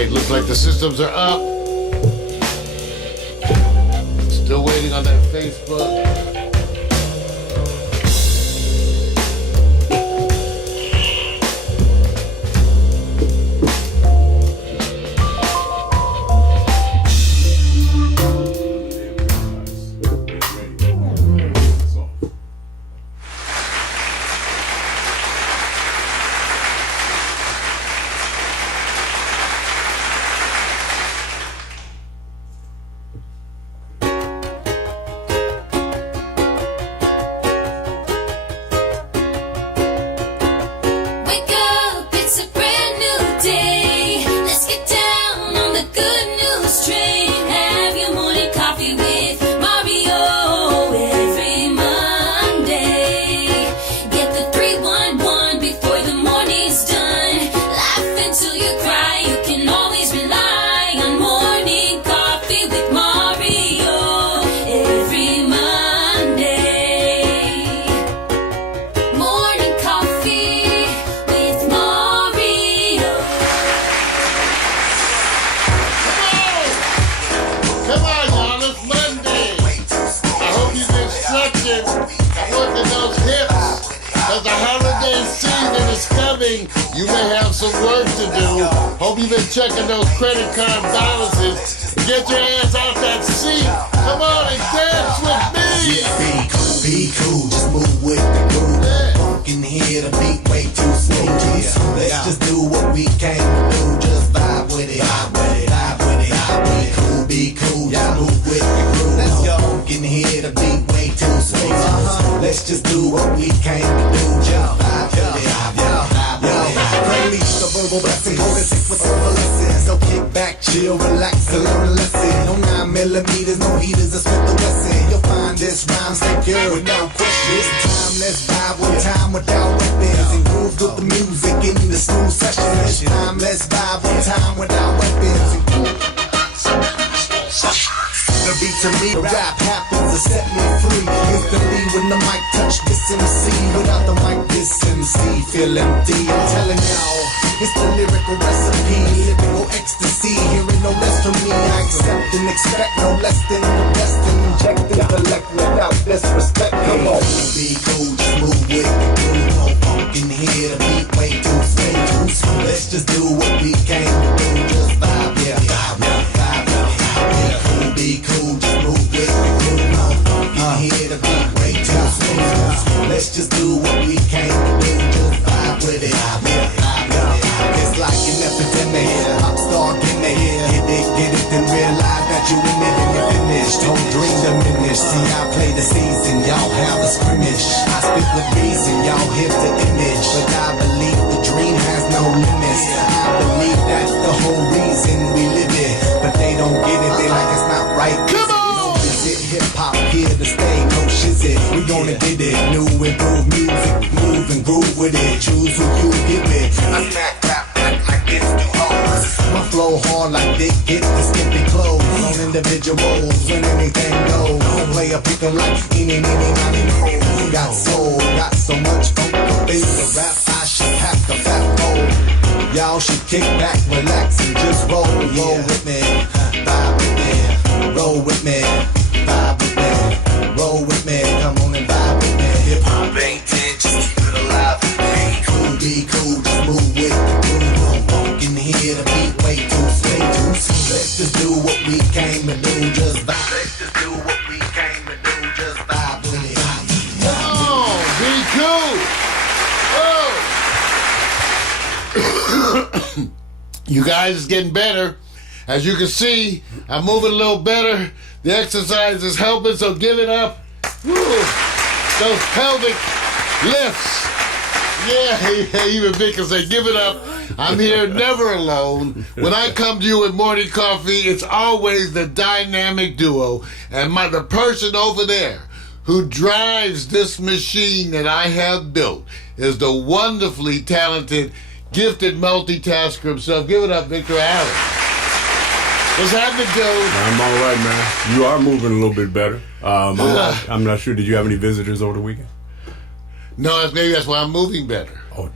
right, looks like the systems are up. Still waiting on that Facebook. You may have some work to do. Hope you've been checking those credit card balances. Get your ass off that seat. Come on and dance with me. Be cool, just move with the groove. Funk in here, the beat way too smooth. Let's just do what we came to do. Just vibe with it, vibe with it, vibe with it. Be cool, just move with the groove. Let's go. Funk in here, the beat way too smooth. Let's just do what we came to do. Just vibe with it, Unleash the verbal blessing, hold it sick with several lessons. So kick back, chill, relax, and learn a lesson. No 9mm, no heaters, a Smith & Wesson. You'll find this rhyme secure with no question. This time, let's vibe with time without weapons. And groove with the music in the smooth session. This time, let's vibe with time without weapons. And the beat to me, the rap happens to set me free. Instantly when the mic touch this MC. Without the mic, this MC feel empty. I'm telling y'all, it's the lyrical recipe. Lyrical ecstasy, hearing no less from me. I accept and expect no less than the best. And inject intellect without disrespect. Come on, be cool, just move with the groove. No funk in here, the beat way too smooth. Let's just do what we came to do. Just vibe, yeah, vibe, vibe, vibe. Be cool, just move with the groove. No funk in here, the beat way too smooth. Let's just do what we came to do. Just vibe with it, vibe, vibe. It's like an epidemic, pop star gimmick. Get it, then realize that you in it and you're finished. Don't dream diminish. See, I play the season, y'all have a scrimmage. I speak with reason, y'all hear the image. But I believe the dream has no limits. I believe that's the whole reason we live it. But they don't get it, they like it's not right. Come on! Visit hip-hop here to stay, no shizit. We gonna get it, new improved music. Move and groove with it, choose who you get with. I smack rap like it's too hard. My flow hard like they get the skimpy clothes. On individuals, when anything goes. Don't play a pick 'em like any, mo. Got soul, got so much funk to face the rap. I should pack a fat bowl. Y'all should kick back, relax, and just roll with me, vibe with me, roll with me, vibe with me, roll with me. Come on and vibe with me. Hip hop ain't dead, just keep it alive. Be cool, just move with the groove. No funk in here, the beat way too smooth. Let's just do what we came to do, just vibe. Let's just do what we came to do, just vibe with it. Come on, be cool. Oh. You guys is getting better. As you can see, I'm moving a little better. The exercise is helping, so give it up. Woo. Those pelvic lifts. Yeah, even Vic can say, give it up. I'm here never alone. When I come to you with morning coffee, it's always the dynamic duo. And the person over there who drives this machine that I have built is the wonderfully talented, gifted multitasker himself. Give it up, Victor Allen. What's happening, dude? I'm all right, man. You are moving a little bit better. I'm not sure. Did you have any visitors over the weekend? No, maybe that's why I'm moving better. Oh,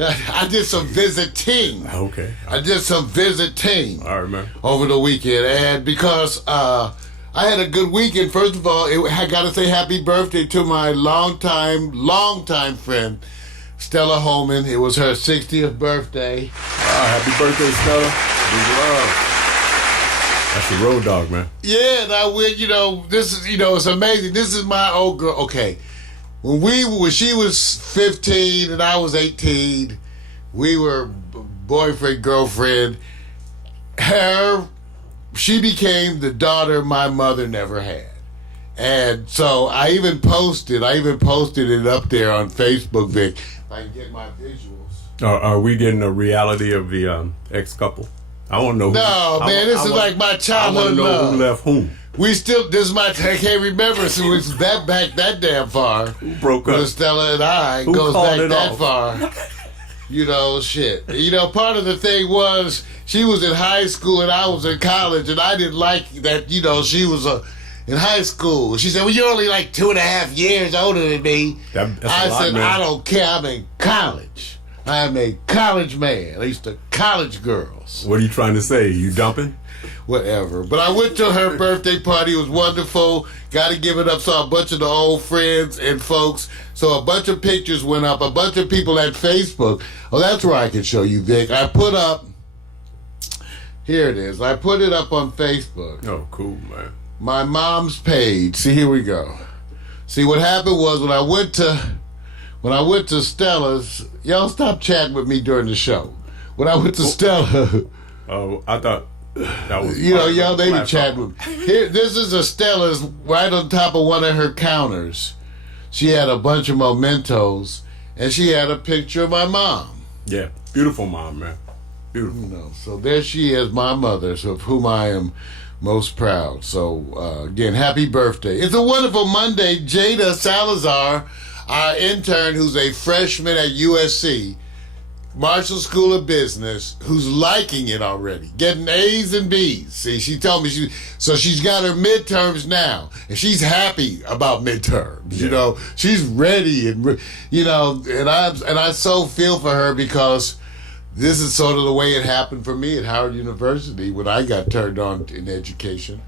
I did some visiting. Okay. I did some visiting. I remember. Over the weekend. And because I had a good weekend, first of all, I got to say happy birthday to my longtime friend, Stella Holman. It was her 60th birthday. Happy birthday, Stella. Big love. That's the road dog, man. Yeah, and I went, this is, it's amazing. This is my old girl. Okay. When she was 15 and I was 18, we were boyfriend, girlfriend. She became the daughter my mother never had. And so I even posted it up there on Facebook, Vic. If I can get my visuals. Are we getting a reality of the ex-couple? I want to know. No, man, this is like my childhood love. I want to know who left whom. I can't remember, so it's back that damn far. Who broke up? Stella and I Who goes called back that off? far. Shit. Part of the thing was she was in high school and I was in college, and I didn't like that, she was in high school. She said, well, you're only like 2.5 years older than me. I said, man. I don't care. I'm in college. I am a college man. I used to college girls. What are you trying to say? You dumping? Whatever. But I went to her birthday party. It was wonderful. Got to give it up. Saw a bunch of the old friends and folks. So a bunch of pictures went up. A bunch of people at Facebook. Oh, that's where I can show you, Vic. I put up. Here it is. I put it up on Facebook. Oh, cool, man. My mom's page. See, here we go. See, what happened was when I went to Stella's. Y'all stop chatting with me during the show. When I went to Stella. Oh, I thought. That was y'all they be chatting with me. Here, this is a Stella's right on top of one of her counters. She had a bunch of mementos, and she had a picture of my mom. Yeah, beautiful mom, man. Beautiful. So there she is, my mother, so of whom I am most proud. So again, happy birthday. It's a wonderful Monday. Jada Salazar, our intern, who's a freshman at USC, Marshall School of Business, who's liking it already, getting A's and B's. See, she told me she's got her midterms now, and she's happy about midterms. Yeah. She's ready, and I so feel for her because this is sort of the way it happened for me at Howard University when I got turned on in education.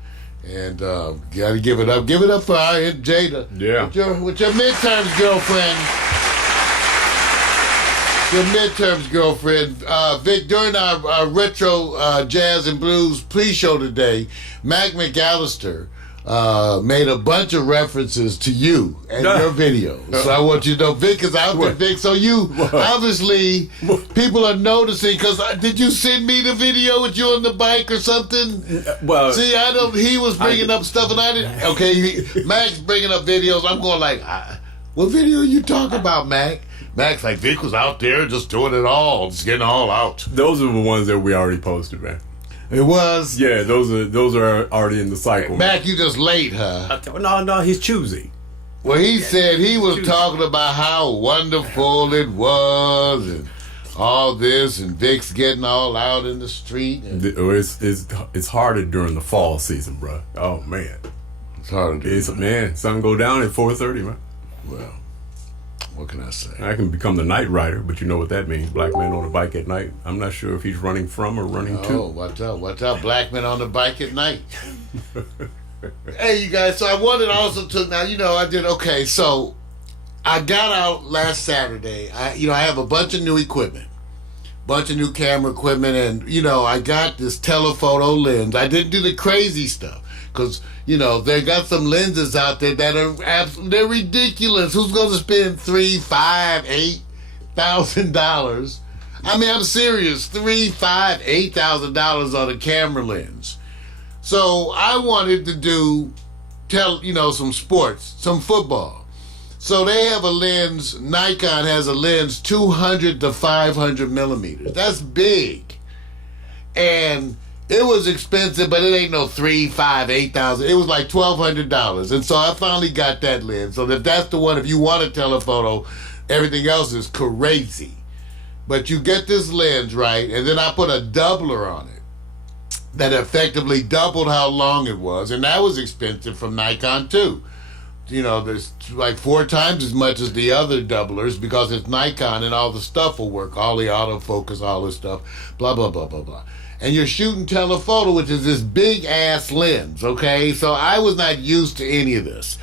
And got to give it up. Give it up for our Jada. Yeah. With your midterms, girlfriend. Your midterms, girlfriend. Vic, during our retro jazz and blues pre-show today, Mac McAllister made a bunch of references to you and your videos. So I want you to know, Vic is out there, Vic. So you, obviously, people are noticing, because did you send me the video with you on the bike or something? Well, see, he was bringing up stuff and I didn't. Okay, Mac's bringing up videos. I'm going like, what video are you talking about, Mac? Mac's like, Vic was out there just doing it all, just getting all out. Those are the ones that we already posted, man. It was? Yeah, those are already in the cycle. Mac, you just late, huh? No, he's choosy. Well, he said he was talking about how wonderful it was and all this, and Vic's getting all out in the street. And It's harder during the fall season, bro. Oh, man. It's harder. Sun go down at 4:30, man. Well, what can I say? I can become the night rider, but you know what that means. Black man on a bike at night. I'm not sure if he's running from or running to. Oh, watch out. Black men on the bike at night. Hey, you guys, so I wanted also to, now, I did, okay, so I got out last Saturday. I have a bunch of new equipment, bunch of new camera equipment, and, I got this telephoto lens. I didn't do the crazy stuff, because, they got some lenses out there that are they're ridiculous. Who's going to spend $3,000, $5,000, $8,000? I mean, I'm serious. $3,000, $5,000, $8,000 on a camera lens. So I wanted to do, some sports, some football. So they have a lens, Nikon has a lens 200 to 500 millimeters. That's big. And it was expensive, but it ain't no $3,000, $5,000, $8,000. It was like $1,200. And so I finally got that lens. So if that's the one, if you want a telephoto, everything else is crazy. But you get this lens, right? And then I put a doubler on it that effectively doubled how long it was. And that was expensive from Nikon too. there's like 4 times as much as the other doublers because it's Nikon and all the stuff will work, all the autofocus, all this stuff, blah, blah, blah, blah, blah. And you're shooting telephoto, which is this big-ass lens, okay? So I was not used to any of this.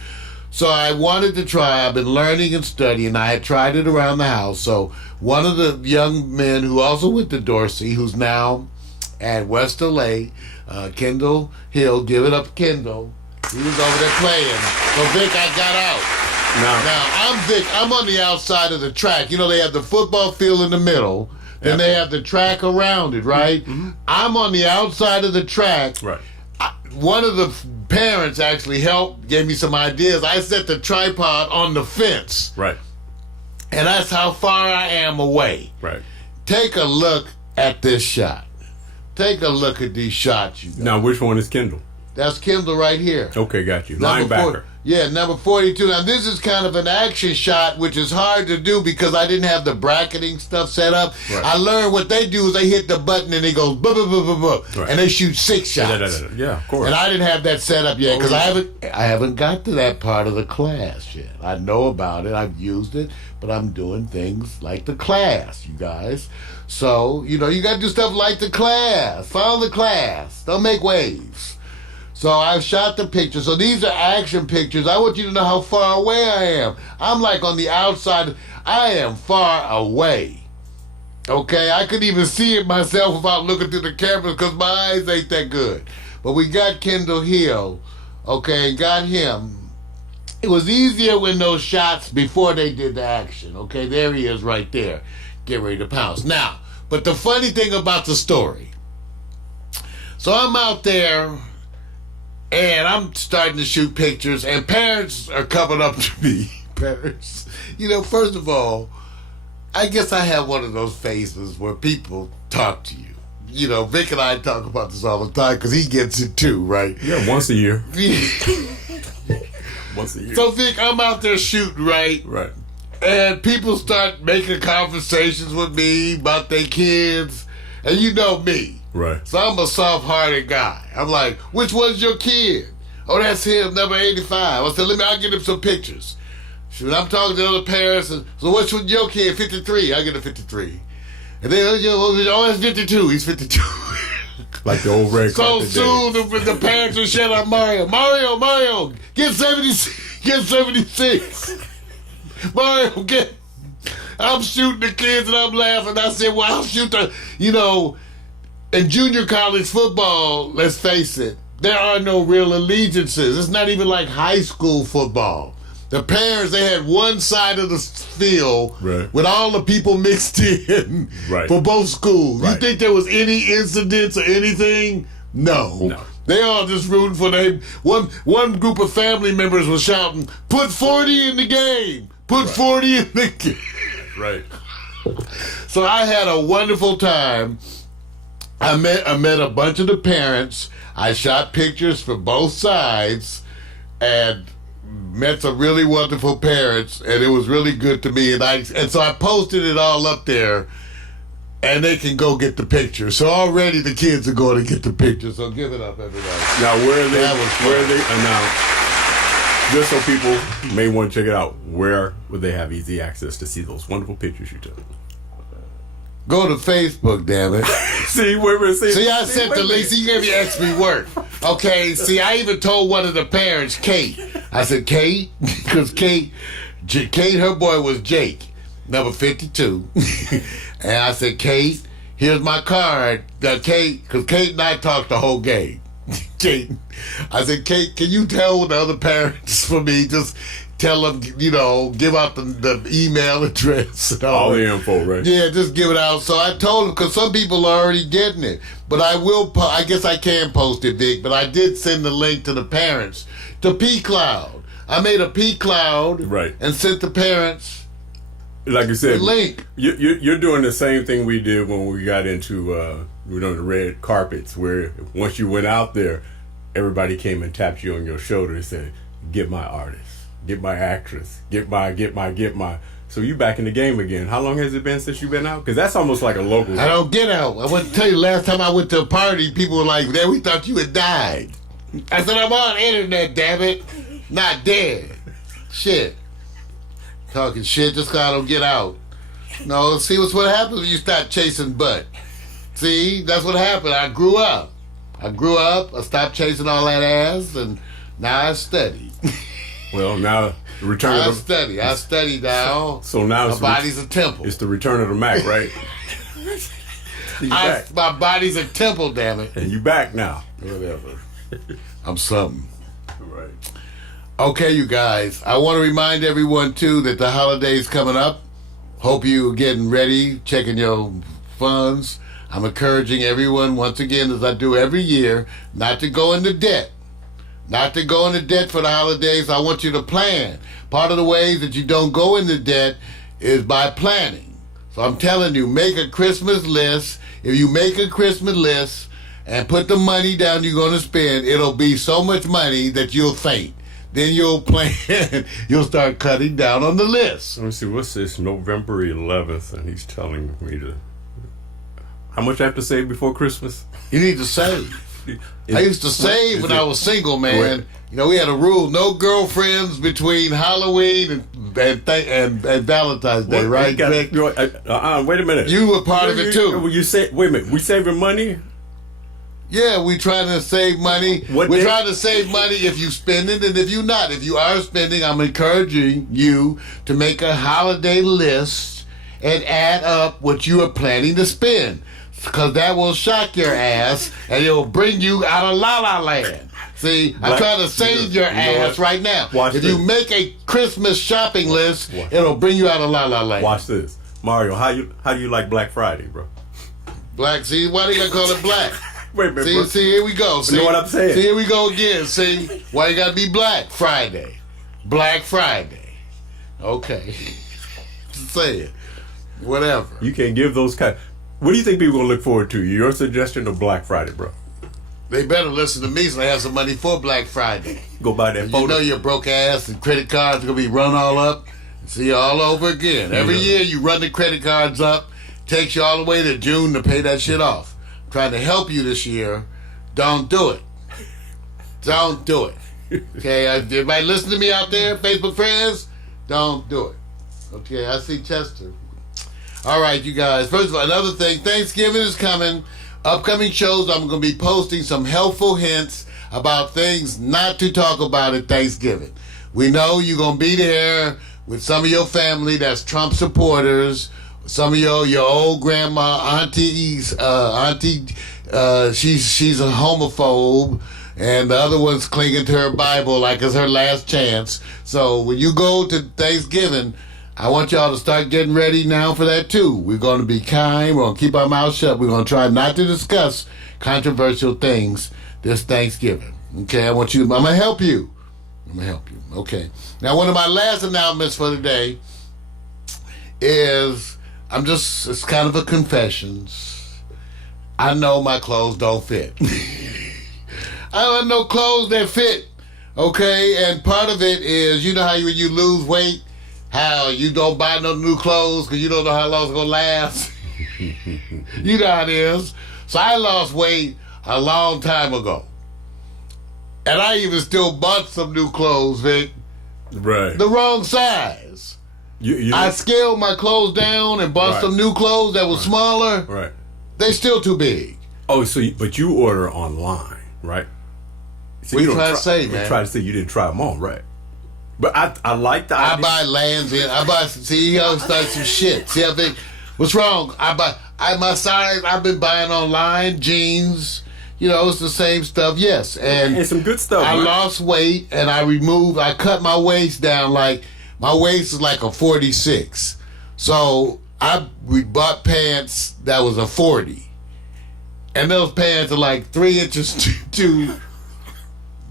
So I wanted to try. I've been learning and studying. I had tried it around the house. So one of the young men who also went to Dorsey, who's now at West LA, Kendall Hill, give it up, Kendall. He was over there playing. So Vic, I got out. Now I'm Vic. I'm on the outside of the track. They have the football field in the middle. Then they have the track around it, right? Mm-hmm. I'm on the outside of the track. Right. One of the parents actually helped, gave me some ideas. I set the tripod on the fence. Right. And that's how far I am away. Right. Take a look at this shot. Take a look at these shots, you guys. Now, which one is Kendall? That's Kendall right here. Okay, got you. Linebacker. Number 42. Now, this is kind of an action shot, which is hard to do because I didn't have the bracketing stuff set up. Right. I learned what they do is they hit the button and it goes, buh, buh, buh, buh, buh, right. And they shoot 6 shots. Yeah, of course. And I didn't have that set up yet because I haven't got to that part of the class yet. I know about it. I've used it, but I'm doing things like the class, you guys. So, you got to do stuff like the class. Follow the class. Don't make waves. So I've shot the pictures. So these are action pictures. I want you to know how far away I am. I'm like on the outside. I am far away. Okay? I couldn't even see it myself without looking through the camera because my eyes ain't that good. But we got Kendall Hill, okay, and got him. It was easier when those shots before they did the action. Okay, there he is right there. Get ready to pounce. Now, but the funny thing about the story. So I'm out there. And I'm starting to shoot pictures, and parents are coming up to me. Parents, first of all, I guess I have one of those faces where people talk to you. Vic and I talk about this all the time because he gets it too, right? Yeah, once a year. Once a year. So, Vic, I'm out there shooting, right? Right. And people start making conversations with me about their kids, and you know me. Right. So I'm a soft-hearted guy. I'm like, which one's your kid? Oh, that's him, number 85. I said, I'll get him some pictures. Shoot, I'm talking to other parents. And, so which one's your kid? 53. I get a 53. And then, oh, that's 52. He's 52. Like the old red So carpet soon the parents will shout out Mario. Mario, get 76. Get 76. Mario, get. I'm shooting the kids and I'm laughing. I said, well, I'll shoot the, in junior college football, let's face it, there are no real allegiances. It's not even like high school football. The parents, they had one side of the field with all the people mixed in for both schools. Right. You think there was any incidents or anything? No. They all just rooting for them. One group of family members was shouting, put 40 in the game. Put 40 in the game. Right. So I had a wonderful time. I met a bunch of the parents. I shot pictures for both sides and met some really wonderful parents, and it was really good to me. And so I posted it all up there, and they can go get the picture. So already the kids are going to get the picture. So give it up, everybody. Now where are they? Now, just so people may want to check it out, where would they have easy access to see those wonderful pictures you took? Go to Facebook, damn it. See, I sent the link. See, you gave me extra work. Okay, see, I even told one of the parents, Kate. I said, Kate, because Kate, her boy was Jake, number 52. And I said, Kate, here's my card. Kate, because Kate and I talked the whole game. Kate, I said, Kate, can you tell the other parents for me, just tell them, give out the email address and all the info, right? Yeah, just give it out. So I told them, because some people are already getting it. But I guess I can post it, Vic, but I did send the link to the parents to P-Cloud. I made a P-Cloud and sent the parents like I said, the link. You're doing the same thing we did when we got into the red carpets, where once you went out there, everybody came and tapped you on your shoulder and said, get my artist. Get my actress. Get my. So you back in the game again. How long has it been since you've been out? Because that's almost like a local. I don't get out. I want to tell you, last time I went to a party, people were like, we thought you had died. I said, I'm on the internet, damn it. Not dead. Shit. Talking shit just 'cause I don't get out. No, see what's what happens when you start chasing butt. See, that's what happened. I grew up. I stopped chasing all that ass, and now I study. Well, now the return I of the... I study now. So now my body's a temple. It's the return of the Mac, right? My body's a temple, damn it. And you back now. Whatever. I'm something. Right. Okay, you guys. I want to remind everyone, too, that the holiday's coming up. Hope you're getting ready, checking your funds. I'm encouraging everyone, once again, as I do every year, not to go into debt. Not to go into debt for the holidays. I want you to plan. Part of the ways that you don't go into debt is by planning. So I'm telling you, make a Christmas list. If you make a Christmas list and put the money down you're going to spend, it'll be so much money that you'll faint. Then you'll plan. You'll start cutting down on the list. Let me see. What's this? November 11th, and he's telling me to... How much I have to save before Christmas? You need to save. I used to save when I was single, man. You know, we had a rule: no girlfriends between Halloween and Valentine's Day, right? Wait a minute. You were part of it too. You say, wait a minute. We saving money? Yeah, we trying to save money. We're day? trying to save money if you spend it, and if you not. If you are spending, I'm encouraging you to make a holiday list and add up what you are planning to spend. Because that will shock your ass and it'll bring you out of La La Land. See, I'm trying to save your ass right now. If you make a Christmas shopping list, it'll bring you out of La La Land. Watch this. Mario, how do you like Black Friday, bro? Black, see, why they gotta call it black? Wait a minute, see, here we go. See, you know what I'm saying? See, here we go again. See, why you gotta be Black Friday? Black Friday. Okay. Just say it. Whatever. You can't give those kind. What do you think people are going to look forward to? Your suggestion of Black Friday, bro? They better listen to me so they have some money for Black Friday. Go buy that photo. You know your broke ass and credit cards are going to be run all up. See you all over again. Every year you run the credit cards up. Takes you all the way to June to pay that shit off. I'm trying to help you this year. Don't do it. Don't do it. Okay, everybody listen to me out there, Facebook friends? Don't do it. Okay, I see Chester. All right, you guys. First of all, another thing, Thanksgiving is coming. Upcoming shows, I'm going to be posting some helpful hints about things not to talk about at Thanksgiving. We know you're going to be there with some of your family that's Trump supporters, some of your old grandma, aunties, she's a homophobe, and the other one's clinging to her Bible like it's her last chance. So when you go to Thanksgiving, I want y'all to start getting ready now for that too. We're going to be kind. We're going to keep our mouths shut. We're going to try not to discuss controversial things this Thanksgiving. Okay, I'm going to help you. Okay. Now, one of my last announcements for the day is, it's kind of a confessions. I know my clothes don't fit. I don't have no clothes that fit. Okay, and part of it is, you know how when you lose weight, how you don't buy no new clothes because you don't know how long it's going to last. You know how it is. So I lost weight a long time ago. And I even still bought some new clothes, Vic. Right. The wrong size. I scaled my clothes down and bought some new clothes that were smaller. Right. They still too big. Oh, but you order online, right? So we try to say, man. You try to say you didn't try them on, right? But I like the idea. I buy lands in. See, he always starts some shit. See, I think, what's wrong? My size, I've been buying online, jeans, it's the same stuff, yes. And some good stuff. I lost weight and I cut my waist down my waist is like a 46. So we bought pants that was a 40. And those pants are like 3 inches too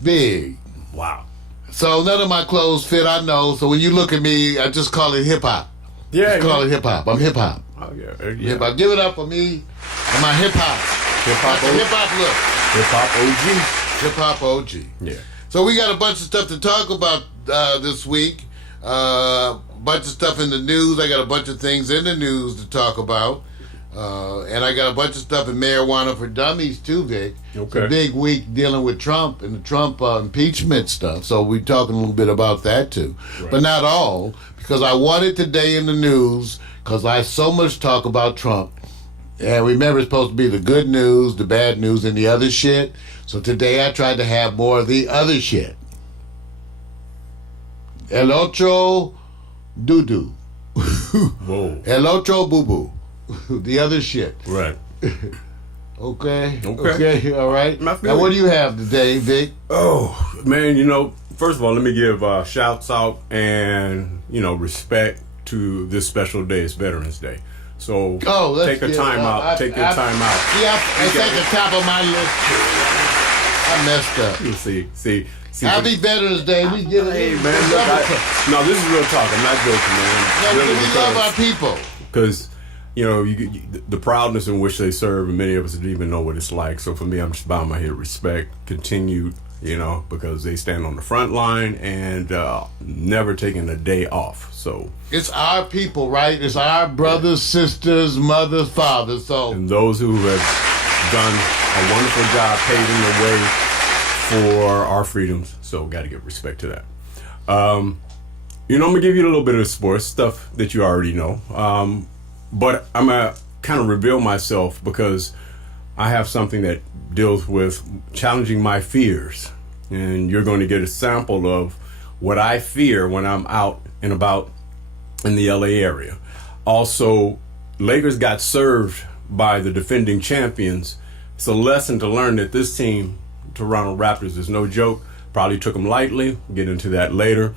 big. Wow. So none of my clothes fit, I know. So when you look at me, I just call it hip hop. Yeah. Call it hip hop. I'm hip hop. Oh yeah. Hip hop. Give it up for me and my hip hop. Hip hop look. Hip hop OG. Hip hop OG. Yeah. So we got a bunch of stuff to talk about this week. A bunch of stuff in the news. I got a bunch of things in the news to talk about. And I got a bunch of stuff in Marijuana for Dummies too, Vic. It's a Okay. big week dealing with Trump and the Trump impeachment stuff. So we're talking a little bit about that too. Right. But not all, because I wanted today in the news, because I so much talk about Trump. And remember, it's supposed to be the good news, the bad news, and the other shit. So today I tried to have more of the other shit. El otro doo-doo. Whoa. El otro boo-boo. The other shit. Right. Okay. Okay. All right. I Now, feel what you. do you have today, Vic? Oh, man, first of all, let me give shouts out and, respect to this special day. It's Veterans Day. So Let's take a get- time out. Take your time out. Yeah, it's at the top of my list. I messed up. You see. Happy Veterans Day. We give it. Hey, man, look, no, this is real talk. I'm not joking, man. Really, we love our people. because the proudness in which they serve, and many of us didn't even know what it's like. So for me, I'm just bowing my head, respect, continued, because they stand on the front line and never taking a day off. So It's our people, right? It's our brothers, sisters, mothers, fathers. So and those who have done a wonderful job paving the way for our freedoms. So got to give respect to that. I'm gonna give you a little bit of sports stuff that you already know. But I'm gonna kind of reveal myself because I have something that deals with challenging my fears. And you're going to get a sample of what I fear when I'm out and about in the LA area. Also, Lakers got served by the defending champions. It's a lesson to learn that this team, Toronto Raptors, is no joke. Probably took them lightly. We'll get into that later.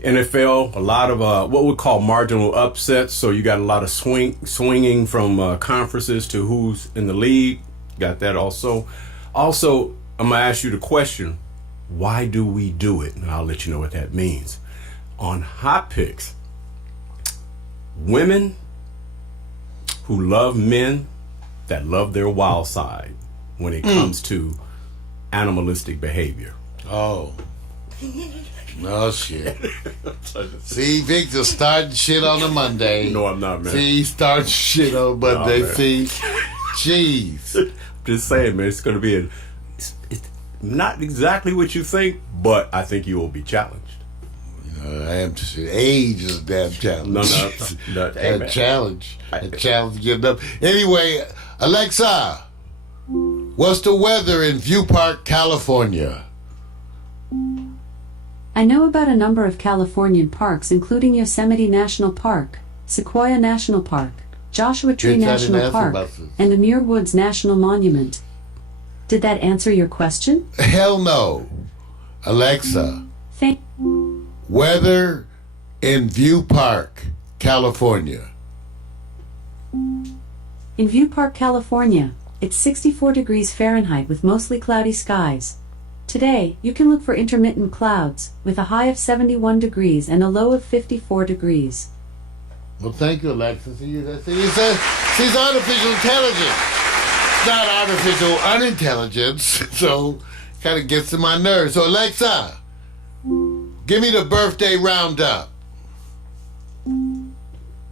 NFL, a lot of what we call marginal upsets. So you got a lot of swinging from conferences to who's in the league. Got that also. Also, I'm going to ask you the question, why do we do it? And I'll let you know what that means. On Hot Picks, women who love men that love their wild side when it comes to animalistic behavior. Oh. No shit. See, Victor starting shit on a Monday. No, I'm not, man. See, he starts shit on Monday. man. See, jeez. Just saying, man, it's going to be it's not exactly what you think, but I think you will be challenged. I am just age is a damn challenge. No. Hey, A man. challenge. A challenge getting up. Anyway, Alexa, what's the weather in View Park, California? I know about a number of Californian parks, including Yosemite National Park, Sequoia National Park, Joshua Tree Bitch, I didn't National ask Park, about this. and the Muir Woods National Monument. Did that answer your question? Hell no. Alexa, Thank. weather in View Park, California. In View Park, California, it's 64 degrees Fahrenheit with mostly cloudy skies. Today, you can look for intermittent clouds, with a high of 71 degrees and a low of 54 degrees. Well, thank you, Alexa. She's artificial intelligence. It's not artificial unintelligence, so kind of gets to my nerves. So, Alexa, give me the birthday roundup.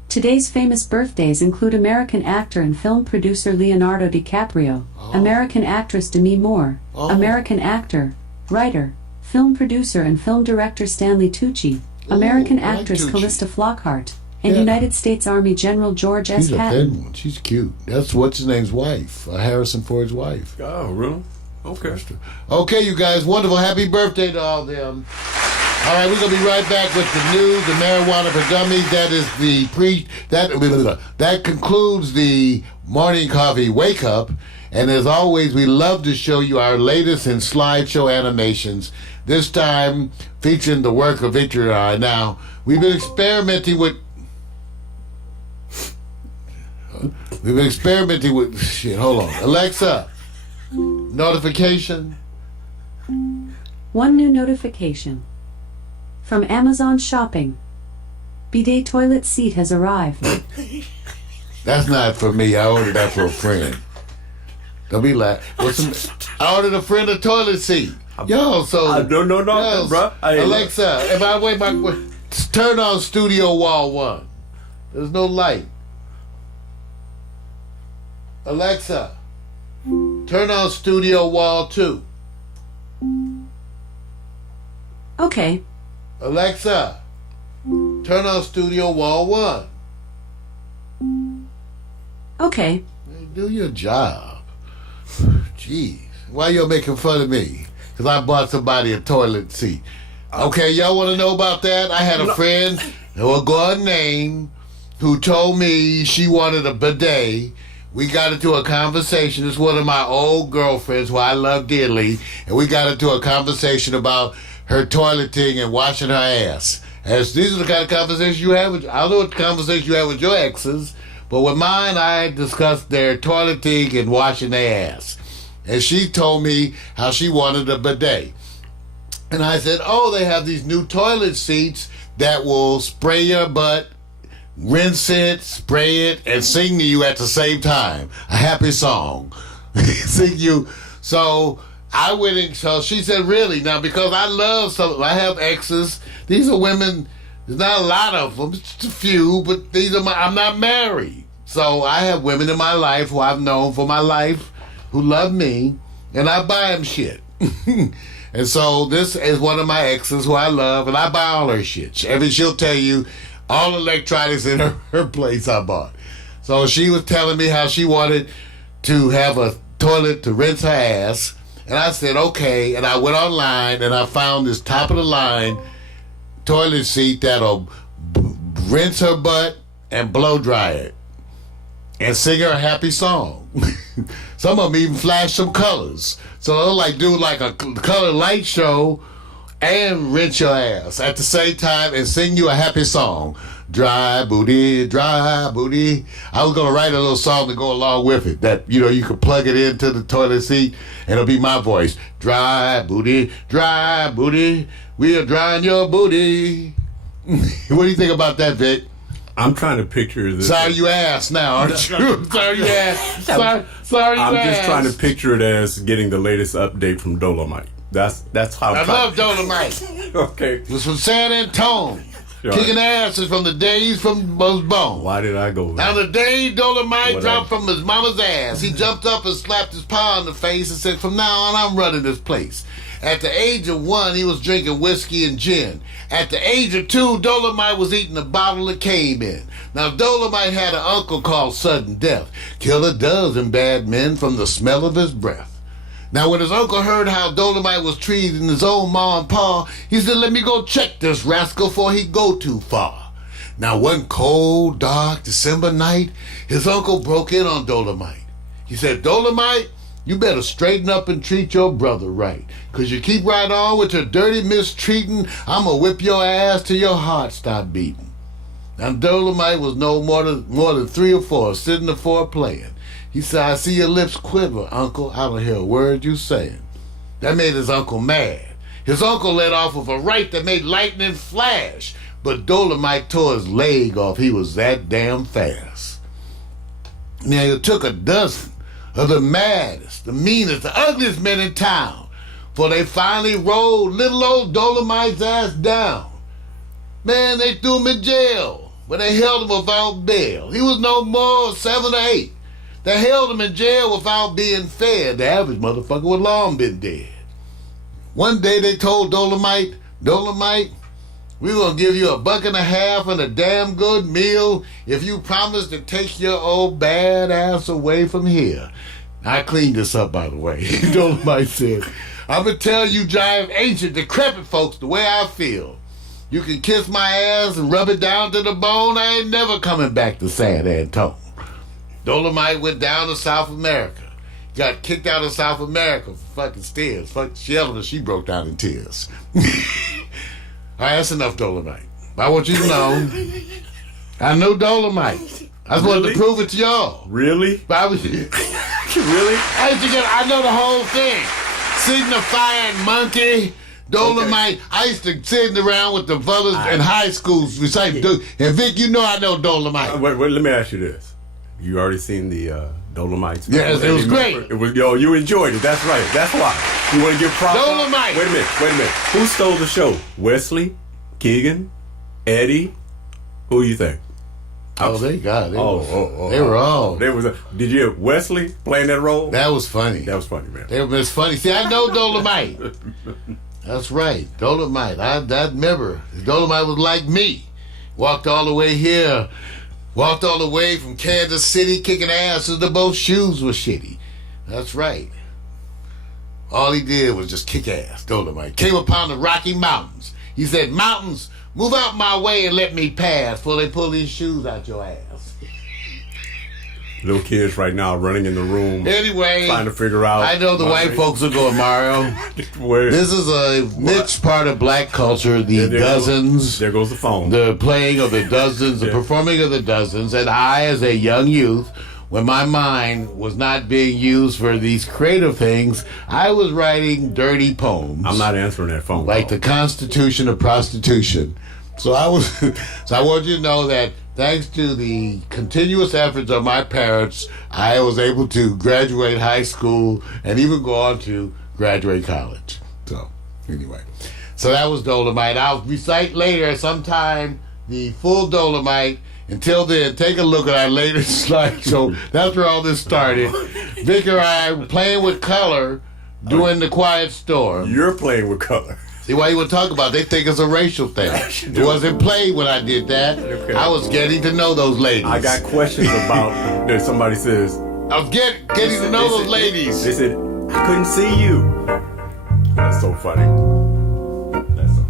Today's famous birthdays include American actor and film producer Leonardo DiCaprio, American actress Demi Moore, American actor, writer, film producer and film director Stanley Tucci, American I like actress Tucci. Callista Flockhart, and Yeah. United States Army General George S. She's a Patton. thin one. She's cute. That's what's his name's wife, Harrison Ford's wife. Oh, really? Okay. Okay, you guys, wonderful. Happy birthday to all them. All right, we're gonna be right back with the news, the marijuana for dummies. That is that concludes the morning coffee wake up. And as always, we love to show you our latest in slideshow animations. This time featuring the work of Victor and I. Now we've been experimenting with. Shit. Hold on, Alexa. Notification. One new notification. From Amazon Shopping. Bidet toilet seat has arrived. That's not for me. I ordered that for a friend. Don't be like. I ordered a friend a toilet seat. Yo, so No, yo, bro. Alexa, if I wait turn on Studio Wall 1. There's no light. Alexa, turn on Studio Wall 2. Okay. Alexa, turn on Studio Wall 1. Okay. Hey, do your job. Jeez. Why y'all making fun of me? Because I bought somebody a toilet seat. Okay, y'all want to know about that? I had a friend, who will go unnamed, who told me she wanted a bidet. We got into a conversation. It's one of my old girlfriends who I love dearly. And we got into a conversation about her toileting and washing her ass. As these are the kind of conversations you have with, I don't know what conversation you have with your exes, but with mine, I discussed their toileting and washing their ass. And she told me how she wanted a bidet. And I said, oh, they have these new toilet seats that will spray your butt, rinse it, spray it, and sing to you at the same time. A happy song. Sing you. So I went in, so she said, really? Now, because I love some, I have exes. These are women, there's not a lot of them, just a few, but these are I'm not married. So I have women in my life who I've known for my life who love me, and I buy them shit. And so this is one of my exes who I love, and I buy all her shit. She'll tell you all electronics in her place I bought. So she was telling me how she wanted to have a toilet to rinse her ass, and I said, okay, and I went online, and I found this top-of-the-line toilet seat that'll rinse her butt and blow dry it and sing her a happy song. Some of them even flash some colors. So they'll like do like a color light show and rinse your ass at the same time and sing you a happy song. Dry booty, dry booty. I was gonna write a little song to go along with it that, you know, you could plug it into the toilet seat and it'll be my voice. Dry booty, we are drying your booty. What do you think about that, Vic? I'm trying to picture this. Sorry you asked now, aren't you? Sorry you asked. Sorry you I'm asked. just trying to picture it as getting the latest update from Dolomite. That's how I love Dolomite. Okay. It was from San Antonio. Sure. Kicking asses from the days from was born. Why did I go there? Now the day Dolomite dropped from his mama's ass, he jumped up and slapped his pa in the face and said, from now on, I'm running this place. At the age of 1, he was drinking whiskey and gin. At the age of 2, Dolomite was eating a bottle that came in. Now, Dolomite had an uncle called Sudden Death. Kill a dozen bad men from the smell of his breath. Now, when his uncle heard how Dolomite was treating his own ma and pa, he said, let me go check this rascal before he go too far. Now, one cold, dark December night, his uncle broke in on Dolomite. He said, Dolomite, you better straighten up and treat your brother right. Cause you keep right on with your dirty mistreating, I'ma whip your ass till your heart stop beating. Now Dolomite was no more than 3 or 4, sitting the 4 playing. He said, I see your lips quiver, uncle. I don't hear a word you saying. That made his uncle mad. His uncle let off with a right that made lightning flash, but Dolomite tore his leg off. He was that damn fast. Now it took a dozen of the maddest, the meanest, the ugliest men in town, for they finally rolled little old Dolomite's ass down. Man, they threw him in jail, but they held him without bail. He was no more 7 or 8. They held him in jail without being fed. The average motherfucker would long been dead. One day they told Dolomite, we're going to give you $1.50 and a damn good meal if you promise to take your old bad ass away from here. I cleaned this up, by the way. Dolomite said, I'm going to tell you giant, ancient, decrepit folks the way I feel. You can kiss my ass and rub it down to the bone. I ain't never coming back to San Antonio. Dolomite went down to South America. Got kicked out of South America for fucking tears. Fuck Sheldon, she broke down in tears. All right, that's enough Dolomite. I want you to know, I know Dolomite. I just wanted to prove it to y'all. Really? Really? I know the whole thing. Signifying monkey, Dolomite. Okay. I used to sit around with the brothers in high schools. And Vic, you know I know Dolomite. Wait, let me ask you this. You already seen the Dolomites? Yes, it was great. It was, you enjoyed it. That's right. That's why. You want to give props? Dolomite. Wait a minute. Who stole the show? Wesley? Keegan? Eddie? Who do you think? Oh, they got it. Oh, They were all. There was did you have Wesley playing that role? That was funny. That was funny, man. It was funny. See, I know Dolomite. That's right, Dolomite. I remember. Dolomite was like me. Walked all the way here. Walked all the way from Kansas City kicking ass as the both shoes were shitty. That's right. All he did was just kick ass, Dolomite. Came upon the Rocky Mountains. He said, "Mountains, move out my way and let me pass before they pull these shoes out your ass." Little kids right now running in the room. Anyway, trying to figure out. I know the white folks are going, Mario. This is a niche part of black culture. The dozens. There goes the phone. The playing of the dozens, the performing of the dozens. And I, as a young youth, when my mind was not being used for these creative things, I was writing dirty poems. I'm not answering that phone. Like the Constitution of Prostitution. So I was. So I want you to know that thanks to the continuous efforts of my parents, I was able to graduate high school and even go on to graduate college. So anyway, so that was Dolomite. I'll recite later sometime the full Dolomite. Until then, take a look at our latest slideshow. That's where all this started. Vic and I were playing with color, doing the Quiet Storm. You're playing with color. See why you would talk about it? They think it's a racial thing. It wasn't played when I did that. Okay. I was getting to know those ladies. I got questions about that. Somebody says I was getting to know those ladies. They said I couldn't see you. That's so funny.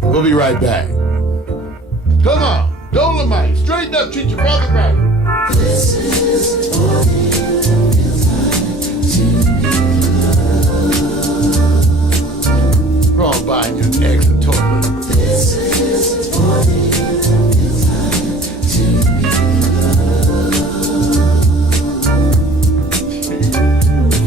We'll be right back. Come on. Dolomite, straighten up, treat your brother right. This is what wrong buying your eggs and toilet. This is what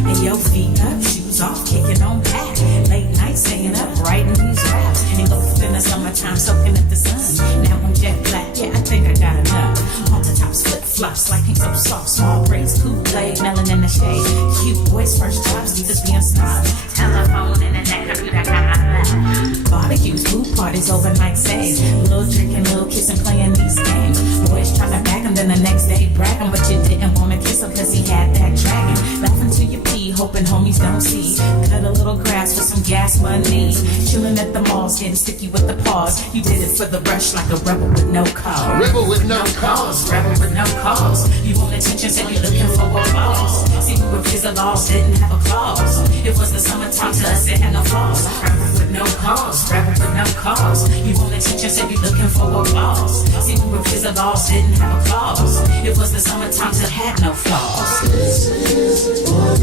and your feet up, shoes off, kicking on back. Late night staying up, writing these raps. And loafing in the summertime, soaking up the sun. Now I'm jet black, yeah, I think I got enough. On the tops, flip flops, like he's so soft, small braids, Kool-Aid, melon in the shade. Cute boys, first jobs, leave us being snobs. Telephone in the neck, computer, barbecues, pool parties, overnight stays. Little drinking, little kissing, playing these games. Boys trying to back him, then the next day bragging, but you didn't want to kiss him cause he had that dragon. Laughing till you pee, hoping homies don't see. Cut a little grass with some gas money. Chilling at the malls, getting sticky with the paws. You did it for the rush like a rebel with no cause. Rebel with no cause. Rebel with no cause. You want attention, said you looking for a boss. See, we were kids of laws, didn't have a clause. It was the summertime to us, it had no flaws. Rebel with no cause. Rebel with no cause. You want attention, said you looking for a boss. See, we were kids of laws, didn't have a clause. It was the summertime to had no flaws. This is what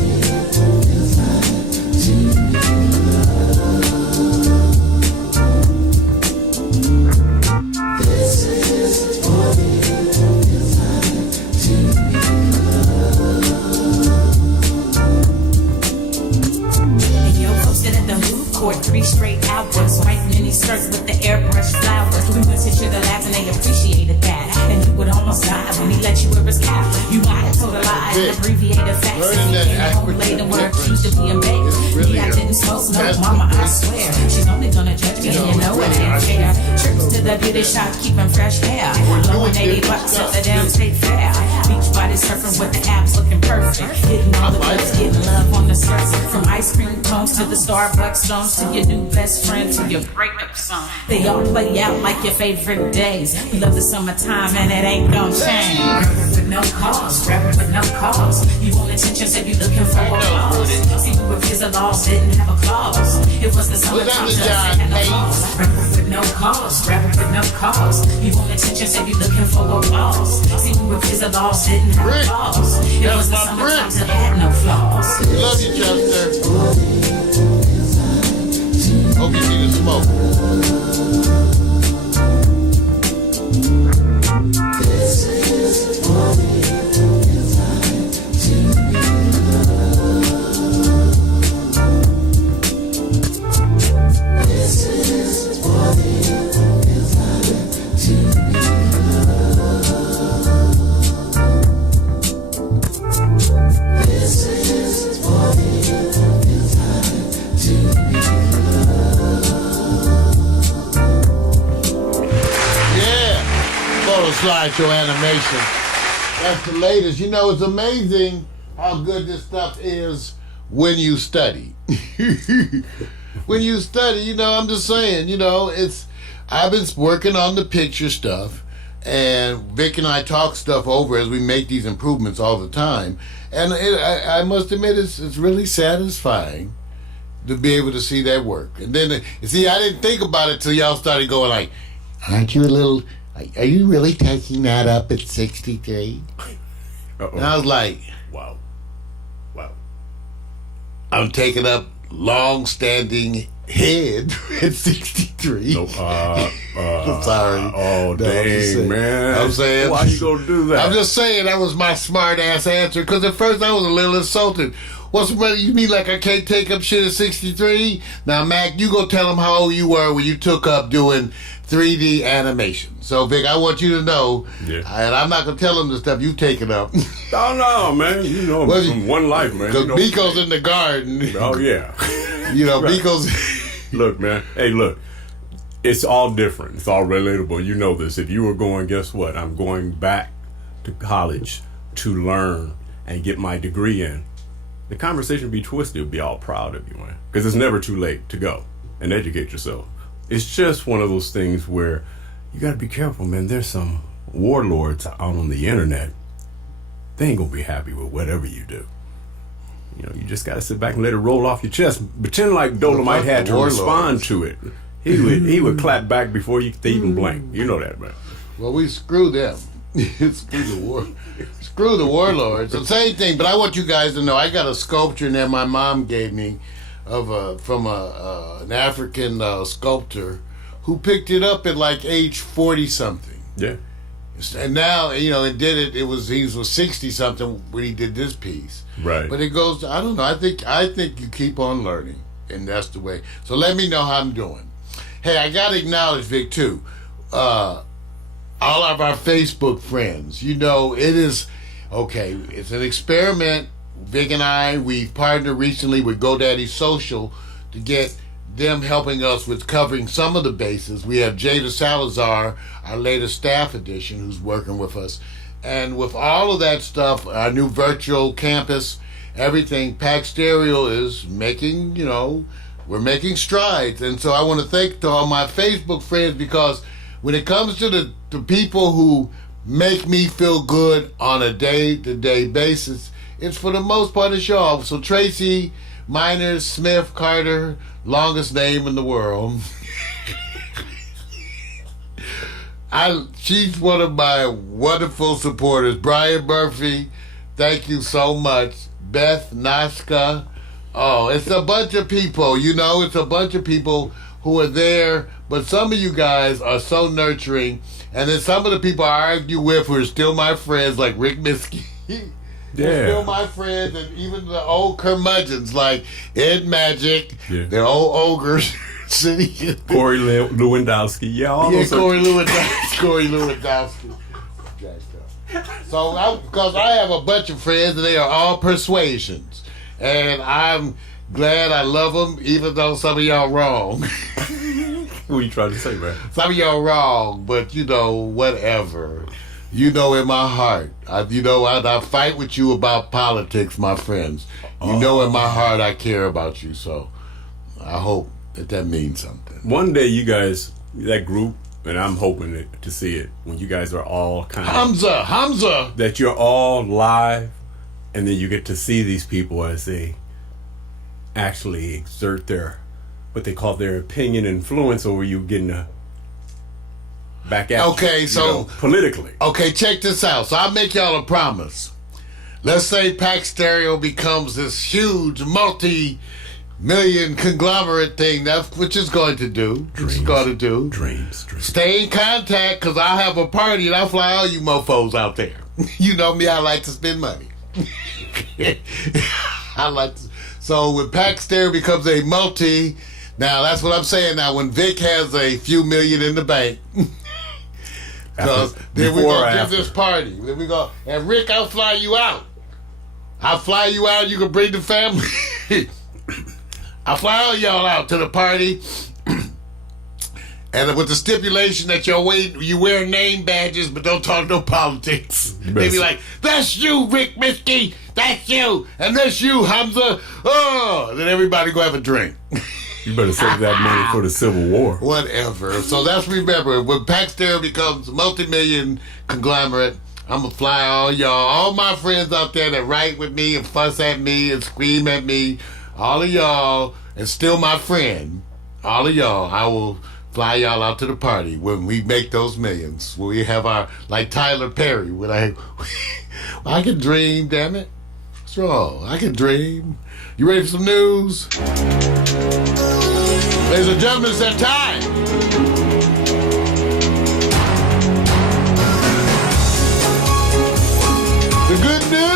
court 3 straight hours, white mini skirts with the airbrush flowers. We went to Sugar Labs and they appreciated that. And he would almost die when he let you wear his cap. You might have told a lie and abbreviated facts. If you came home late and were accused of being baked. Really I didn't smoke no, mama, I swear. She's only gonna judge me and you know it ain't fair. Trips to the beauty shop, keeping fresh hair. Blowing $80 at the damn state fair. Beach body surfing with the abs looking perfect. Hitting all the girls, getting love on the surface. From ice cream cones to the Starbucks songs to your new best friend to your breakup song. They all play out like your favorite days. We love the summertime and it ain't gon' change. Rebel with no cause, rebel with no cause. You want attention, said you looking for a cause. See, we were kids of laws, didn't have a clause. It was the summertime, so it had no flaws. Rebel with no cause, rebel with no cause. You want attention, said you looking for a cause. See, we were kids of laws, didn't have a clause. It was the summertime, so it had no flaws. We love you, Chester. Hope you see the smoke. This is what slideshow animation. That's the latest. You know, it's amazing how good this stuff is when you study. When you study, you know, I'm just saying, you know, I've been working on the picture stuff, and Vic and I talk stuff over as we make these improvements all the time. And I must admit, it's really satisfying to be able to see that work. And then, you see, I didn't think about it till y'all started going like, aren't you a little, are you really taking that up at 63? And I was like, Wow. I'm taking up long-standing head at 63. No, I'm sorry. Oh, No, dang, man. I'm saying. Why you gonna do that? I'm just saying that was my smart-ass answer, because at first I was a little insulted. What's what you mean, like I can't take up shit at 63? Now, Mac, you go tell them how old you were when you took up doing 3D animation. So, Vic, I want you to know, and I'm not going to tell them the stuff you taking up. Oh, no, man. You know, Well, from one life, man. Because You know, Biko's in the garden. Oh, yeah. You know, Right. Biko's... Look, man. Hey, look. It's all different. It's all relatable. You know this. If you were going, guess what? I'm going back to college to learn and get my degree in. The conversation would be twisted. Would be all proud of you, man. Because it's never too late to go and educate yourself. It's just one of those things where you got to be careful, man. There's some warlords out on the internet. They ain't going to be happy with whatever you do. You know, you just got to sit back and let it roll off your chest. Pretend like Dolomite had to respond to it. He would clap back before they even blink. You know that, man. Well, we screw them. Screw the warlords. The same thing, but I want you guys to know I got a sculpture in there my mom gave me from an African sculptor who picked it up at like age 40 something. Yeah. And now, you know, he was 60 something when he did this piece. Right. But it goes, I don't know, I think you keep on learning, and that's the way. So let me know how I'm doing. Hey, I got to acknowledge, Vic, too. All of our Facebook friends, you know, it is, okay, it's an experiment. Vic and I, we've partnered recently with GoDaddy Social to get them helping us with covering some of the bases. We have Jada Salazar, our latest staff addition, who's working with us. And with all of that stuff, our new virtual campus, everything, Pax Stereo is making, you know, we're making strides. And so I want to thank to all my Facebook friends, because when it comes to the people who make me feel good on a day-to-day basis, it's for the most part it's y'all. So Tracy Miners Smith Carter, longest name in the world. She's one of my wonderful supporters. Brian Murphy, thank you so much. Beth Naska. Oh, it's a bunch of people, you know, it's a bunch of people who are there, but some of you guys are so nurturing. And then some of the people I argue with who are still my friends, like Rick Miskey. They're still my friends, and even the old curmudgeons like Ed Magic, the old ogres. Corey Lewandowski. Yeah, all those. Corey Lewandowski. So, because I have a bunch of friends, and they are all persuasions. And I'm glad I love them, even though some of y'all wrong. What are you trying to say, man? Some of y'all wrong, but you know, whatever. You know, in my heart, I fight with you about politics, my friends. You know, in my heart, I care about you. So, I hope that means something. One day, you guys, that group, and I'm hoping to see it when you guys are all kind of Hamza, that you're all live, and then you get to see these people as they actually exert what they call their opinion influence over you, getting back at you, so know, politically. Okay, check this out. So I'll make y'all a promise. Let's say Pax Stereo becomes this huge multi-million conglomerate thing, which it's going to do. Dreams. Stay in contact, because I'll have a party and I'll fly all you mofos out there. You know me, I like to spend money. So when Pax Stereo becomes a multi, now that's what I'm saying now, when Vic has a few million in the bank, because then we're going to give this party. Then we go, and Rick, I'll fly you out. You can bring the family. I'll fly all y'all out to the party. And with the stipulation that you wear name badges, but don't talk no politics. They be like, that's you, Rick Miskey. That's you. And that's you, Hamza. Oh, and then everybody go have a drink. You better save that money for the Civil War. Whatever. So that's, remember, when Pax Stereo becomes a multi-million conglomerate, I'm going to fly all my friends out there that write with me and fuss at me and scream at me, all of y'all, and still my friend, all of y'all, I will fly y'all out to the party when we make those millions. When we have our, like Tyler Perry, when I can dream, damn it. What's wrong? I can dream. You ready for some news? Ladies and gentlemen, it's that time. The good news.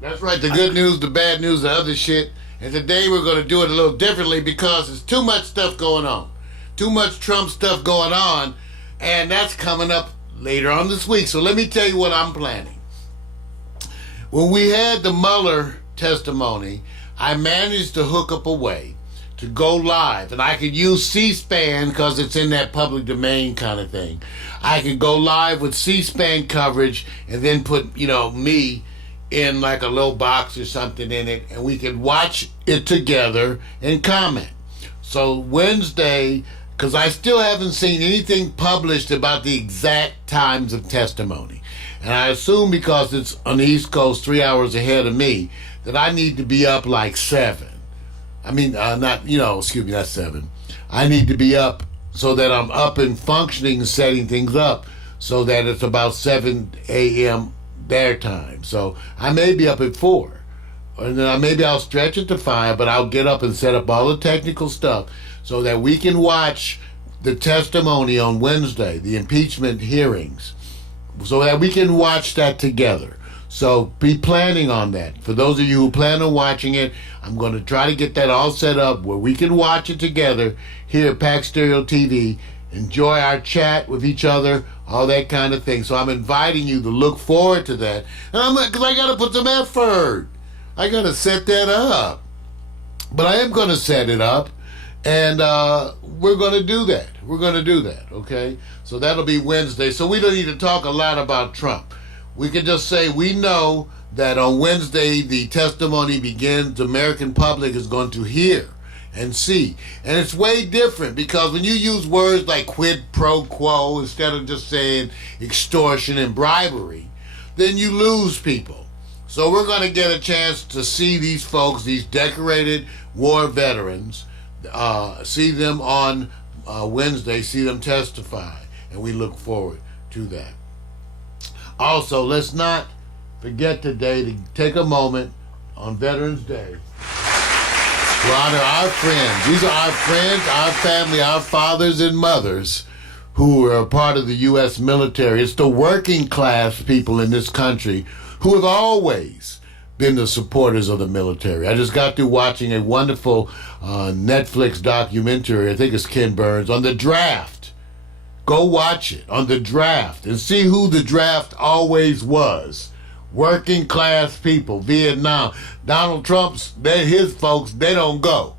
That's right, the good news, the bad news, the other shit. And today we're going to do it a little differently because there's too much stuff going on. Too much Trump stuff going on. And that's coming up later on this week. So let me tell you what I'm planning. When we had the Mueller testimony, I managed to hook up a way to go live. And I could use C-SPAN because it's in that public domain kind of thing. I could go live with C-SPAN coverage and then put, me in like a little box or something in it, and we could watch it together and comment. So Wednesday, because I still haven't seen anything published about the exact times of testimony. And I assume because it's on the East Coast 3 hours ahead of me, that I need to be up like 7. I mean, not 7. I need to be up so that I'm up and functioning and setting things up so that it's about 7 a.m. their time. So I may be up at 4. And then maybe I'll stretch it to 5, but I'll get up and set up all the technical stuff so that we can watch the testimony on Wednesday, the impeachment hearings, so that we can watch that together. So be planning on that. For those of you who plan on watching it, I'm going to try to get that all set up where we can watch it together here at Pax Stereo TV, enjoy our chat with each other, all that kind of thing. So I'm inviting you to look forward to that. And because I got to put some effort. I got to set that up. But I am going to set it up. And we're going to do that. We're going to do that, okay? So that'll be Wednesday. So we don't need to talk a lot about Trump. We can just say we know that on Wednesday the testimony begins. The American public is going to hear and see. And it's way different because when you use words like quid pro quo instead of just saying extortion and bribery, then you lose people. So we're going to get a chance to see these folks, these decorated war veterans, see them on Wednesday, see them testify, and we look forward to that. Also, let's not forget today to take a moment on Veterans Day to honor our friends. These are our friends, our family, our fathers and mothers who are a part of the U.S. military. It's the working class people in this country who have always been the supporters of the military. I just got through watching a wonderful Netflix documentary, I think it's Ken Burns, on the draft. Go watch it, on the draft, and see who the draft always was. Working class people, Vietnam. Donald Trump's, his folks, they don't go.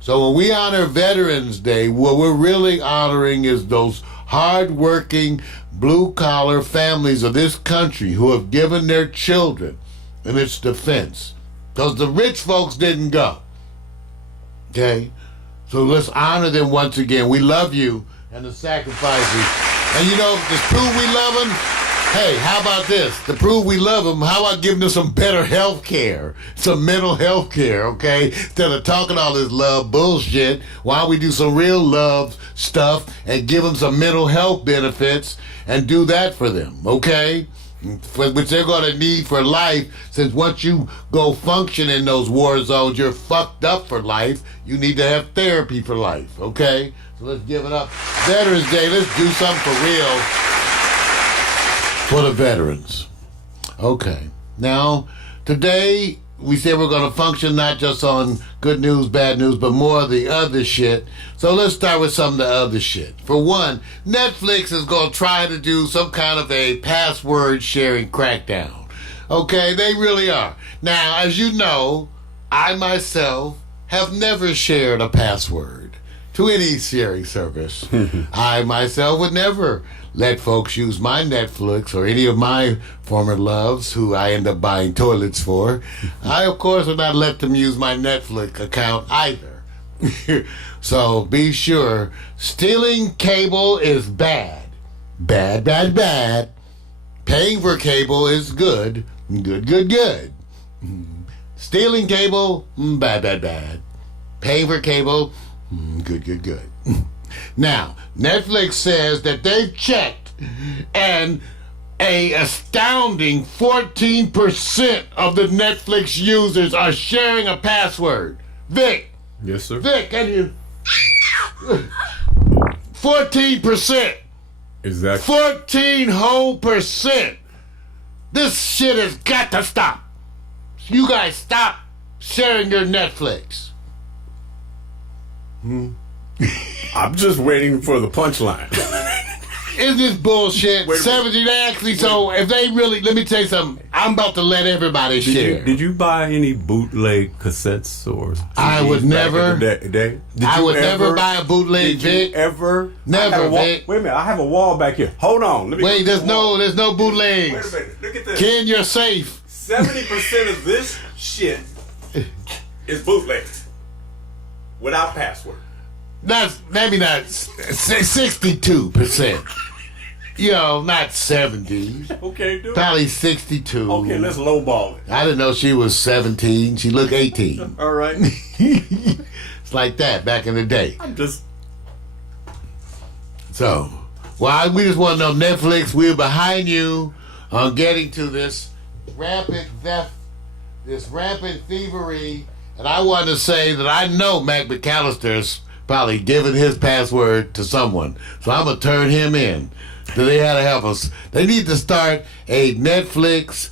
So when we honor Veterans Day, what we're really honoring is those hard-working, blue-collar families of this country who have given their children in its defense. Because the rich folks didn't go. Okay? So let's honor them once again. We love you and the sacrifices. And to prove we love them, hey, how about this? To prove we love them, how about giving them some better health care? Some mental health care, okay? Instead of talking all this love bullshit, why don't we do some real love stuff and give them some mental health benefits and do that for them, okay? Which they're going to need for life, since once you go function in those war zones, you're fucked up for life. You need to have therapy for life, okay? So let's give it up. Veterans Day, let's do something for real for the veterans. Okay. Now, today, we said we're going to function not just on good news, bad news, but more of the other shit. So let's start with some of the other shit. For one, Netflix is going to try to do some kind of a password sharing crackdown. Okay, they really are. Now, as you know, I myself have never shared a password to any sharing service. I myself would never let folks use my Netflix or any of my former loves who I end up buying toilets for. I, of course, would not let them use my Netflix account either. So be sure, stealing cable is bad. Bad, bad, bad. Paying for cable is good. Good, good, good. Stealing cable, bad, bad, bad. Paying for cable, good, good, good. Now, Netflix says that they've checked and a astounding 14% of the Netflix users are sharing a password. Vic. Yes, sir. Vic, can you... 14%. Exactly. 14 whole %. This shit has got to stop. You guys stop sharing your Netflix. I'm just waiting for the punchline. Is this bullshit? Wait a minute. 70 actually, so if they really, let me tell you something, I'm about to let everybody share. Did you buy any bootleg cassettes or CDs I would never. back in the day? I would never buy a bootleg, Did you Vic. ever? Never, I have a wall- Vic. Wait a minute, I have a wall back here. Hold on. Let me Wait, there's no Wait a bootlegs. minute, look at this. Ken, you're safe. 70% of this shit is bootleg. Without password. That's maybe not 62%. You know, not 70. Okay, dude. Probably 62. Okay, let's lowball it. I didn't know she was 17. She looked 18. All right. It's like that back in the day. I'm just. So, well, we just want to know, Netflix, we're behind you on getting to this rampant theft, this rampant thievery. And I want to say that I know Mac McAllister's probably given his password to someone. So I'm going to turn him in. So they had to help us. They need to start a Netflix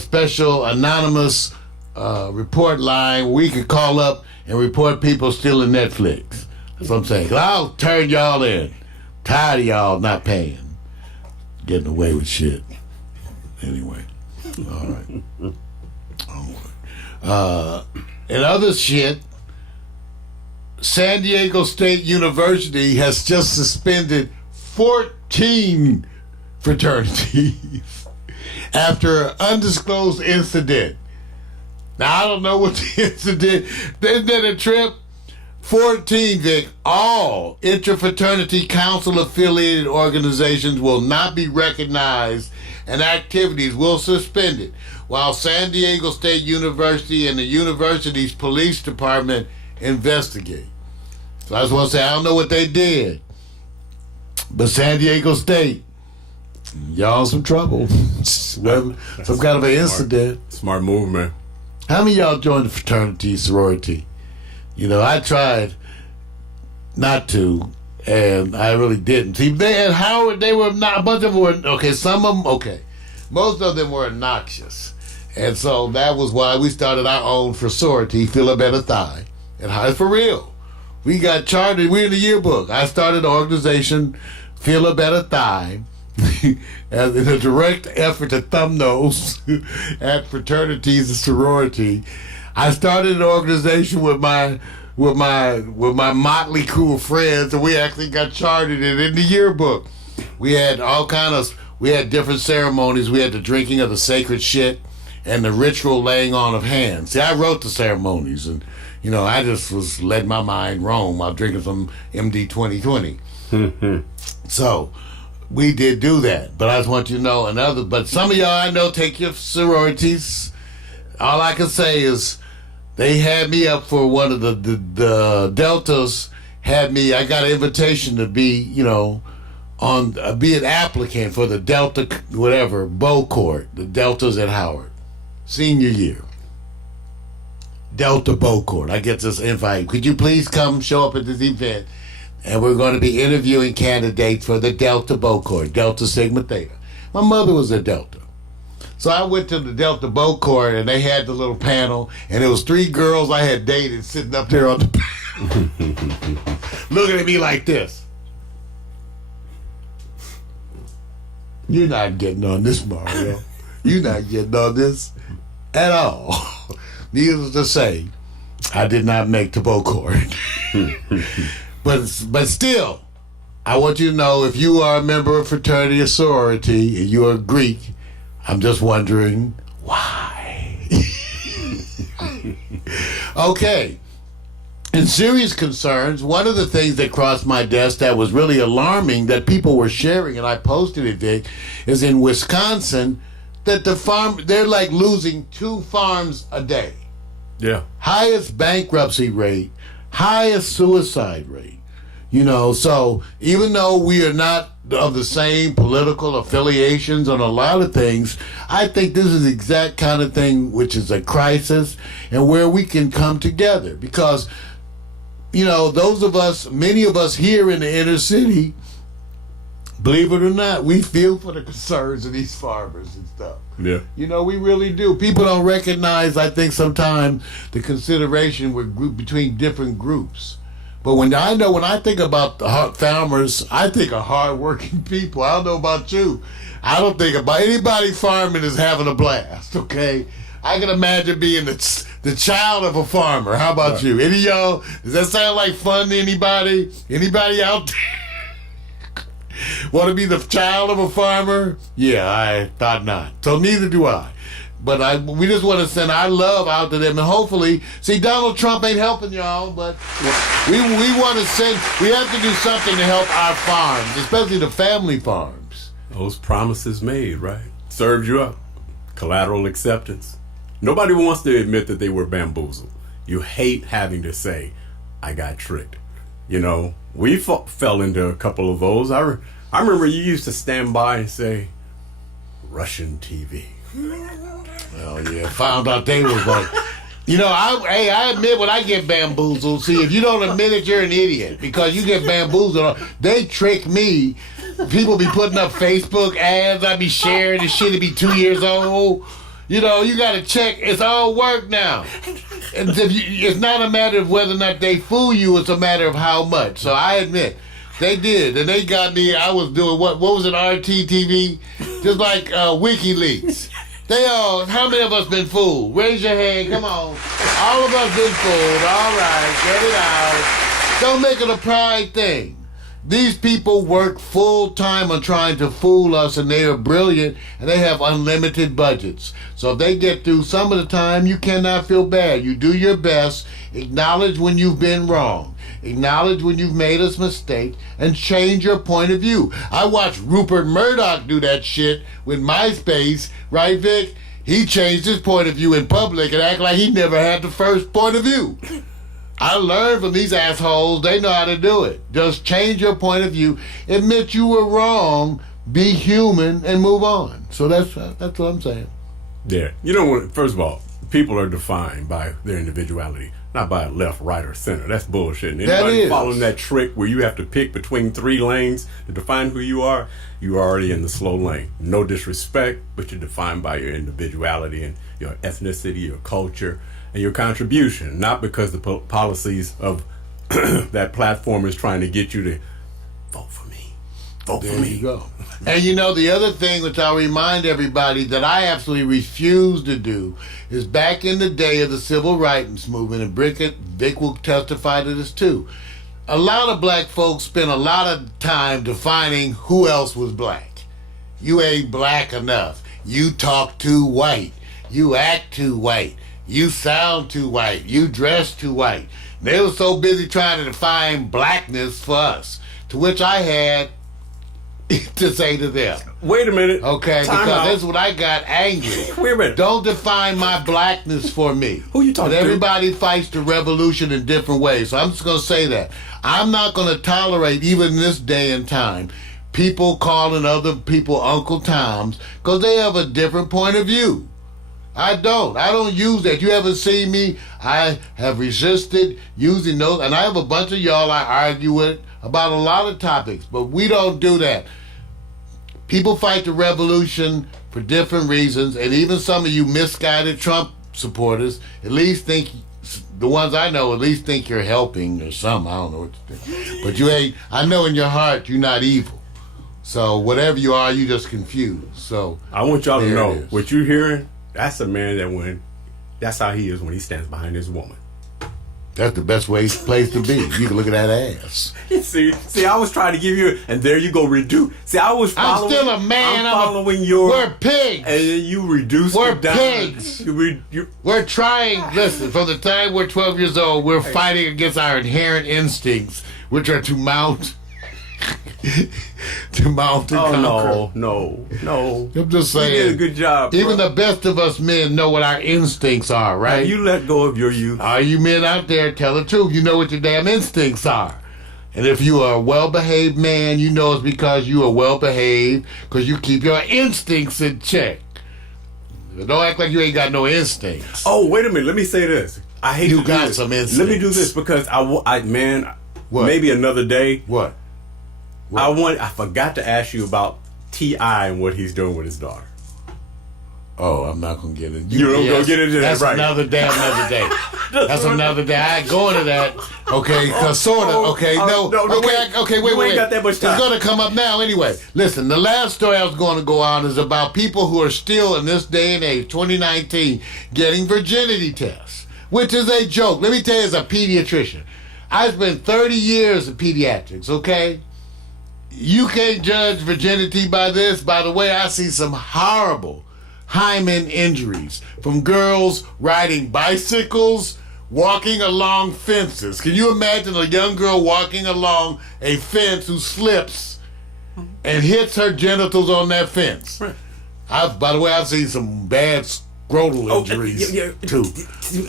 special anonymous report line where we could call up and report people stealing Netflix. That's what I'm saying. 'Cause I'll turn y'all in. Tired of y'all not paying. Getting away with shit. Anyway. All right. And other shit, San Diego State University has just suspended 14 fraternities after an undisclosed incident. Now, I don't know what the incident, isn't that a trip? 14, Vic, all interfraternity council affiliated organizations will not be recognized and activities will suspend it, while San Diego State University and the university's police department investigate. So I just want to say, I don't know what they did, but San Diego State, y'all in some trouble. Some kind of an incident. Smart move, man. How many of y'all joined the fraternity, sorority? You know, I tried not to, and I really didn't. See, they at Howard, they were not, a bunch of them were, okay, some of them, okay. Most of them were obnoxious. And so that was why we started our own sorority, Feel a Better Thigh. And Howard, for real. We got chartered, we're in the yearbook. I started the organization, Feel a Better Thigh, as in a direct effort to thumb nose at fraternities and sorority. I started an organization with my motley crew of friends, and we actually got chartered and in the yearbook. We had we had different ceremonies. We had the drinking of the sacred shit and the ritual laying on of hands. See, I wrote the ceremonies, and you know, I just was letting my mind roam while drinking some MD 2020. So we did do that, but I just want you to know but some of y'all I know take your sororities. All I can say is they had me up for one of the Deltas had me, I got an invitation to be, you know, be an applicant for the Delta, whatever, bow court, the Deltas at Howard, senior year. Delta bow court. I get this invite. Could you please come show up at this event? And we're going to be interviewing candidates for the Delta bow court, Delta Sigma Theta. My mother was a Delta. So I went to the Delta bow court, and they had the little panel, and it was 3 girls I had dated sitting up there on the panel, looking at me like this. You're not getting on this, Mario. You're not getting on this at all. Needless to say, I did not make the boat court. but still, I want you to know, if you are a member of fraternity or sorority and you are Greek, I'm just wondering why. Okay. In serious concerns, one of the things that crossed my desk that was really alarming that people were sharing, and I posted it, Vic, is in Wisconsin that they're like losing 2 farms a day. Yeah. Highest bankruptcy rate, highest suicide rate. So even though we are not of the same political affiliations on a lot of things, I think this is the exact kind of thing which is a crisis and where we can come together. Because, many of us here in the inner city, believe it or not, we feel for the concerns of these farmers and stuff. Yeah. We really do. People don't recognize, I think, sometimes the consideration between different groups. But when I think about the farmers, I think of hardworking people. I don't know about you. I don't think about anybody farming is having a blast, okay? I can imagine being the child of a farmer. How about you? Any of y'all, does that sound like fun to anybody? Anybody out there want to be the child of a farmer? Yeah, I thought not. So neither do I. But we just want to send our love out to them, and hopefully, see, Donald Trump ain't helping y'all, but we want to we have to do something to help our farms, especially the family farms. Those promises made, right? Served you up. Collateral acceptance. Nobody wants to admit that they were bamboozled. You hate having to say, I got tricked. We fell into a couple of those. I remember you used to stand by and say, Russian TV. Well, yeah, found out they was like, I admit when I get bamboozled. See, if you don't admit it, you're an idiot, because you get bamboozled. They trick me. People be putting up Facebook ads. I be sharing this shit. It be 2 years old. You got to check. It's all work now. And it's not a matter of whether or not they fool you. It's a matter of how much. So I admit, they did. And they got me. I was doing, what was it, RTTV? Just like WikiLeaks. How many of us been fooled? Raise your hand. Come on. All of us been fooled. All right. Get it out. Don't make it a pride thing. These people work full time on trying to fool us, and they are brilliant, and they have unlimited budgets. So if they get through some of the time, you cannot feel bad. You do your best. Acknowledge when you've been wrong. Acknowledge when you've made a mistake, and change your point of view. I watched Rupert Murdoch do that shit with MySpace, right, Vic? He changed his point of view in public and act like he never had the first point of view. I learned from these assholes. They know how to do it. Just change your point of view. Admit you were wrong. Be human and move on. So that's what I'm saying. Yeah. First of all, people are defined by their individuality, not by left, right, or center. That's bullshit. And anybody following that trick where you have to pick between 3 lanes to define who you are already in the slow lane. No disrespect, but you're defined by your individuality and your ethnicity, your culture, and your contribution, not because the policies of that platform is trying to get you to vote for me. Vote for me. There you go. And the other thing which I'll remind everybody that I absolutely refuse to do is, back in the day of the civil rights movement, and Vic will testify to this too, a lot of black folks spent a lot of time defining who else was black. You ain't black enough. You talk too white. You act too white. You sound too white. You dress too white. They were so busy trying to define blackness for us, to which I had to say to them, wait a minute. Okay, because that's what I got angry. Wait a minute. Don't define my blackness for me. Who you talking to? Everybody fights the revolution in different ways. So I'm just going to say that. I'm not going to tolerate, even in this day and time, people calling other people Uncle Toms because they have a different point of view. I don't use that. You haven't seen me. I have resisted using those, and I have a bunch of y'all I argue with about a lot of topics, but we don't do that. People fight the revolution for different reasons, and even some of you misguided Trump supporters at least think, the ones I know at least think you're helping or something. I don't know what to think. But you ain't, I know in your heart you're not evil. So whatever you are, you just confused. So I want y'all to there know it is. what you're hearing. That's a man that that's how he is when he stands behind his woman. That's the best place to be. You can look at that ass. See, I was trying to give you, and there you go, reduce. See, I'm still a man. I'm following your. We're pigs. And then you reduce. We're it down. pigs. You, We're trying. Listen, from the time we're 12 years old, we're fighting against our inherent instincts, which are to mount. To mount and conquer. No. I'm just saying. You did a good job. Even bro. the best of us men know what our instincts are, right? Have you let go of your youth? All you men out there, tell the truth. You know what your damn instincts are. And if you are a well-behaved man, you know it's because you are well-behaved, because you keep your instincts in check. Don't act like you ain't got no instincts. Oh, wait a minute. Let me say this. I hate You to do got this. some instincts. Let me do this because man, What? maybe another day. What? I forgot to ask you about T.I. and what he's doing with his daughter. Oh, I'm not gonna get it. You don't go get into that, That's right? another day. That's another day. I ain't going to that. Okay, cause sorta. Okay, no. Okay, wait. You ain't got that much time. It's gonna come up now anyway. Listen, the last story I was going to go on is about people who are still in this day and age, 2019, getting virginity tests, which is a joke. Let me tell you, as a pediatrician, I spent 30 years in pediatrics. Okay. You can't judge virginity by this. By the way, I see some horrible hymen injuries from girls riding bicycles, walking along fences. Can you imagine a young girl walking along a fence who slips and hits her genitals on that fence? By the way, I've seen some bad scrotal injuries too.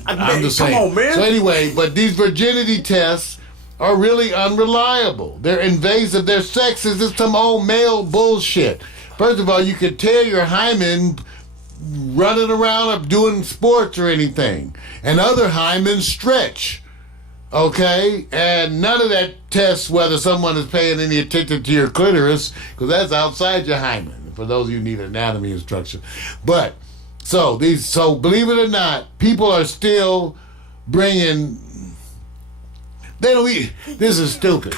I'm just saying. Come on, man. So anyway, but these virginity tests are really unreliable. They're invasive. They're sexist. It's some old male bullshit. First of all, you could tear your hymen running around or doing sports or anything. And other hymens stretch. Okay? And none of that tests whether someone is paying any attention to your clitoris, because that's outside your hymen, for those of you who need anatomy instruction. But, so believe it or not, people are still bringing... They don't eat. This is stupid.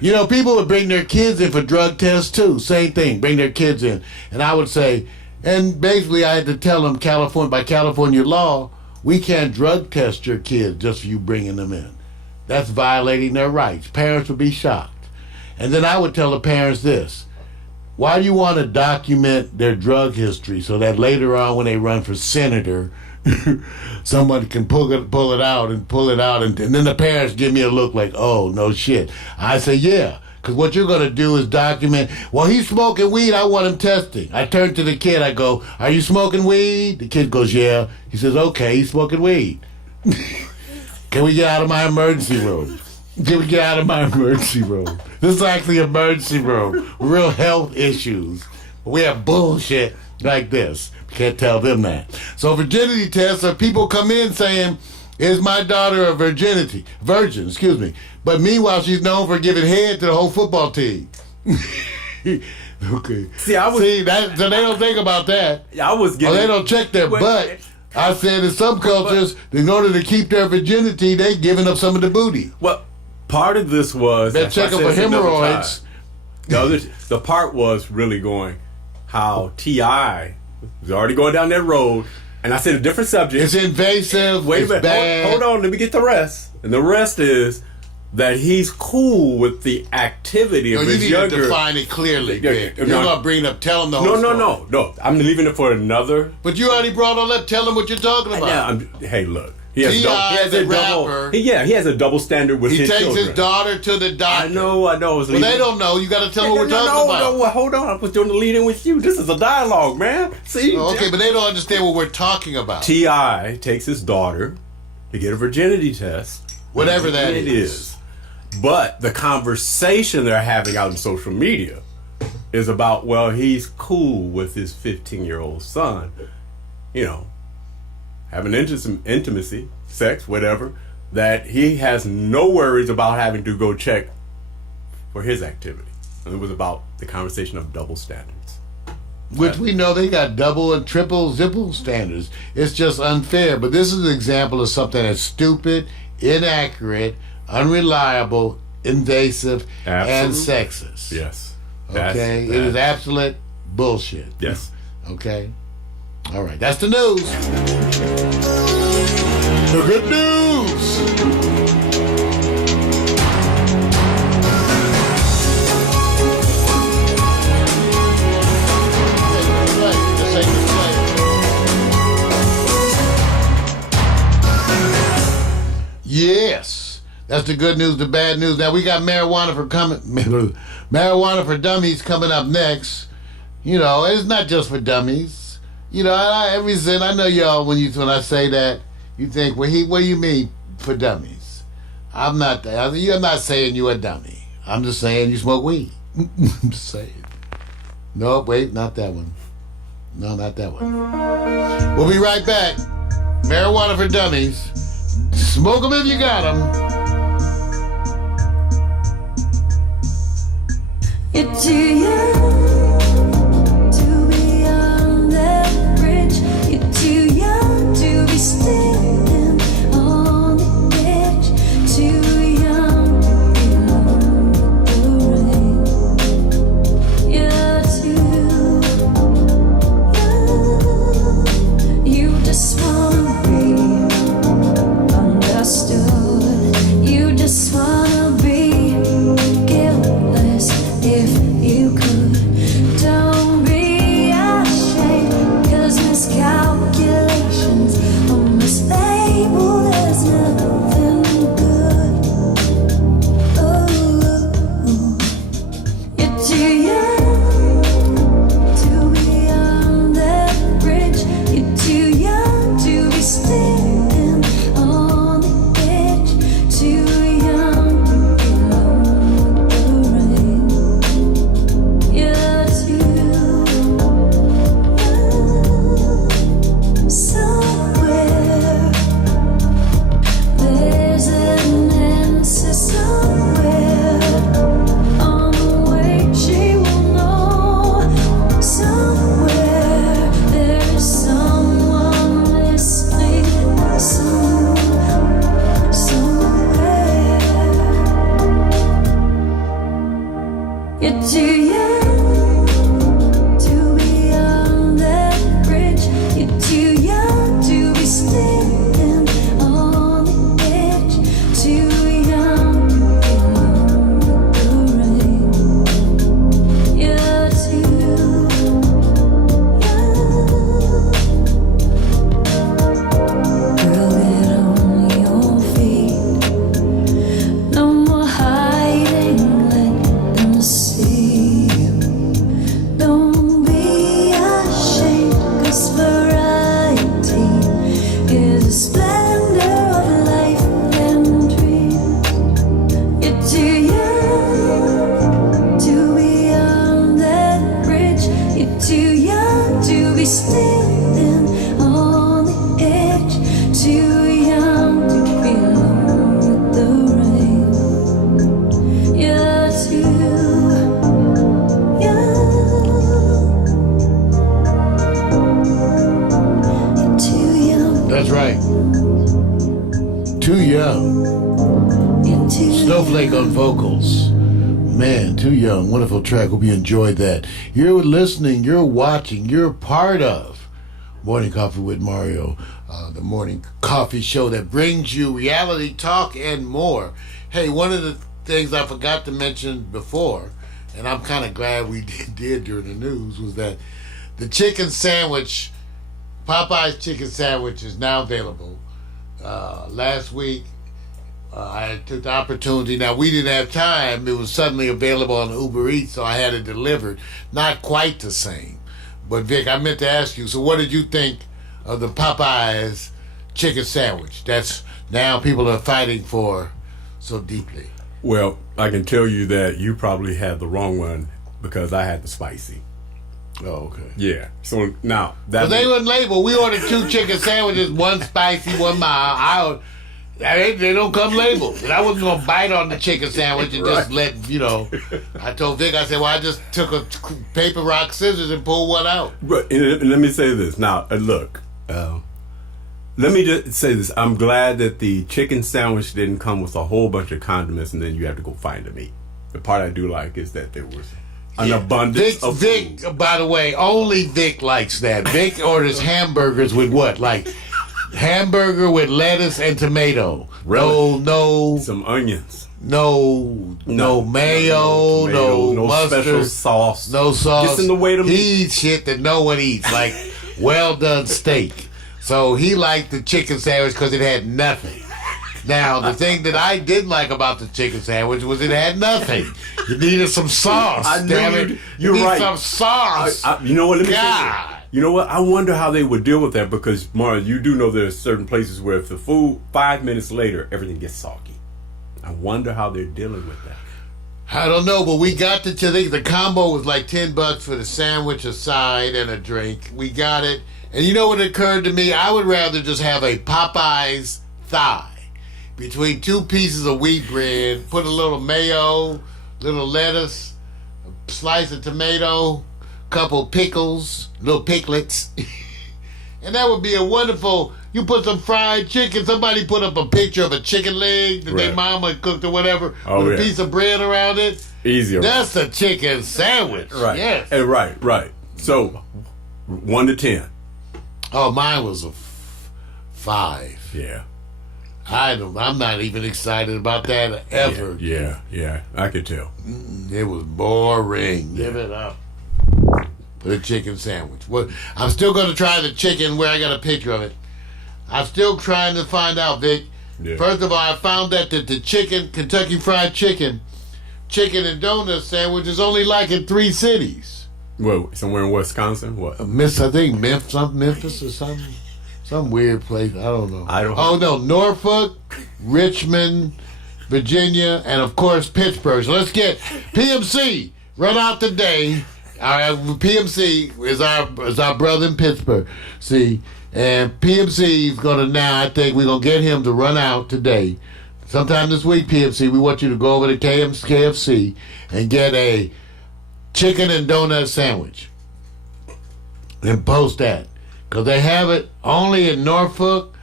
You know, people would bring their kids in for drug tests too. Same thing. Bring their kids in. And I would say, and basically I had to tell them, by California law, we can't drug test your kids just for you bringing them in. That's violating their rights. Parents would be shocked. And then I would tell the parents this. Why do you want to document their drug history so that later on when they run for senator, someone can pull it out, and then the parents give me a look like, oh, no shit. I say, yeah, because what you're going to do is document, well, he's smoking weed, I want him testing. I turn to the kid, I go, are you smoking weed? The kid goes, yeah. He says, okay, he's smoking weed. Can we get out of my emergency room? This is actually emergency room. Real health issues. We have bullshit like this. Can't tell them that. So virginity tests are people come in saying, is my daughter a virgin, but meanwhile she's known for giving head to the whole football team. Okay. So they don't think about that. They don't check their butt. I said in some cultures, in order to keep their virginity, they giving up some of the booty. Well, part of this was they're checking for hemorrhoids. The part was really going how T.I. was already going down that road, and I said a different subject. It's invasive. Wait a it's minute. bad. Hold on. Let me get the rest. And the rest is that he's cool with the activity of his younger. You need to define it clearly. You're going to bring it up. Tell them the whole story. No. I'm leaving it for another. But you already brought all that. Tell them what you're talking about. Hey, look. He has a rapper. He has a double standard with his children. He takes his daughter to the doctor. I know. Well, they don't know. You got to tell them what we're talking about. No, hold on. I was doing the lead-in with you. This is a dialogue, man. See? Okay, but they don't understand what we're talking about. T.I. takes his daughter to get a virginity test. Whatever that is. But the conversation they're having out on social media is about, well, he's cool with his 15-year-old son, having intimacy, sex, whatever, that he has no worries about having to go check for his activity. And it was about the conversation of double standards. Which we know they got double and triple zipple standards. It's just unfair. But this is an example of something that's stupid, inaccurate, unreliable, invasive, and sexist. Yes. Okay? It is absolute bullshit. Yes. Okay? All right. That's the news. The good news. Yes, that's the good news. The bad news. Now we got marijuana for dummies coming up next. You know, it's not just for dummies. You know, I know y'all when I say that, you think, what do you mean for dummies? I'm not saying you a dummy. I'm just saying you smoke weed. I'm just saying. No, wait, not that one. No, not that one. We'll be right back. Marijuana for dummies. Smoke them if you got them. You're too young to be on that bridge. You're too young to be standing on the edge. Too young to be on the rain. You're too young. You just wanna be understood. You just wanna be guiltless if you could. Don't be ashamed, 'cause miscalculations or mislabeled as nothing good. Oh, you're too young to be on that bridge. You're too young to be standing on the edge. Too young to be alone with the rain. You're too young. Somewhere there's an answer. Somewhere on the way she will know. Somewhere there is someone listening. Somewhere. You're too young to be on that bridge. You're too young to be standing on the edge. Too young to be alone with the rain. You're too young. Girl, get on your feet. No more hiding, let them see you. Don't be ashamed, 'cause variety is the splendor of life and dreams. You're too young to be on that bridge. You're too young to be standing on the edge. Too young to be alone with the rain. You're too young. You're too young. That's right. Too young. You're too Snowflake on vocals. Man, Too Young. Wonderful track. Hope you enjoyed that. You're listening, you're watching, you're part of Morning Coffee with Mario, the morning coffee show that brings you reality talk and more. Hey, one of the things I forgot to mention before, and I'm kind of glad we did during the news, was that the chicken sandwich, Popeye's chicken sandwich, is now available. Last week, I took the opportunity. Now, we didn't have time. It was suddenly available on Uber Eats, so I had it delivered. Not quite the same. But, Vic, I meant to ask you, so what did you think of the Popeye's chicken sandwich that's now people are fighting for so deeply? Well, I can tell you that you probably had the wrong one because I had the spicy. Oh, okay. Yeah. So now that But they wouldn't label. We ordered 2 chicken sandwiches, one spicy, one mild. They don't come labeled. And I wasn't going to bite on the chicken sandwich and just let, I told Vic, I said, well, I just took a paper, rock, scissors and pulled one out. Right, and let me say this. Now, look, let me just say this. I'm glad that the chicken sandwich didn't come with a whole bunch of condiments and then you have to go find the meat. The part I do like is that there was an abundance of Vic, food. by the way, only Vic likes that. Vic orders hamburgers with what? Like hamburger with lettuce and tomato. Really? No, Some onions. no mayo, no mustard, special sauce. no sauce. Gets in the way to me. He eats shit that no one eats, like well done steak. So he liked the chicken sandwich because it had nothing. Now, the thing that I didn't like about the chicken sandwich was it had nothing. You needed some sauce. I knew damn it. you're you need right. some sauce. You know what? Let me tell God. you. You know what? I wonder how they would deal with that because, Mara, you do know there's certain places where if the food 5 minutes later, everything gets soggy. I wonder how they're dealing with that. I don't know, but we got the combo was like $10 for the sandwich, a side, and a drink. We got it. And you know what occurred to me? I would rather just have a Popeye's thigh between two pieces of wheat bread, put a little mayo, little lettuce, a slice of tomato, couple pickles, little picklets. And that would be a wonderful, you put some fried chicken, somebody put up a picture of a chicken leg that their Right. mama cooked or whatever, Oh, with a yeah. piece of bread around it. Easier. That's a chicken sandwich. Right. Yes. And right. So, 1 to 10. Oh, mine was a 5. Yeah. I'm not even excited about that ever. Yeah. I could tell. It was boring. Give it up. For the chicken sandwich. Well, I'm still going to try the chicken where I got a picture of it. I'm still trying to find out, Vic. Yeah. First of all, I found that the chicken, Kentucky Fried Chicken and donut sandwich is only like in 3 cities. Well, somewhere in Wisconsin? What? I think Memphis or something. Some weird place. I don't know. Oh, no. Norfolk, Richmond, Virginia, and of course Pittsburgh. So let's get PMC run out today. PMC is our brother in Pittsburgh. See, and PMC is gonna now. I think we're gonna get him to run out today, sometime this week. PMC, we want you to go over to KFC and get a chicken and donut sandwich and post that because they have it only in Norfolk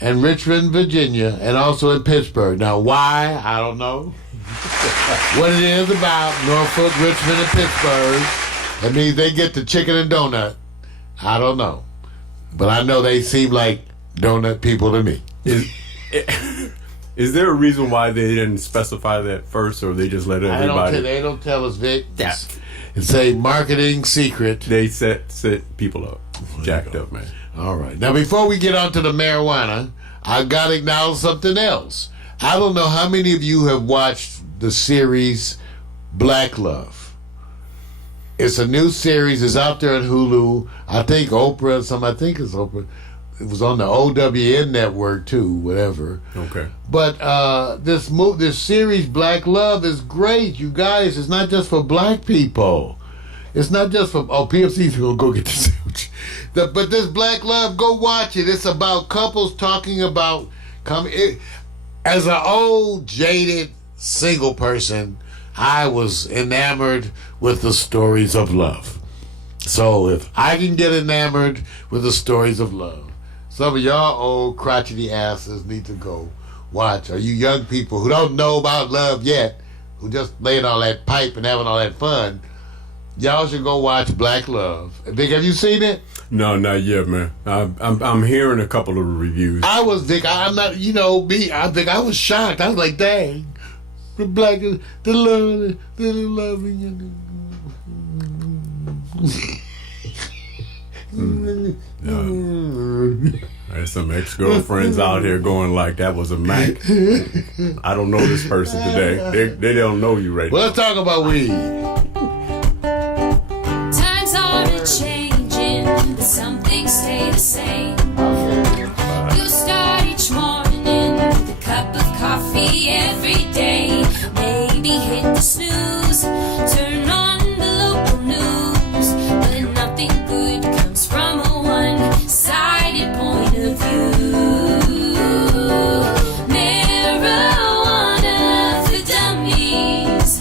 and Richmond, Virginia, and also in Pittsburgh. Now, why? I don't know. What it is about Norfolk, Richmond, and Pittsburgh, that means they get the chicken and donut. I don't know. But I know they seem like donut people to me. Is there a reason why they didn't specify that first, or they just let everybody? They don't tell us, Vic. Yeah. It's a marketing secret. They set people up. Jacked up, man. All right. Now, before we get on to the marijuana, I got to acknowledge something else. I don't know how many of you have watched the series Black Love. It's a new series. It's out there on Hulu. I think Oprah, I think it's Oprah. It was on the OWN network too, whatever. Okay. But this series Black Love is great, you guys. It's not just for black people. It's not just for PFC's gonna go get the sandwich. But this Black Love, go watch it. It's about couples talking about as an old jaded single person, I was enamored with the stories of love. So if I can get enamored with the stories of love, some of y'all old crotchety asses need to go watch. Or you young people who don't know about love yet, who just laying all that pipe and having all that fun, y'all should go watch Black Love. Vic, have you seen it? No, not yet, man. I'm hearing a couple of reviews. I was, Vic, I'm not, me, I was shocked. I was like, dang. The black, the loving. There's some ex-girlfriends out here going like that was a Mac. I don't know this person today. They don't know you right Well, let's talk about weed. Times are changing, but some things stay the same. You start each morning with a cup of coffee every day. Maybe hit the snooze, turn on the local news, but nothing good comes from a one-sided point of view. Marijuana for dummies.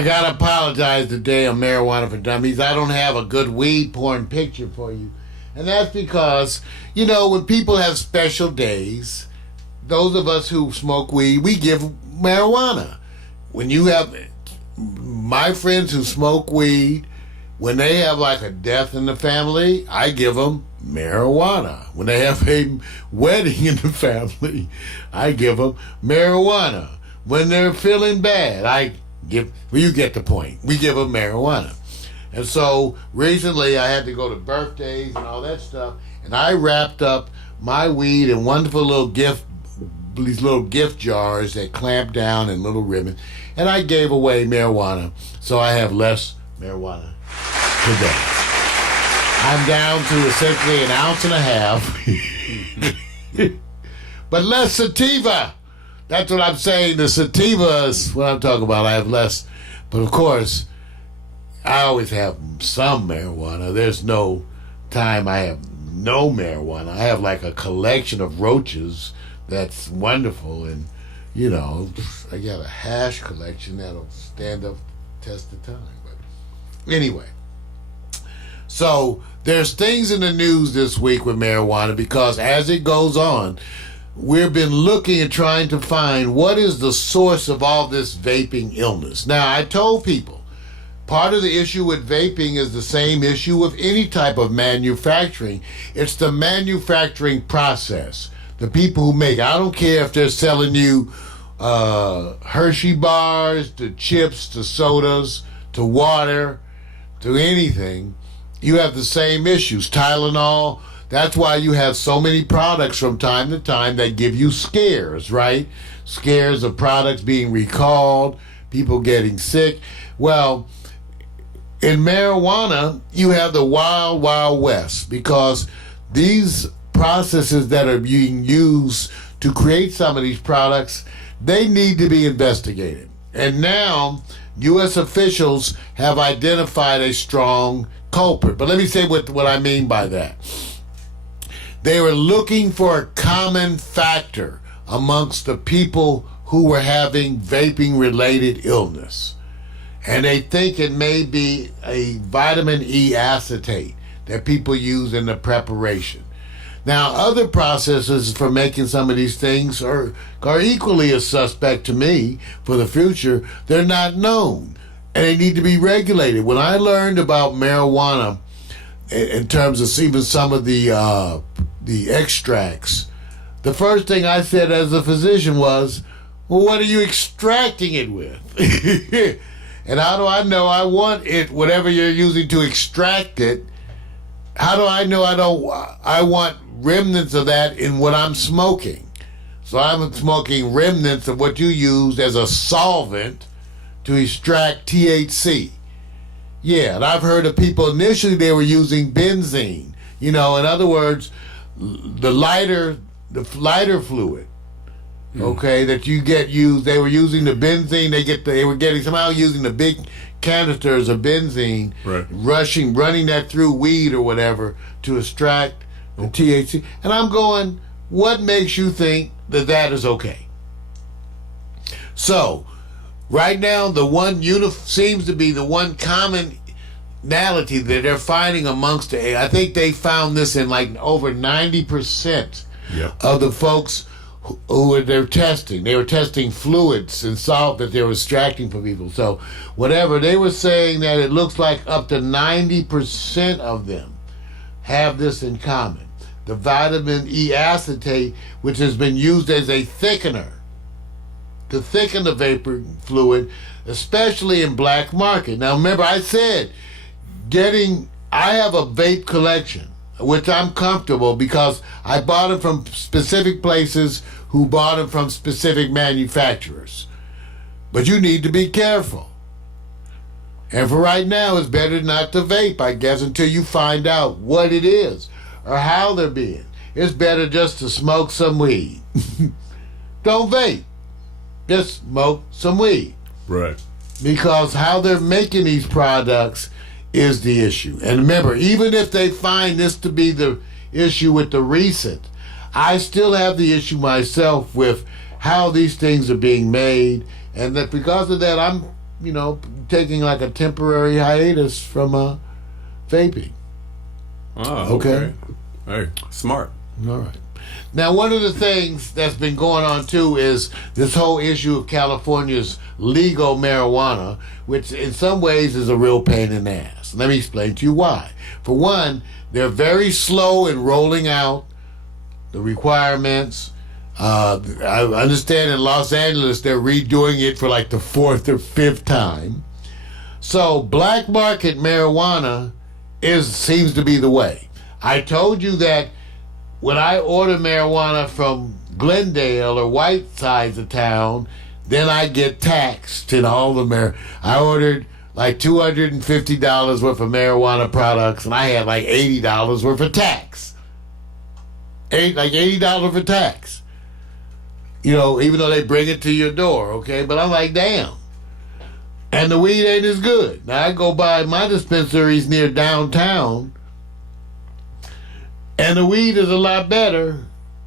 I gotta apologize today on Marijuana for Dummies. I don't have a good weed porn picture for you. And that's because, you know, when people have special days, those of us who smoke weed, we give marijuana. When you have my friends who smoke weed, when they have like a death in the family, I give them marijuana. When they have a wedding in the family, I give them marijuana. When they're feeling bad, well, you get the point. We give them marijuana. And so recently I had to go to birthdays and all that stuff, and I wrapped up my weed in wonderful these little gift jars that clamp down in little ribbons, and I gave away marijuana, so I have less marijuana today. I'm down to essentially an ounce and a half, but less sativa. That's what I'm saying. The sativa is what I'm talking about. I have less, but of course, I always have some marijuana. There's no time I have no marijuana. I have like a collection of roaches that's wonderful, and you know, I got a hash collection that'll stand up test of time. But anyway, so there's things in the news this week with marijuana, because as it goes on, we've been looking and trying to find what is the source of all this vaping illness. Now, I told people, part of the issue with vaping is the same issue with any type of manufacturing. It's the manufacturing process. The people who make it. I don't care if they're selling you Hershey bars, to chips, to sodas, to water, to anything. You have the same issues. Tylenol. That's why you have so many products from time to time that give you scares, right? Scares of products being recalled, people getting sick. Well, in marijuana, you have the wild, wild west, because these processes that are being used to create some of these products, they need to be investigated. And now, U.S. officials have identified a strong culprit. But let me say what I mean by that. They were looking for a common factor amongst the people who were having vaping-related illness. And they think it may be a vitamin E acetate that people use in the preparation. Now, other processes for making some of these things are equally a suspect to me for the future. They're not known, and they need to be regulated. When I learned about marijuana, in terms of even some of the extracts, the first thing I said as a physician was, well, what are you extracting it with? And how do I know I want it, whatever you're using to extract it? How do I know I want remnants of that in what I'm smoking? So I'm smoking remnants of what you use as a solvent to extract THC. Yeah, and I've heard of people initially they were using benzene. You know, in other words, the lighter fluid, okay, that you get used. They were using the benzene. They were getting somehow using the big canisters of benzene, right, running that through weed or whatever to extract the THC. And I'm going, what makes you think that is okay? So, right now, the one seems to be the one commonality that they're finding amongst I think they found this in like over 90% of the folks who they're testing. They were testing fluids and salt that they were extracting from people. So whatever, they were saying that it looks like up to 90% of them have this in common. The vitamin E acetate, which has been used as a thickener to thicken the vapor fluid, especially in black market. Now remember, I said I have a vape collection, which I'm comfortable because I bought them from specific places who bought them from specific manufacturers. But you need to be careful. And for right now, it's better not to vape, I guess, until you find out what it is or how they're being. It's better just to smoke some weed. Don't vape. Just smoke some weed. Right. Because how they're making these products is the issue. And remember, even if they find this to be the issue with the recent, I still have the issue myself with how these things are being made, and that because of that, I'm taking like a temporary hiatus from vaping. Oh, okay. Hey, smart. All right. Now, one of the things that's been going on too is this whole issue of California's legal marijuana, which in some ways is a real pain in the ass. Let me explain to you why. For one, they're very slow in rolling out the requirements. I understand in Los Angeles they're redoing it for like the 4th or 5th time. So black market marijuana seems to be the way. I told you that when I order marijuana from Glendale or white sides of town, then I get taxed in all the I ordered like $250 worth of marijuana products, and I had like $80 worth of tax. Like $80 for tax. Even though they bring it to your door, okay? But I'm like, damn. And the weed ain't as good. Now I go by my dispensaries near downtown, and the weed is a lot better,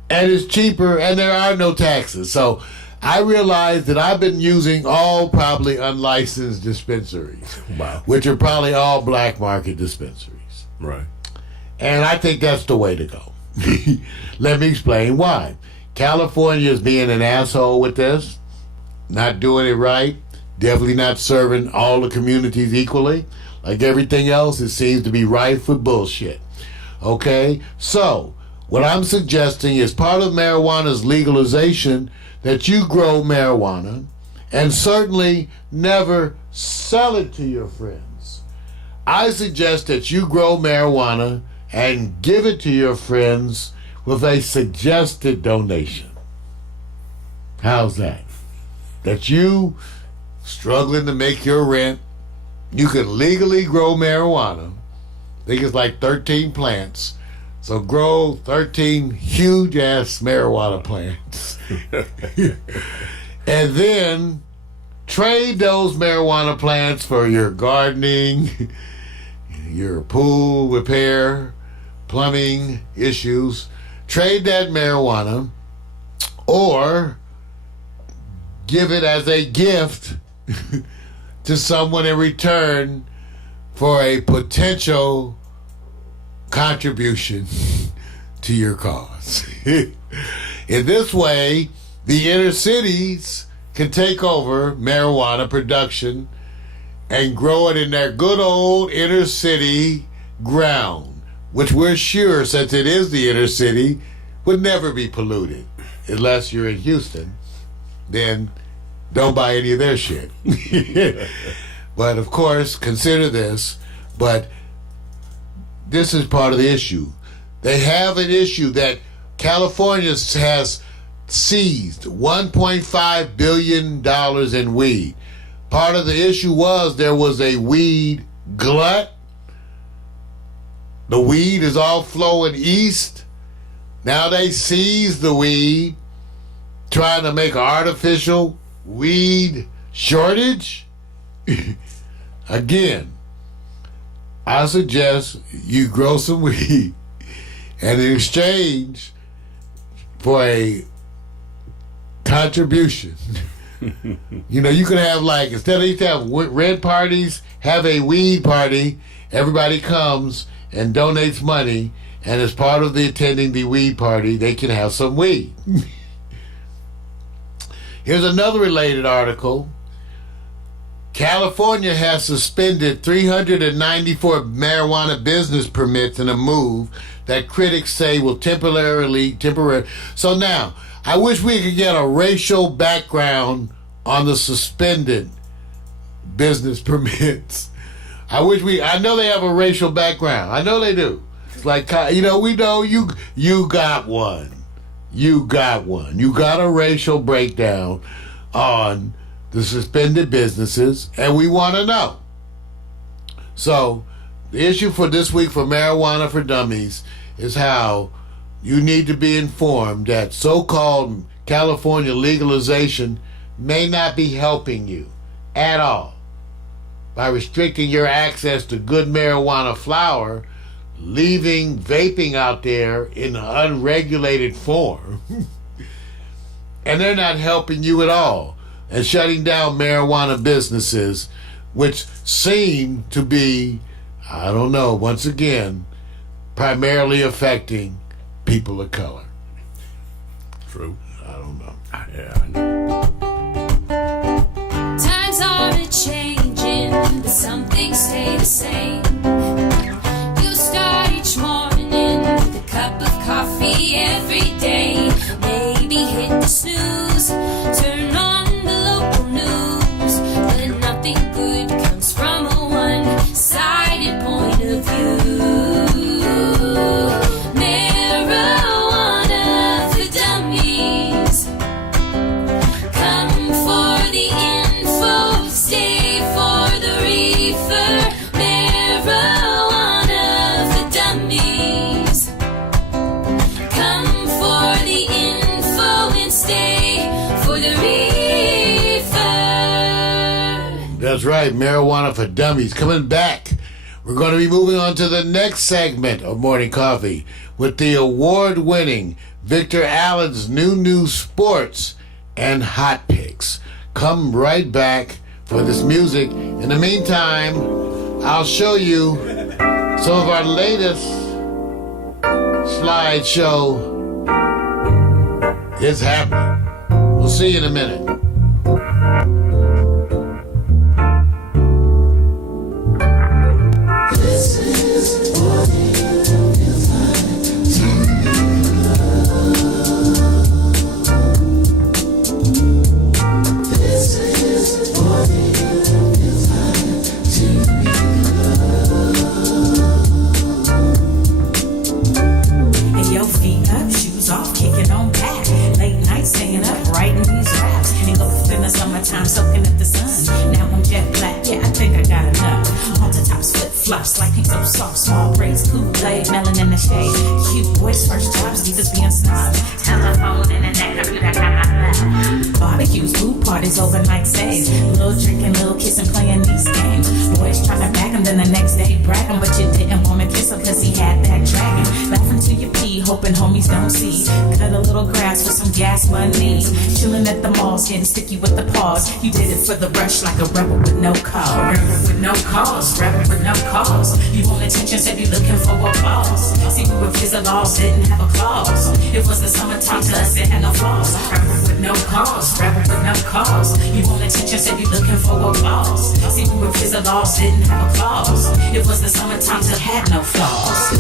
and it's cheaper, and there are no taxes. So I realized that I've been using all probably unlicensed dispensaries. Wow. Which are probably all black market dispensaries. Right. And I think that's the way to go. Let me explain why. California is being an asshole with this, not doing it right, definitely not serving all the communities equally. Like everything else, it seems to be rife with bullshit. Okay? So, what I'm suggesting is part of marijuana's legalization that you grow marijuana and certainly never sell it to your friends. I suggest that you grow marijuana and give it to your friends with a suggested donation. How's that? That you struggling to make your rent, you can legally grow marijuana. I think it's like 13 plants. So grow 13 huge ass marijuana plants. And then trade those marijuana plants for your gardening, your pool repair, plumbing issues. Trade that marijuana or give it as a gift to someone in return for a potential contribution to your cause. In this way, the inner cities can take over marijuana production and grow it in their good old inner city ground, which we're sure, since it is the inner city, would never be polluted. Unless you're in Houston, then don't buy any of their shit. But of course, consider this, but this is part of the issue. They have an issue that California has seized $1.5 billion in weed. Part of the issue was there was a weed glut. The weed is all flowing east. Now they seize the weed, trying to make an artificial weed shortage. Again, I suggest you grow some weed, and in exchange for a contribution, you can have, like, instead of you to have red parties, have a weed party. Everybody comes and donates money, and as part of the attending the weed party, they can have some weed. Here's another related article. California has suspended 394 marijuana business permits in a move that critics say will temporarily. So now, I wish we could get a racial background on the suspended business permits. I know they have a racial background. I know they do. It's like, we know you got one. You got one. You got a racial breakdown on the suspended businesses, and we want to know. So, the issue for this week for Marijuana for Dummies is how you need to be informed that so-called California legalization may not be helping you at all by restricting your access to good marijuana flower, leaving vaping out there in an unregulated form. And they're not helping you at all. and shutting down marijuana businesses, which seem to be, I don't know, once again, primarily affecting people of color. True. I don't know. Yeah, I know. Times are a-changing, but some things stay the same. You start each morning with a cup of coffee every day. Maybe hit the snooze, turn on the local news, but nothing good comes from a one-sided point of view. Marijuana for dummies. Come for the info, stay for the reefer. Marijuana for dummies. Come for the info and stay for the reefer. That's right, marijuana for dummies coming back. We're going to be moving on to the next segment of Morning Coffee with the award-winning Victor Allen's new sports and hot picks. Come right back for this music. In the meantime, I'll show you some of our latest slideshow. It's happening. We'll see you in a minute. And your feet up, shoes off, kicking on back. Late night staying up, writing these raps. Engulfed in the summertime, soaking up the sun. Now I'm jet black, yeah, I think I got enough. Halter tops, flip flops, like pink so soft, small braids, Kool-Aid, melon in the shade. Cute boys, first jobs, divas being snobs. Telephone, internet, computer, blah. Barbecues, food parties, overnight stays. Little drinking, little kissing, playing these games. Boys trying to back him, then the next day brag him, but you didn't want to kiss him cause he had that dragon. Laughing till you pee, hoping homies don't see. Cut a little grass for some gas money. Chilling at the malls, getting sticky with the paws. You did it for the rush like a rebel with no cause. Rebel with no cause, rebel with no cause. You want attention, said you looking for applause. See, we were kids of laws, didn't have a clause. It was the summertime to us, it had no flaws. Rebel with no cause, rebel with no cause. You want attention, said you looking for applause. See, we were kids of laws, didn't have a clause. It was the summertime to had no flaws.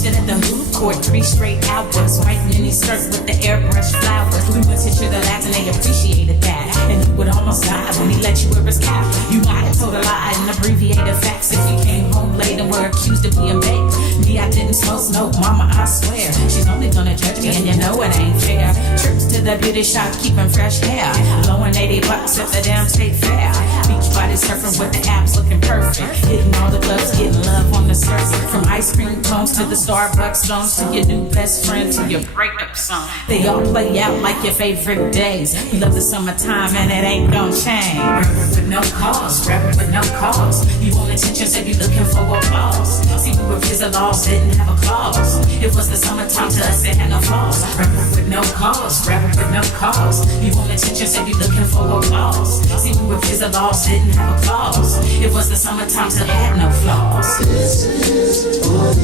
At the hoop court, 3 straight hours, white mini skirt with the airbrush flowers. We went to the lads and they appreciated that. And he would almost die when he let you wear his cap. You might have told a lie and abbreviated facts if you came home late and were accused of being baked. Me, I didn't smoke, mama, I swear. She's only gonna judge me and you know it ain't fair. Trips to the beauty shop, keeping fresh hair. Blowing $80 at the damn state fair. Beach body surfing with the abs looking perfect. Hitting all the clubs, getting love on the surface. From ice cream cones to the Starbucks songs, to your new best friend, to your breakup song. They all play out like your favorite days. We love the summertime and it ain't gonna change. Rebel with no cause, rebel with no cause. You want attention, said you looking for applause. See, we were kids of laws, didn't have a clause. It was the summertime to us, it had no flaws. Rebel with no cause, rebel with no cause. You want attention, said you looking for applause. See, we were kids of laws, didn't have a clause. It was the summertime to had no flaws. This is what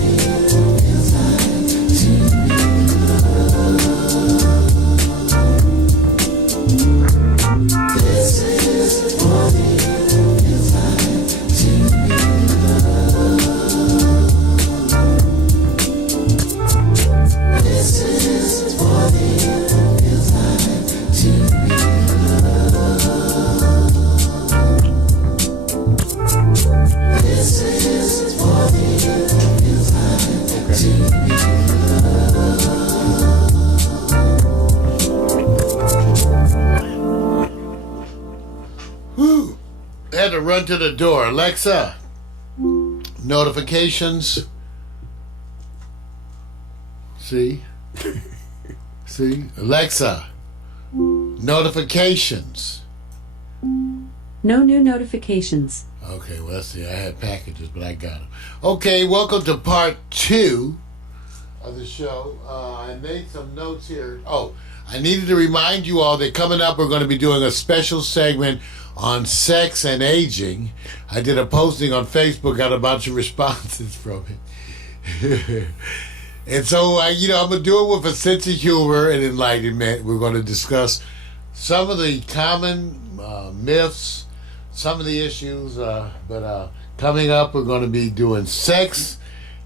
This is what it feels like to be loved. This is what it feels like to be loved. This is what it feels like to be Whew. I had to run to the door. Alexa, notifications. See? See? Alexa, notifications. No new notifications. Okay, well, let's see. I had packages, but I got them. Okay, welcome to part 2 of the show. I made some notes here. Oh, I needed to remind you all that coming up we're going to be doing a special segment on sex and aging. I did a posting on Facebook, got a bunch of responses from it. And so, I'm going to do it with a sense of humor and enlightenment. We're going to discuss some of the common myths, some of the issues, but coming up we're going to be doing sex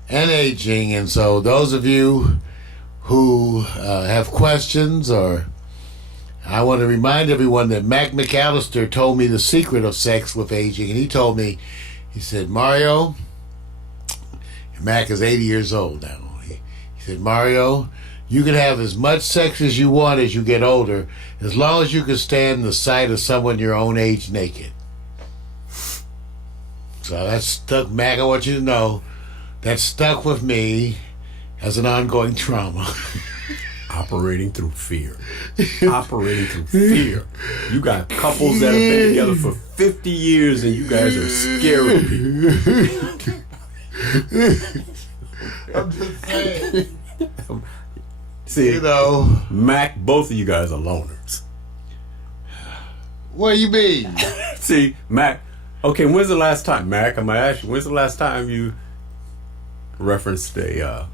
and aging. And so those of you who have questions, or I want to remind everyone that Mac McAllister told me the secret of sex with aging. And he told me, he said, Mario, Mac is 80 years old now. He said, Mario, you can have as much sex as you want as you get older, as long as you can stand the sight of someone your own age naked. So that stuck, Mac, I want you to know, that stuck with me as an ongoing trauma. Operating through fear. Operating through fear. You got couples that have been together for 50 years and you guys are scaring people. I'm just saying. See, Mac, both of you guys are loners. What do you mean? See, Mac, okay, when's the last time, Mac, I'm going to ask you, when's the last time you referenced a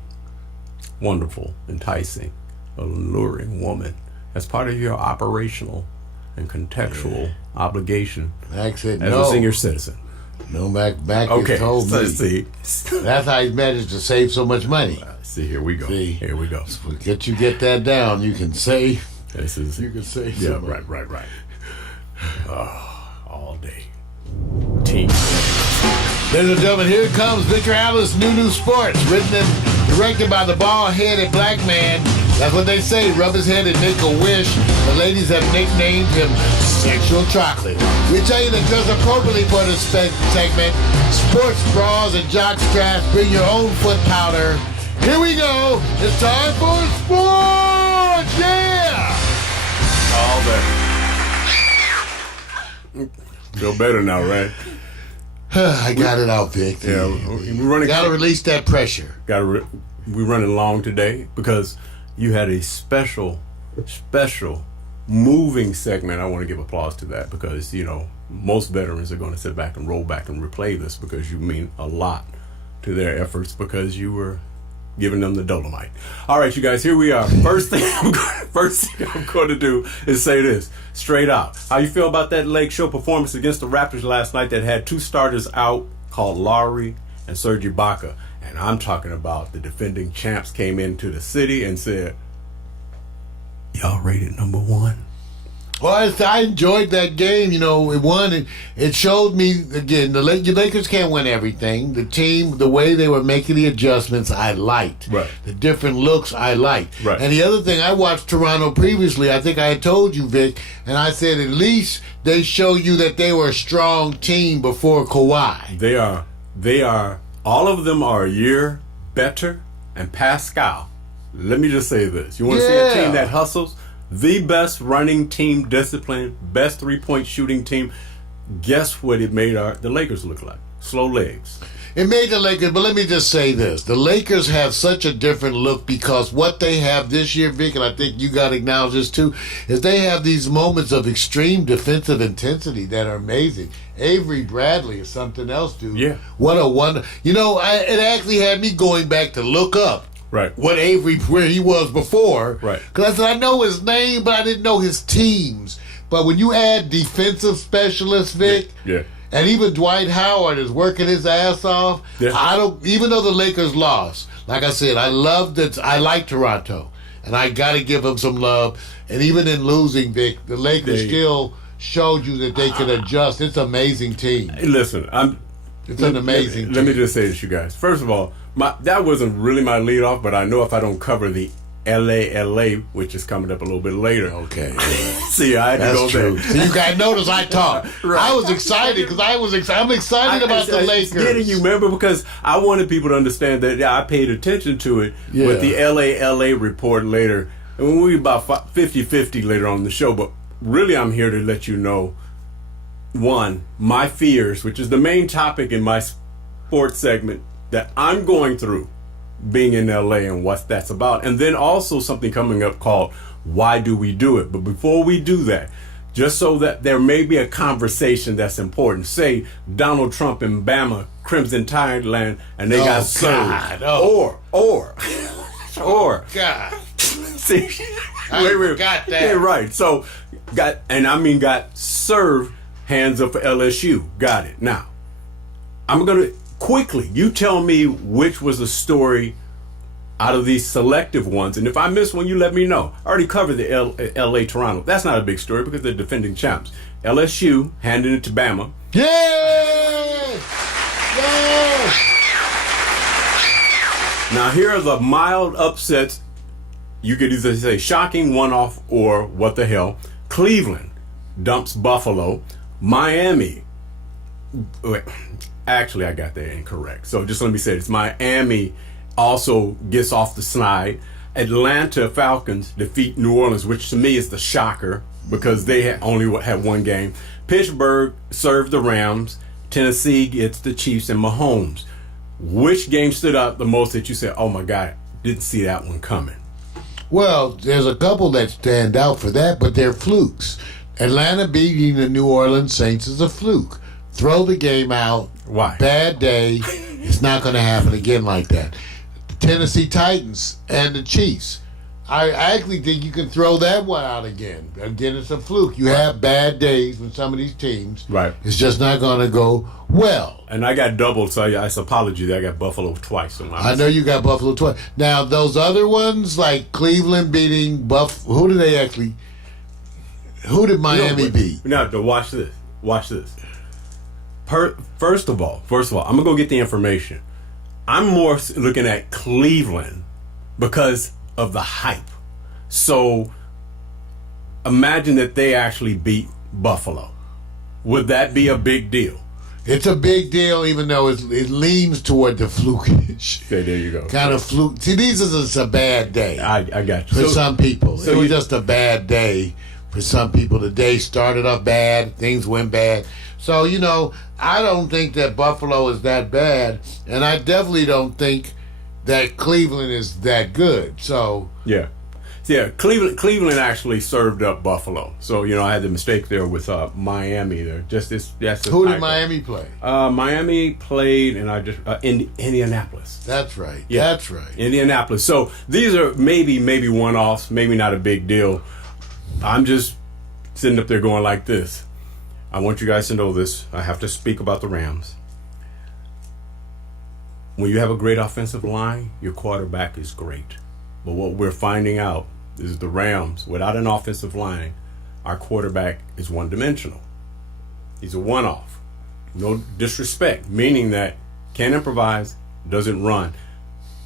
wonderful, enticing, alluring woman as part of your operational and contextual obligation Mac said as no. a senior citizen? No, Mac Okay, has told me. see. That's how he managed to save so much money. See, here we go. See. Here we go. Get that down. You can save. This is, You can save. yeah, so much. right. All day. Team. Ladies and gentlemen, here comes Victor Alice, New Sports, written and directed by the bald-headed black man. That's what they say, rub his head and make a wish. The ladies have nicknamed him Sexual Chocolate. We tell you that dress appropriately for this segment. Sports bras and jock straps, bring your own foot powder. Here we go. It's time for sports. Yeah. All day. Feel better now, right? I got it out, Vic. Yeah, we're running. Gotta release that pressure. We're running long today because you had a special moving segment. I want to give applause to that because most veterans are going to sit back and roll back and replay this because you mean a lot to their efforts because you were giving them the Dolomite. All right, you guys, here we are. First thing I'm going to do is say this straight out. How you feel about that Lake Show performance against the Raptors last night that had 2 starters out called Lowry and Serge Ibaka? And I'm talking about the defending champs came into the city and said, y'all rated number 1. Well, I enjoyed that game. It won. It showed me, again, the Lakers can't win everything. The team, the way they were making the adjustments, I liked. Right. The different looks, I liked. Right. And the other thing, I watched Toronto previously. I think I had told you, Vic, and I said at least they show you that they were a strong team before Kawhi. They are, all of them are a year better. And Pascal, let me just say this. You want to see a team that hustles? The best running team, discipline, best 3-point shooting team. Guess what it made the Lakers look like? Slow legs. It made the Lakers, but let me just say this. The Lakers have such a different look because what they have this year, Vic, and I think you got to acknowledge this too, is they have these moments of extreme defensive intensity that are amazing. Avery Bradley is something else, dude. Yeah. What a wonder. It actually had me going back to look up. Right. What Avery, where he was before. Right. Because I said, I know his name, but I didn't know his teams. But when you add defensive specialists, Vic, Yeah. and even Dwight Howard is working his ass off. Yeah. Even though the Lakers lost, like I said, I like Toronto, and I got to give them some love. And even in losing, Vic, the Lakers still showed you that they can adjust. It's an amazing team. Hey, listen, It's an amazing Let me team. just say this, you guys. First of all, that wasn't really my lead off, but I know if I don't cover the LA, which is coming up a little bit later. Okay. See, I had to go That's true. there. So you guys notice I talk. Right. I was excited because I'm excited about the Lakers. Getting you, remember, because I wanted people to understand that I paid attention to it. Yeah. But the LA report later And we'll be about 50-50 later on in the show, but really I'm here to let you know, one, my fears, which is the main topic in my sports segment that I'm going through being in LA and what that's about. And then also something coming up called Why Do We Do It? But before we do that, just so that there may be a conversation that's important. Say Donald Trump in Bama, Crimson Tideland, and they got served. God. Or God. see, Got that. Yeah, right. So got served, hands up for LSU. Got it. Now, I'm gonna quickly, you tell me which was the story out of these selective ones, and if I miss one, you let me know. I already covered the LA Toronto. That's not a big story because they're defending champs. LSU handing it to Bama. Yay! Yay! Now here are the mild upsets. You could either say shocking, one-off, or what the hell. Cleveland dumps Buffalo. Miami. Wait, actually, I got that incorrect. So just let me say this. Miami also gets off the slide. Atlanta Falcons defeat New Orleans, which to me is the shocker because they had only had one game. Pittsburgh served the Rams. Tennessee gets the Chiefs and Mahomes. Which game stood out the most that you said, oh my God, didn't see that one coming? Well, there's a couple that stand out for that, but they're flukes. Atlanta beating the New Orleans Saints is a fluke. Throw the game out. Why? Bad day. It's not going to happen again like that. The Tennessee Titans and the Chiefs. I actually think you can throw that one out again. Again, it's a fluke. You have bad days with some of these teams. Right. It's just not going to go well. And I got doubled, so I apology that I got Buffalo twice. I know you got Buffalo twice. Now, those other ones, like Cleveland beating who did Miami beat? Now, watch this. Watch this. First of all, I'm going to go get the information. I'm more looking at Cleveland because of the hype. So imagine that they actually beat Buffalo. Would that be a big deal? It's a big deal, even though it leans toward the flukish. Okay, there you go. Kind of fluke. See, these are just a bad day. I got you. For some people. so it was you- just a bad day for some people. The day started off bad. Things went bad. So, I don't think that Buffalo is that bad. And I definitely don't think that Cleveland is that good. So, Yeah. Cleveland actually served up Buffalo. So, I had the mistake there with Miami there. That's the who did typo. Miami play? Miami played in Indianapolis. That's right. Yeah. That's right. Indianapolis. So these are maybe one-offs, maybe not a big deal. I'm just sitting up there going like this. I want you guys to know this. I have to speak about the Rams. When you have a great offensive line, your quarterback is great. But what we're finding out is the Rams, without an offensive line, our quarterback is one-dimensional. He's a one-off. No disrespect, meaning that can't improvise, doesn't run.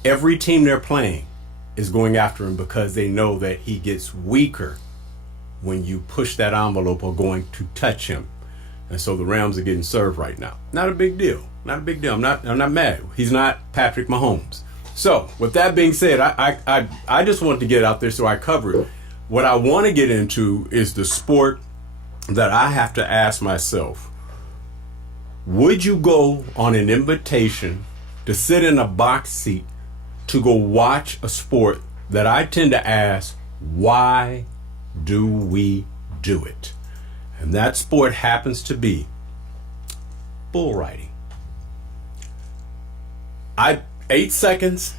Every team they're playing is going after him because they know that he gets weaker when you push that envelope or going to touch him. And so the Rams are getting served right now. Not a big deal. Not a big deal. I'm not mad. He's not Patrick Mahomes. So with that being said, I just wanted to get it out there so I cover it. What I want to get into is the sport that I have to ask myself. Would you go on an invitation to sit in a box seat to go watch a sport that I tend to ask, why do we do it? And that sport happens to be bull riding. 8 seconds.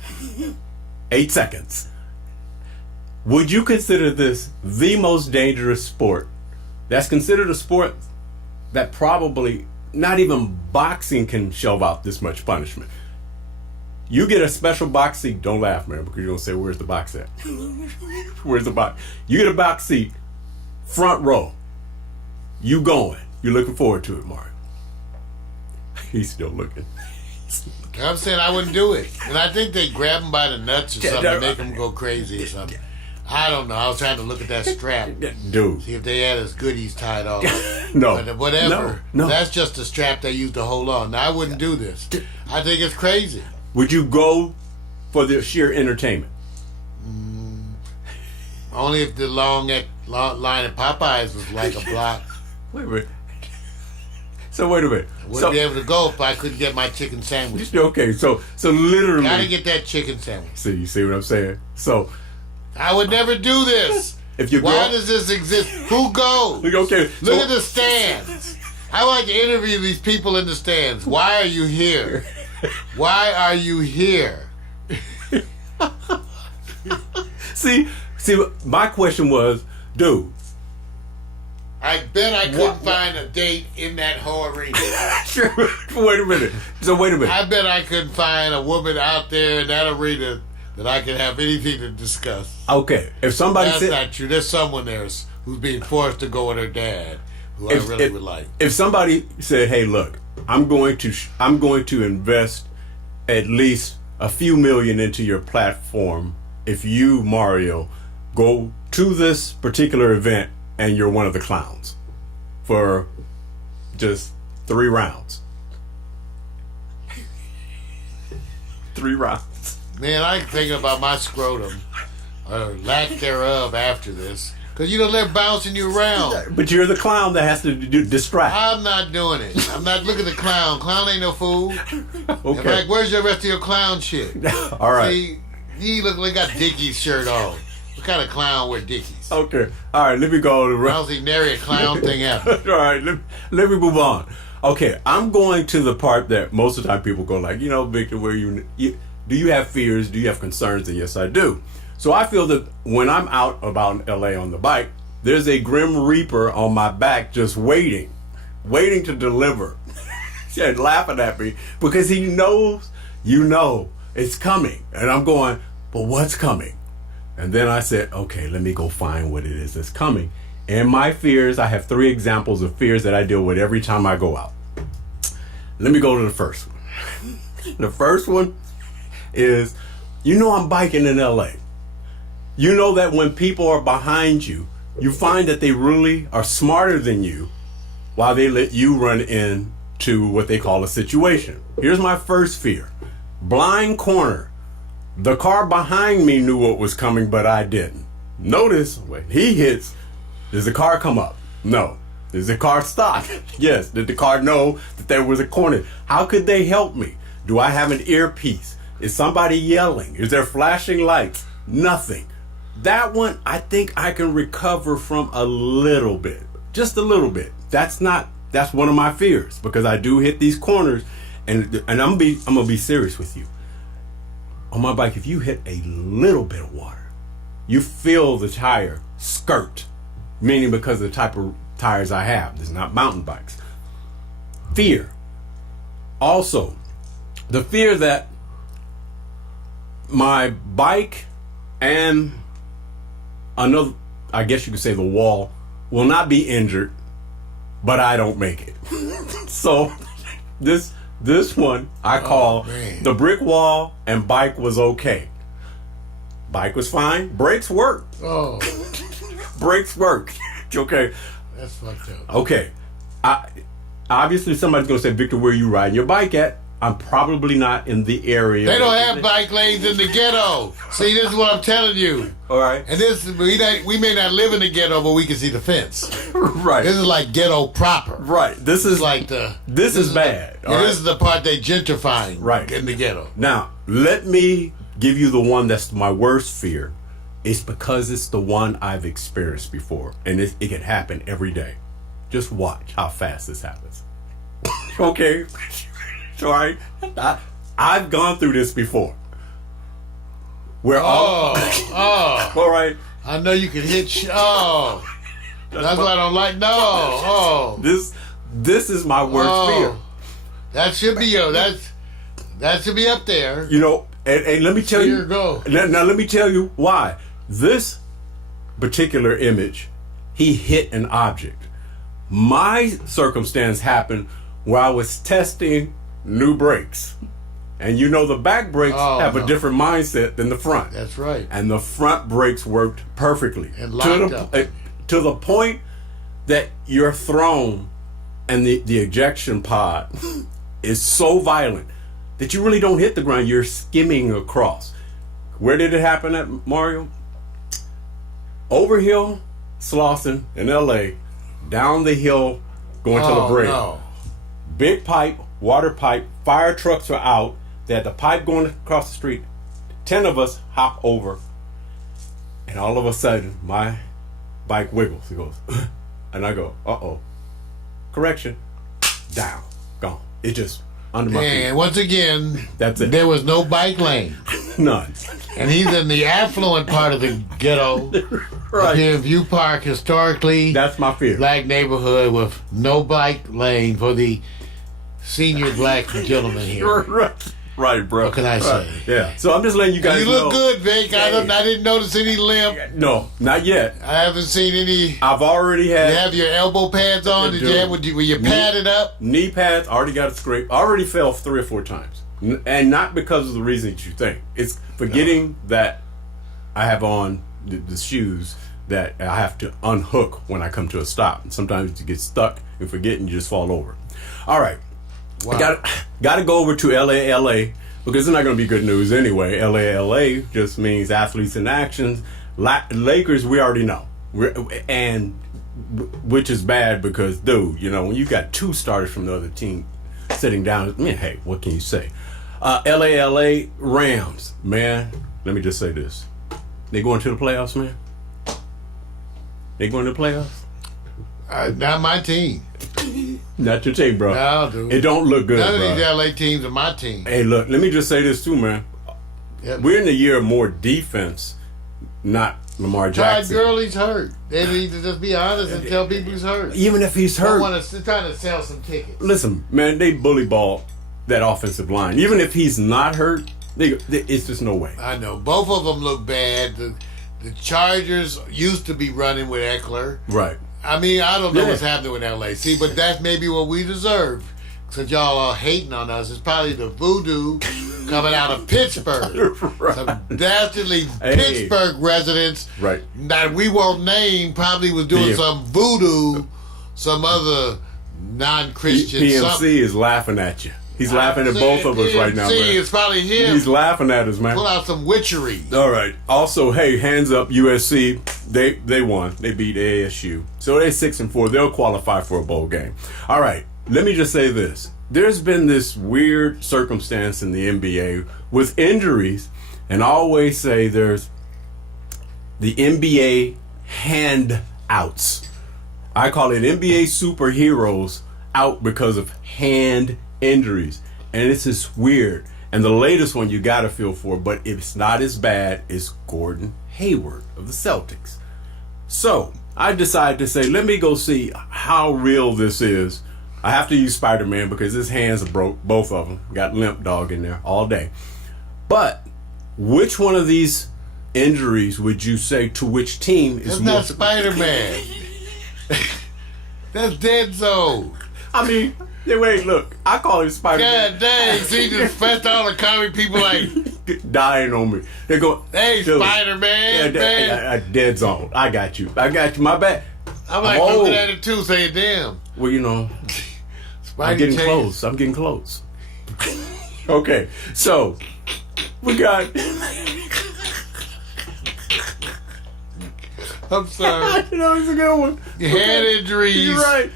8 seconds. Would you consider this the most dangerous sport? That's considered a sport that probably not even boxing can shove out this much punishment. You get a special box seat. Don't laugh, man, because you're going to say, where's the box at? Where's the box? You get a box seat, front row. You going. You're looking forward to it, Mark. He's still looking. I'm saying I wouldn't do it. And I think they grab him by the nuts or something, make him go crazy or something. I don't know. I was trying to look at that strap. Dude. See if they had his goodies tied off. No. But whatever. No. That's just the strap they use to hold on. Now, I wouldn't do this. I think it's crazy. Would you go for the sheer entertainment? Only if the long line at Popeyes was like a block. Wait a minute. So wait a minute. Wouldn't be able to go if I couldn't get my chicken sandwich. Okay, so literally. Gotta get that chicken sandwich. See, you see what I'm saying? So I would never do this. if you Why go, does this exist? Who goes? okay, Look at the stands. I like to interview these people in the stands. Why are you here? Why are you here? see, my question was, dude. I bet I couldn't find a date in that whole arena. Wait a minute. So wait a minute. I bet I couldn't find a woman out there in that arena that I could have anything to discuss. Okay, if somebody That's said, not true. There's someone there who's being forced to go with her dad, who I really would like. If somebody said, "Hey, look, I'm going to invest at least a few million into your platform if you, Mario, go to this particular event and you're one of the clowns for just 3 rounds." 3 rounds. Man, I'm thinking about my scrotum, or lack thereof after this. Because, they're bouncing you around. But you're the clown that has to distract. I'm not doing it. I'm not looking at the clown. Clown ain't no fool. Okay. In fact, where's the rest of your clown shit? All right. See, he look like got Dickies shirt on. What kind of clown wear Dickies? Okay. All right. Let me go to the I don't think nary a clown thing ever. All right. Let me move on. Okay. I'm going to the part that most of the time people go like, Victor, where you do you have fears? Do you have concerns? And yes, I do. So I feel that when I'm out about in LA on the bike, there's a grim reaper on my back just waiting to deliver. And laughing at me because he knows, it's coming. And I'm going, but what's coming? And then I said, okay, let me go find what it is that's coming. And my fears, I have 3 examples of fears that I deal with every time I go out. Let me go to the first one. The first one is, I'm biking in LA. You know that when people are behind you, you find that they really are smarter than you while they let you run into what they call a situation. Here's my first fear. Blind corner. The car behind me knew what was coming, but I didn't. Notice when he hits, does the car come up? No. Does the car stop? Yes. Did the car know that there was a corner? How could they help me? Do I have an earpiece? Is somebody yelling? Is there flashing lights? Nothing. That one, I think I can recover from a little bit. Just a little bit. That's one of my fears because I do hit these corners and I'm gonna be serious with you. On my bike, if you hit a little bit of water, you feel the tire skirt, meaning because of the type of tires I have. There's not mountain bikes. Fear. Also, the fear that my bike and another, I guess you could say the wall, will not be injured, but I don't make it. So this one I call the brick wall and bike was okay. Bike was fine. Brakes worked. Oh, Brakes work. Okay. that's fucked up. Okay. Obviously somebody's gonna say, Victor, where you riding your bike at? I'm probably not in the area. They don't have bike lanes in the ghetto. See, this is what I'm telling you. All right. And we may not live in the ghetto, but we can see the fence. Right. This is like ghetto proper. Right. This is like this is bad. This is the part they gentrifying. Right. In the ghetto. Now, let me give you the one that's my worst fear. It's because it's the one I've experienced before, and it can happen every day. Just watch how fast this happens. Okay. All right, I've gone through this before. All right. I know you can hit. That's what I don't like. No. This is my worst fear. That should be that should be up there. And let me tell you. Here go. Now let me tell you why. This particular image, he hit an object. My circumstance happened where I was testing new brakes. And the back brakes have a different mindset than the front. That's right. And the front brakes worked perfectly. And locked up. To the point that you're thrown and the ejection pod is so violent that you really don't hit the ground. You're skimming across. Where did it happen at, Mario? over hill, Slauson in LA, down the hill, going to La Brea. No. Big pipe, water pipe, fire trucks were out. They had the pipe going across the street. 10 of us hop over, and all of a sudden, my bike wiggles. It goes, and I go, uh-oh. Correction. Down. Gone. It just, under my feet. And once again, That's it. there was no bike lane. None. And he's in the affluent part of the ghetto. Right. Here in View Park, historically That's my fear. black neighborhood with no bike lane for the senior black gentleman here. Right, bro. What can I say? Yeah. So I'm just letting you guys You know. look good, Vic. I didn't notice any limp. No, not yet. I haven't seen any. I've already You had have your elbow pads on? Did you have? Were you padded up? knee pads. Already got a scrape. Already fell 3 or 4 times, and not because of the reason that you think. It's forgetting that I have on the shoes that I have to unhook when I come to a stop. And sometimes you get stuck and forget and you just fall over. All right. Wow. Got to go over to LA, because it's not going to be good news anyway. LA just means athletes in actions. Lakers, we already know. Which is bad because, dude, when you got 2 starters from the other team sitting down, man, hey, what can you say? LA Rams, man, let me just say this. They going to the playoffs, man? They going to the playoffs? Not my team. Not your team, bro. No, dude. It don't look good, None of bro. these LA teams are my team. Hey, look, let me just say this too, man. Yep. We're in the year of more defense, not Lamar Todd Jackson. Gurley's hurt. They need to just be honest and tell people he's hurt. Even if he's I hurt. want to trying to sell some tickets. Listen, man, they bully ball that offensive line. Even if he's not hurt, it's just no way. I know. Both of them look bad. The Chargers used to be running with Eckler. Right. I mean, I don't know Yeah. what's happening with LA. See, but that's maybe what we deserve. Since y'all are hating on us, it's probably the voodoo coming out of Pittsburgh. Right. Some dastardly Hey. Pittsburgh residents Right. that we won't name probably was doing Yeah. some voodoo, some other non-Christian PMC something. is laughing at you. He's laughing at both of us right now, See, man. it's probably him. He's laughing at us, man. Pull out some witchery. All right. Also, hey, hands up, USC. They won. They beat ASU. So they're 6-4. They'll qualify for a bowl game. All right. Let me just say this. There's been this weird circumstance in the NBA with injuries, and I always say there's the NBA handouts. I call it NBA superheroes out because of hand injuries. And it's just weird. And the latest one you got to feel for, but it's not as bad, is Gordon Hayward of the Celtics. So I decided to say, let me go see how real this is. I have to use Spider-Man because his hands are broke, both of them. Got limp dog in there all day. But which one of these injuries would you say to which team is That's more... not Spider-Man. That's Denzo. I mean, wait, look. I call him Spider-Man. God dang, see, just pressed all the comic people like, Dying on me. They go, hey, dude, Spider-Man, man. dead zone. I got you. My bad. I'm like old. looking at it too, saying, damn. Well, I'm Spidey getting changed. close. I'm getting close. Okay, so we got. I'm sorry. It's a good one. Hand injuries. You're right.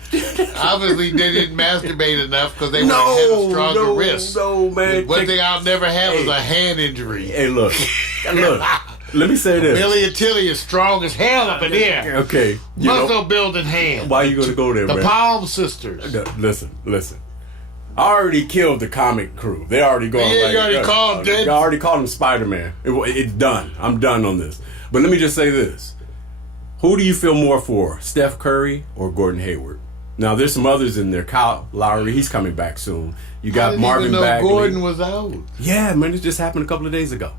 Obviously, they didn't masturbate enough because they would have had a stronger wrist. No, man. One thing I'll never have is Hey. a hand injury. Hey, look. Let me say this. Billy and Tilly is strong as hell up in here. Okay. Muscle building hand. Why you gonna go there, The man? Palm Sisters. No, listen. I already killed the comic crew. They already going. Yeah, you already called it. I already called him Spider-Man. It's done. I'm done on this. But let me just say this: who do you feel more for, Steph Curry or Gordon Hayward? Now, there's some others in there. Kyle Lowry, he's coming back soon. You I got didn't Marvin even know Bagley. Gordon was out. Yeah, man, it just happened a couple of days ago.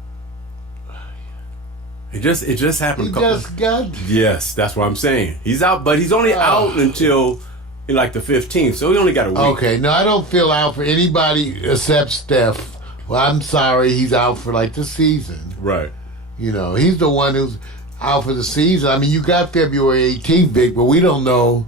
It just happened. He a couple. just got. Yes, that's what I'm saying. He's out, but he's only out until like the 15th, so he only got a week. Okay, no, I don't feel out for anybody except Steph. Well, I'm sorry, he's out for like the season. Right. He's the one who's out for the season. I mean, you got February 18th, Vic, but we don't know.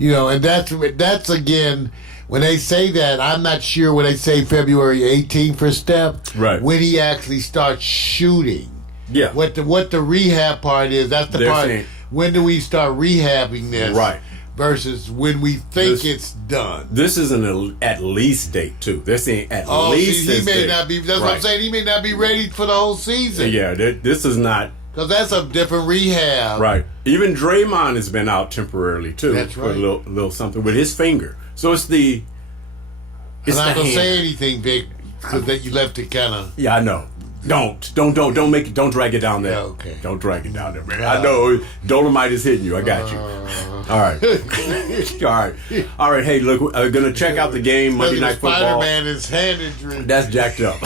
And that's again, when they say that, I'm not sure when they say February 18th for Steph, Right. when he actually starts shooting. Yeah. What the rehab part is. That's the They're part. saying- When do we start rehabbing this? Right. Versus when we think it's done. This is an at least date too. They're saying at Oh, least. see, he this may date. not be. That's what I'm Right. saying. He may not be ready for the whole season. Yeah, this is not Because that's a different rehab. right. Even Draymond has been out temporarily too. That's For a right. little something with his finger. So it's the. I'm not the gonna say hand. anything, Vic, because that you left it kind of. Yeah, I know. Don't make it. Don't drag it down there. Yeah, okay. Don't drag it down there, man. I know Dolomite is hitting you. I got you. All right. All right. Hey, look, we're gonna check out the game Monday Night Football. Spider-Man is hand injury. That's jacked up.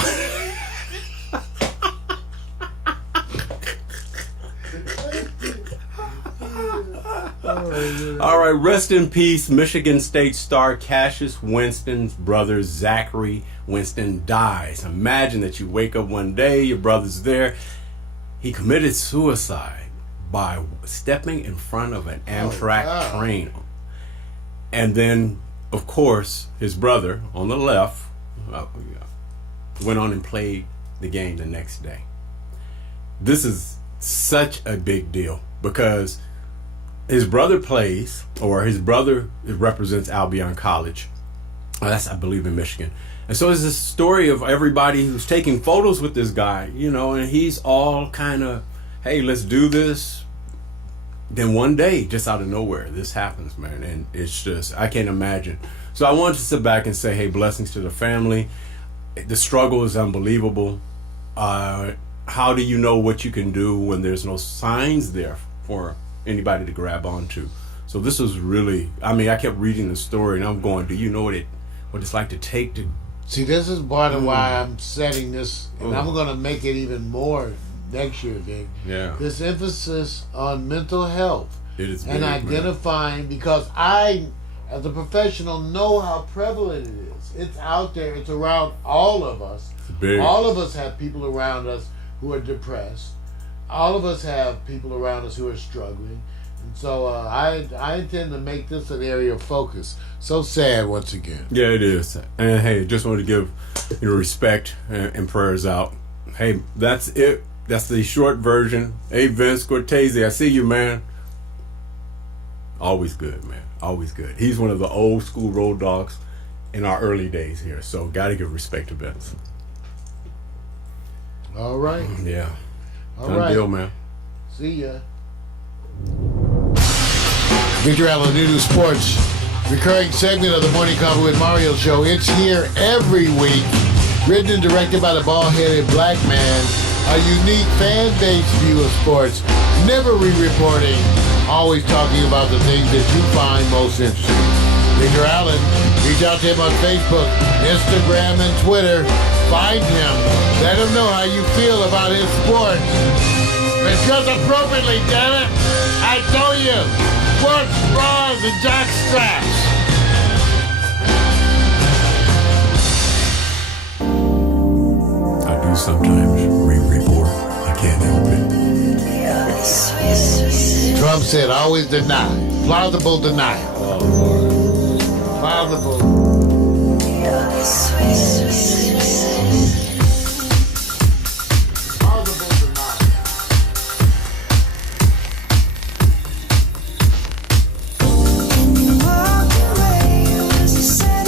All right, rest in peace, Michigan State star Cassius Winston's brother Zachary Winston dies. Imagine that you wake up one day, your brother's there. He committed suicide by stepping in front of an Amtrak wow. train. And then, of course, his brother on the left went on and played the game the next day. This is such a big deal because his brother plays, or his brother represents Albion College. That's, I believe, in Michigan. And so it's this story of everybody who's taking photos with this guy, and he's all kind of, hey, let's do this. Then one day, just out of nowhere, this happens, man. And it's just, I can't imagine. So I wanted to sit back and say, hey, blessings to the family. The struggle is unbelievable. How do you know what you can do when there's no signs there for anybody to grab onto? So this was really, I kept reading the story and I'm going, do you know what it's like to take to... See, this is part of why I'm setting this, and I'm going to make it even more next year, Vic. Yeah. This emphasis on mental health. It is and big, identifying, because I, as a professional, know how prevalent it is. It's out there. It's around all of us. Big. All of us have people around us who are depressed. All of us have people around us who are struggling. And so I intend to make this an area of focus. So sad once again. Yeah, it is. And hey, just want to give respect and prayers out. Hey, that's it. That's the short version. Hey, Vince Cortese, I see you, man. Always good, man. Always good. He's one of the old school road dogs in our early days here. So got to give respect to Vince. All right. Yeah. All Done right. deal, man. See ya. Victor Allen, New Sports, recurring segment of the Morning Coffee with Mario show. It's here every week, written and directed by the bald-headed black man. A unique fan-based view of sports, never re-reporting, always talking about the things that you find most interesting. Victor Allen, reach out to him on Facebook, Instagram, and Twitter. Find him. Let him know how you feel about his sports. And dress appropriately, damn it! I told you! Sports bras and jock straps! I do sometimes re-report. I can't help it. Trump said always deny. Plausible denial. Plausible. Plausible denial. Say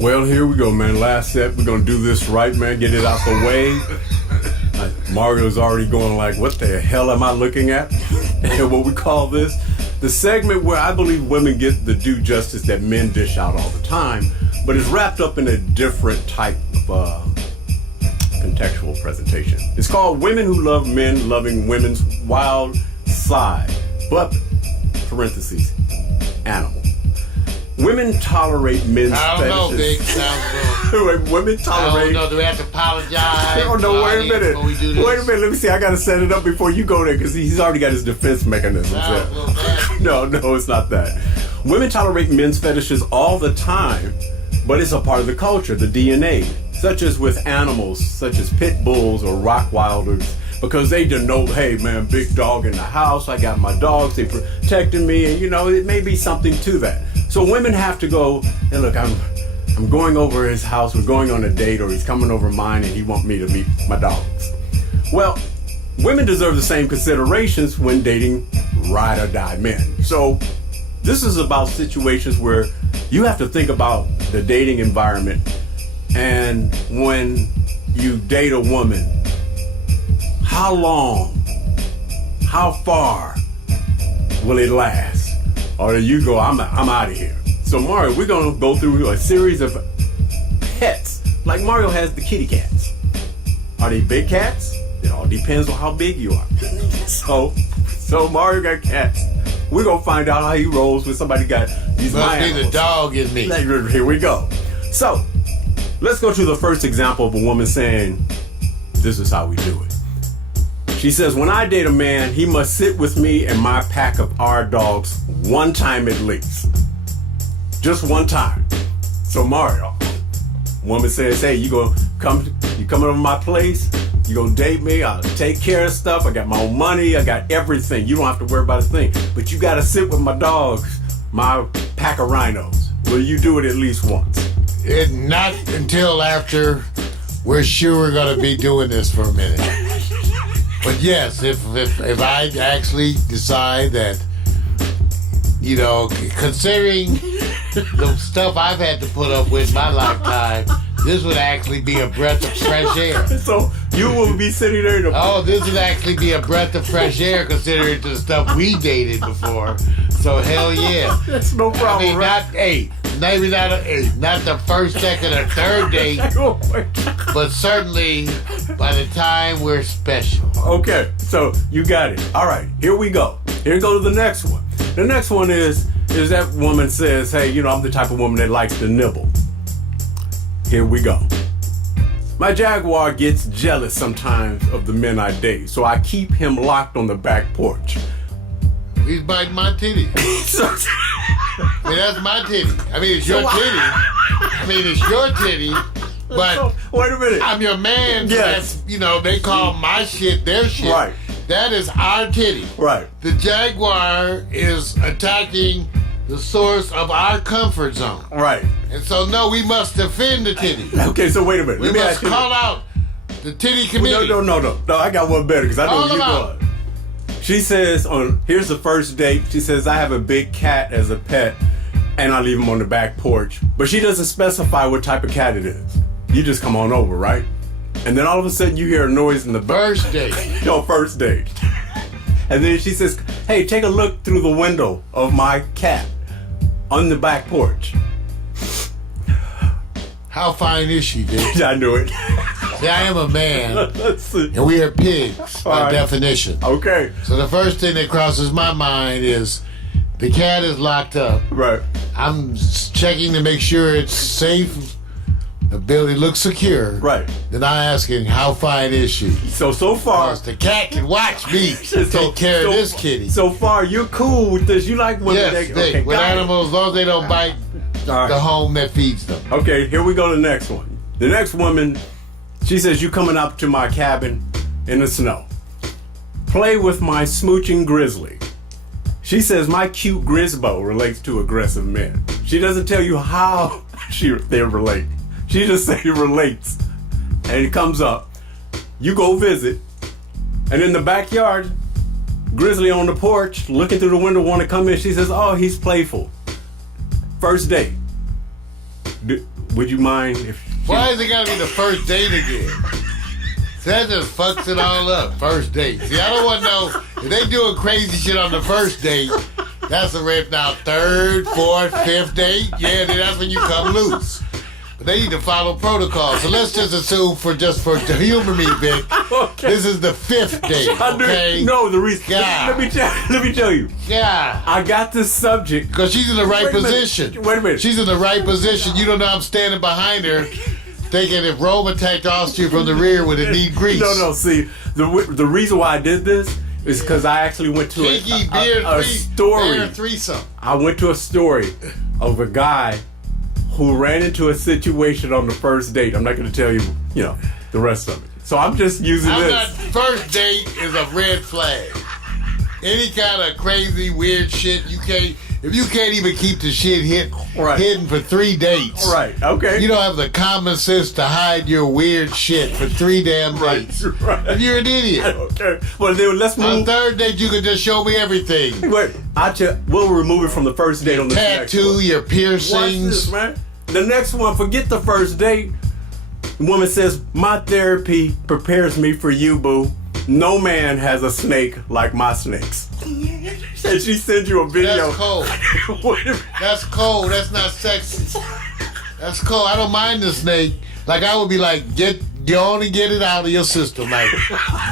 Well, here we go, man. Last set. We're going to do this right, man. Get it out the way. Mario's already going like, what the hell am I looking at? And what we call this, the segment where I believe women get the due justice that men dish out all the time, but it's wrapped up in a different type of contextual presentation. It's called Women Who Love Men Loving Women's Wild Side, but, parentheses, animal. Women tolerate men's fetishes. I don't know, Big. Sounds good. Women I tolerate. don't know. Do we have to apologize? Oh no! Wait a minute. Before we do this? Wait a minute. Let me see. I gotta set it up before you go there because he's already got his defense mechanisms. Sounds a little bad. No, it's not that. Women tolerate men's fetishes all the time, but it's a part of the culture, the DNA, such as with animals, such as pit bulls or Rockwilders, because they denote, hey man, big dog in the house. I got my dogs. They protecting me, and it may be something to that. So women have to go, and look, I'm going over his house, we're going on a date, or he's coming over mine and he want me to meet my dogs. Well, women deserve the same considerations when dating ride or die men. So this is about situations where you have to think about the dating environment, and when you date a woman, how long, how far will it last? Or you go, I'm out of here. So Mario, we're gonna go through a series of pets. Like Mario has the kitty cats. Are they big cats? It all depends on how big you are. So Mario got cats. We're gonna find out how he rolls when somebody got these Must be the animals. dog in me. Here we go. So let's go to the first example of a woman saying, this is how we do it. She says, when I date a man, he must sit with me and my pack of our dogs one time at least. Just one time. So Mario, woman says, hey, you coming over my place? You gonna date me? I'll take care of stuff. I got my own money. I got everything. You don't have to worry about a thing. But you gotta sit with my dogs, my pack of rhinos. Will you do it at least once? Not until after we're sure we're gonna be doing this for a minute. But yes, if I actually decide that, considering the stuff I've had to put up with in my lifetime, this would actually be a breath of fresh air. So you will be sitting there. This would actually be a breath of fresh air considering the stuff we dated before. So hell yeah. That's no problem. I mean, right? not the first, second, or third date, Oh my God. but certainly by the time we're special. Okay, so you got it. All right, here we go. Here goes the next one. The next one is that woman says, hey, I'm the type of woman that likes to nibble. Here we go. My Jaguar gets jealous sometimes of the men I date, so I keep him locked on the back porch. He's biting my titty. I mean, that's my titty. I mean, it's your titty. But So, wait a minute. I'm your man. So Yes. that's, they call my shit their shit. Right. That is our titty. Right. The Jaguar is attacking the source of our comfort zone. Right. And so, no, we must defend the titty. Okay, so wait a minute. We Let me must ask you. call out the titty committee. No, I got one better because I know Call what them you're out. doing. She says, here's the first date. She says, I have a big cat as a pet and I leave him on the back porch. But she doesn't specify what type of cat it is. You just come on over, right? And then all of a sudden you hear a noise in the First date. first date. And then she says, hey, take a look through the window of my cat on the back porch. How fine is she, bitch? I knew it. See, I am a man, Let's see. and we are pigs by All right. definition. Okay. So the first thing that crosses my mind is the cat is locked up. Right. I'm checking to make sure it's safe. The building looks secure. Right. Then I'm asking, how fine is she? So far. Because the cat can watch me take care of this kitty. So far, you're cool with this. You like women Yes, that they, with got it. animals, as long as they don't bite All right. the home that feeds them. Okay, here we go to the next one. The next woman, she says, you coming up to my cabin in the snow. Play with my smooching grizzly. She says my cute Grisbo relates to aggressive men. She doesn't tell you how they relate. She just says it relates. And it comes up. You go visit. And in the backyard, Grizzly on the porch, looking through the window, want to come in. She says, oh, he's playful. First date. Would you mind if? Why is it gotta be the first date again? That just fucks it all up. First date. See, I don't want to know if they doing crazy shit on the first date. That's a red. Now, third, fourth, fifth date. Yeah, then that's when you come loose. But they need to follow protocol. So let's just assume to humor me, Vic. Okay. This is the fifth date. Okay. No, the reason. God. Let me tell you. Yeah. I got this subject Because she's in the right Wait a minute. position. Wait a minute. She's in the right position. You don't know I'm standing behind her, thinking if Rome attacked Austria from the rear, would it need Greece? No. See, the reason why I did this is because I actually went to Pinky, beer, a story. beer, threesome. I went to a story of a guy who ran into a situation on the first date. I'm not going to tell you, the rest of it. So I'm just using this. First date is a red flag. Any kind of crazy, weird shit, if you can't even keep the shit hidden for 3 dates. Right, okay. You don't have the common sense to hide your weird shit for 3 damn dates. Right. You're an idiot. Okay. Well, then let's move. On third date, you can just show me everything. Wait, we'll remove it from the first date on the next Tattoo, one. your Watch piercings. this, man. The next one, forget the first date. The woman says, my therapy prepares me for you, boo. No man has a snake like my snakes. And she sends you a video. That's cold. Wait a minute. That's cold. That's not sexy. That's cold. I don't mind the snake. Like, I would be like, go on and get it out of your system. Like,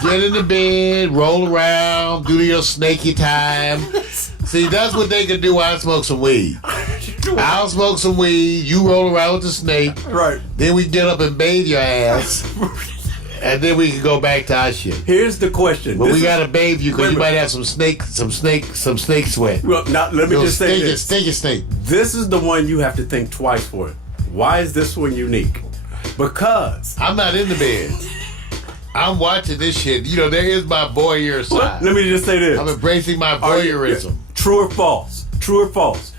get in the bed, roll around, do your snaky time. See, that's what they can do while I smoke some weed. I'll smoke some weed, you roll around with the snake. Right. Then we get up and bathe your ass. And then we can go back to our shit. Here's the question. But we gotta bathe you because you Wait a might have some snake sweat. Well, now let me just say this. Snake. This is the one you have to think twice for. Why is this one unique? Because I'm not in the bed. I'm watching this shit. There is my voyeur side. let me just say this. I'm embracing my voyeurism. True or false? True or false?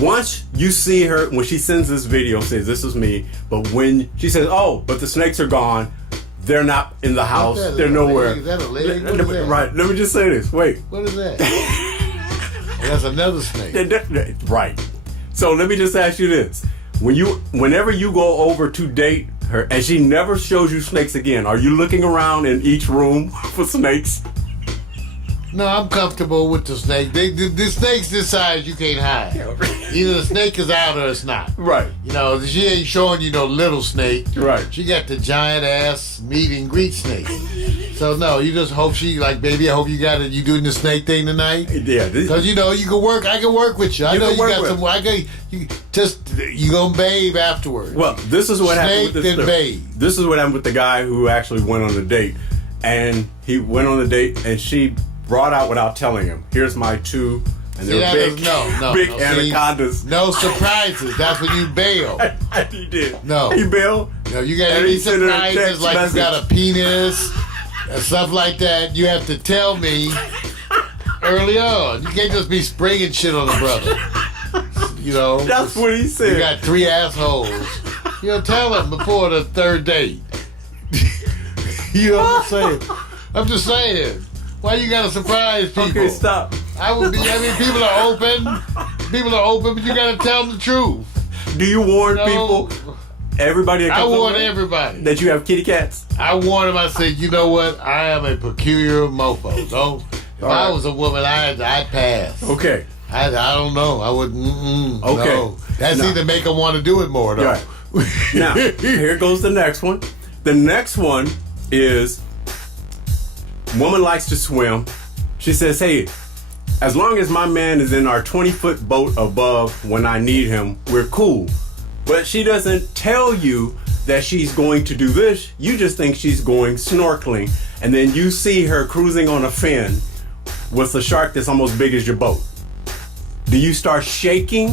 Once you see her, when she sends this video, says this is me, but when she says, oh, but the snakes are gone, they're not in the house, What's that? they're nowhere. Is that a leg? What is that? Right, let me just say this. Wait. What is that? That's another snake. Right. So let me just ask you this. Whenever you go over to date her, and she never shows you snakes again, are you looking around in each room for snakes? No, I'm comfortable with the snake. The snake's this size you can't hide. Either the snake is out or it's not. Right. She ain't showing you no little snake. Right. She got the giant ass meet and greet snake. So no, you just hope she baby, I hope you got it. You doing the snake thing tonight? Yeah. Because you can work. I can work with you. I know you got some. You gonna bathe afterwards. Well, this is what happened with this then bathe. This is what happened with the guy who actually went on the date, and he went on the date, and she brought out without telling him. Here's my 2, and they're big, big anacondas. No surprises. That's when you bail. He did. No. He bailed. No, you got And any he sent her a surprises text like message. you got a penis and stuff like that. You have to tell me early on. You can't just be springing shit on a brother. That's what he said. You got 3 assholes. Tell him before the third date. You know what I'm saying? I'm just saying. Why you gotta surprise people? Okay, stop. People are open. People are open, but you gotta tell them the truth. Do you warn people? Everybody that I comes warn over everybody. that you have kitty cats? I warn them. I said, you know what? I am a peculiar mofo. Don't. If I was a woman, I'd pass. Okay. I don't know. I wouldn't. Okay. No. That's either make them want to do it more, though. Right. Now, here goes the next one. The next one is woman likes to swim. She says, hey, as long as my man is in our 20-foot boat above when I need him, we're cool. But she doesn't tell you that she's going to do this. You just think she's going snorkeling. And then you see her cruising on a fin with a shark that's almost big as your boat. Do you start shaking?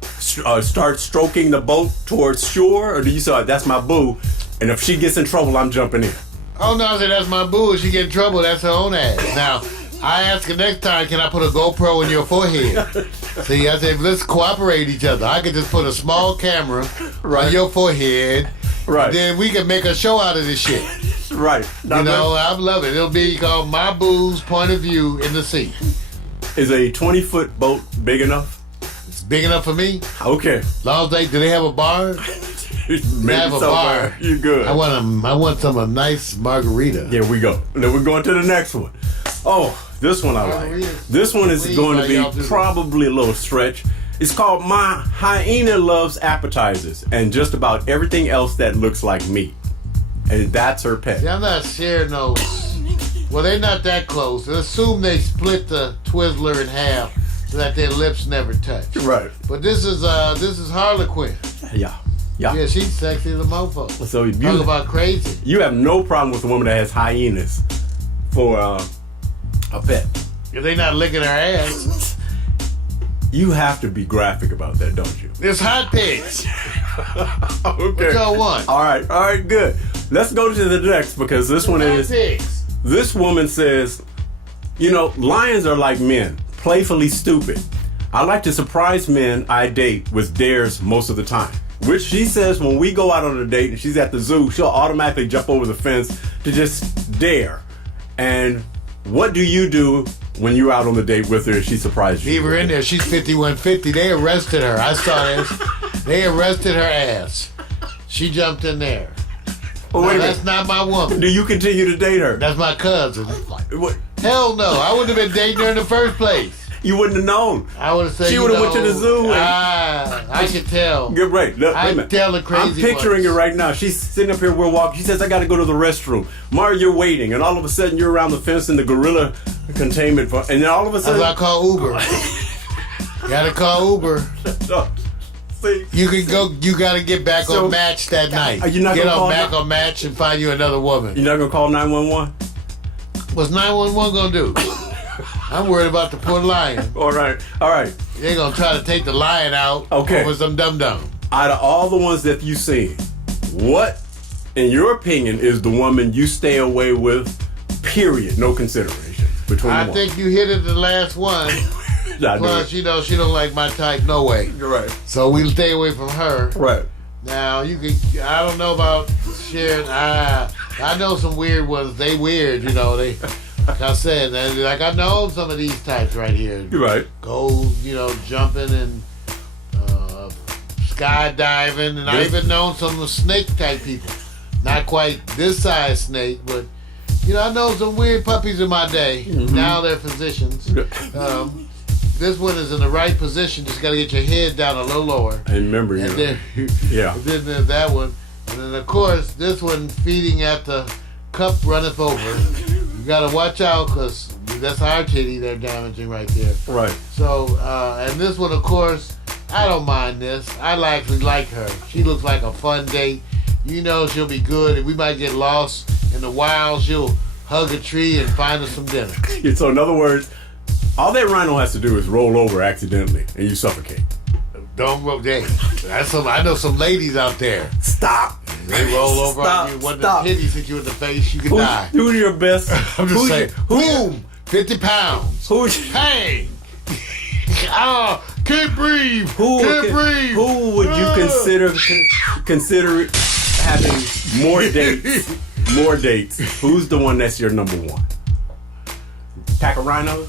Start stroking the boat towards shore? Or do you say, that's my boo, and if she gets in trouble, I'm jumping in? Oh, no, I said, that's my boo. If she get in trouble, that's her own ass. Now, I ask her next time, can I put a GoPro in your forehead? See, I said, let's cooperate each other. I could just put a small camera on your forehead. Right. Then we can make a show out of this shit. Right. I love it. It'll be called My Boo's Point of View in the Sea. Is a 20-foot boat big enough? Big enough for me. Okay. Long as do they have a bar? Maybe have a so, bar. man. You good. I want some a nice margarita. Here we go. Then we're going to the next one. Oh, this one I like. This one is going to be probably a little stretch. It's called My Hyena Loves Appetizers and just about everything else that looks like meat. And that's her pet. See, I'm not sharing those. Well, they're not that close. Assume they split the Twizzler in half so that their lips never touch. Right. But this is Harlequin. Yeah. Yeah, she's sexy as a mofo. So you talk about crazy. You have no problem with a woman that has hyenas for a pet. If they not licking her ass. You have to be graphic about that, don't you? It's hot pigs. Okay. What y'all want? All right, good. Let's go to the next because this one is. Pigs. This woman says, lions are like men, playfully stupid. I like to surprise men I date with dares most of the time. Which she says when we go out on a date and she's at the zoo, she'll automatically jump over the fence to just dare. And what do you do when you're out on the date with her and she surprised you? Leave her in there. She's 5150. They arrested her. I saw this. They arrested her ass. She jumped in there. Oh, wait a minute. That's not my woman. Do you continue to date her? That's my cousin. What? Hell no. I wouldn't have been dating her in the first place. You wouldn't have known. I would have said, she would have went to the zoo. I could tell. Get right. Look, I can tell the crazy I'm picturing it right now. She's sitting up here. We're walking. She says, I got to go to the restroom. Mario, you're waiting. And all of a sudden, you're around the fence in the gorilla containment. And then all of a sudden. I call Uber. Gotta call Uber. See? You can go. You gotta get back on Match that night. Are you not get gonna call back on Match and find you another woman. You're not gonna call 911? What's 911 gonna do? I'm worried about the poor lion. All right. They're gonna try to take the lion out over some dum-dum. Out of all the ones that you've seen, what, in your opinion, is the woman you stay away with? Period. No consideration between them. I think you hit it the last one. Plus, she don't like my type. No way. You're right. So we'll stay away from her. Right. Now I don't know about sharing. I know some weird ones. They weird. They. Like I said, like I know some of these types right here. You're right. Go, jumping and skydiving, and I even known some snake type people. Not quite this size snake, but I know some weird puppies in my day. Mm-hmm. Now they're physicians. This one is in the right position. Just got to get your head down a little lower. I remember you. Then there's that one, and then of course this one feeding at the cup runneth over. You gotta watch out because that's our titty they're damaging right there. Right. So, and this one, of course, I don't mind this. I actually like her. She looks like a fun date. She'll be good. If we might get lost in the wild, she'll hug a tree and find us some dinner. So, in other words, all that rhino has to do is roll over accidentally and you suffocate. Don't roll. I know some ladies out there. Stop. They roll over on you. When the titties hit you in the face, you can die. Who's your best? I'm just saying. Boom! 50 pounds. Bang! Can't breathe. Can't breathe. Who would you consider having more dates? More dates. Who's the one that's your number one? Pack of rhinos?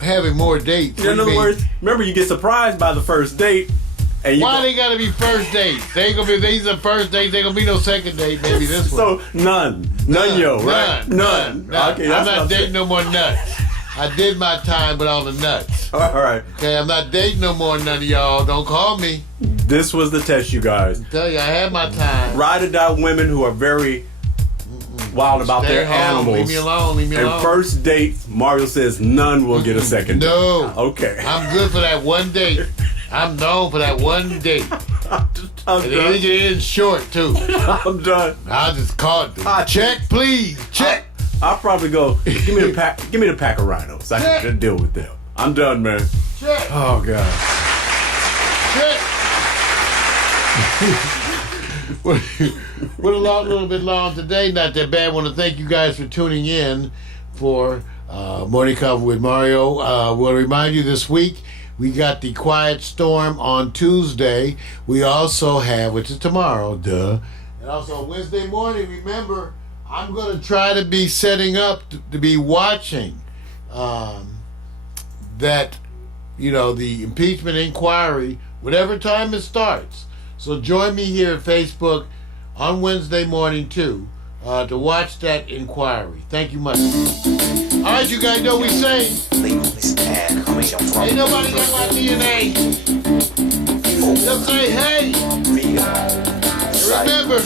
Having more dates. In other words, remember you get surprised by the first date. And why they gotta be first dates? They ain't gonna be. These are first dates. They ain't gonna be no second date. Maybe this one. So none, right? None. Okay, I'm not dating no more nuts. I did my time with all the nuts. All right. Okay, I'm not dating no more none of y'all. Don't call me. This was the test, you guys. I tell you, I had my time. Ride or die women who are very wild about their animals. Leave me alone. And first date, Mario says none will get a second date. No. Okay. I'm good for that one date. I'm known for that one date. I'm and done. it ends short too. I'm done. I just called them. Check, please. Check. I'll probably go. Give me the pack of rhinos. I can deal with them. I'm done, man. Check. Oh God. Check. We're a little bit long today. Not that bad. I want to thank you guys for tuning in for Morning Coffee with Mario. We'll remind you this week. We got the Quiet Storm on Tuesday. We also have, which is tomorrow, and also Wednesday morning, remember, I'm going to try to be setting up to be watching that, the impeachment inquiry, whatever time it starts. So join me here at Facebook on Wednesday morning too, to watch that inquiry. Thank you much. All right, you guys know we say, ain't nobody got my DNA. Just say hey. And remember,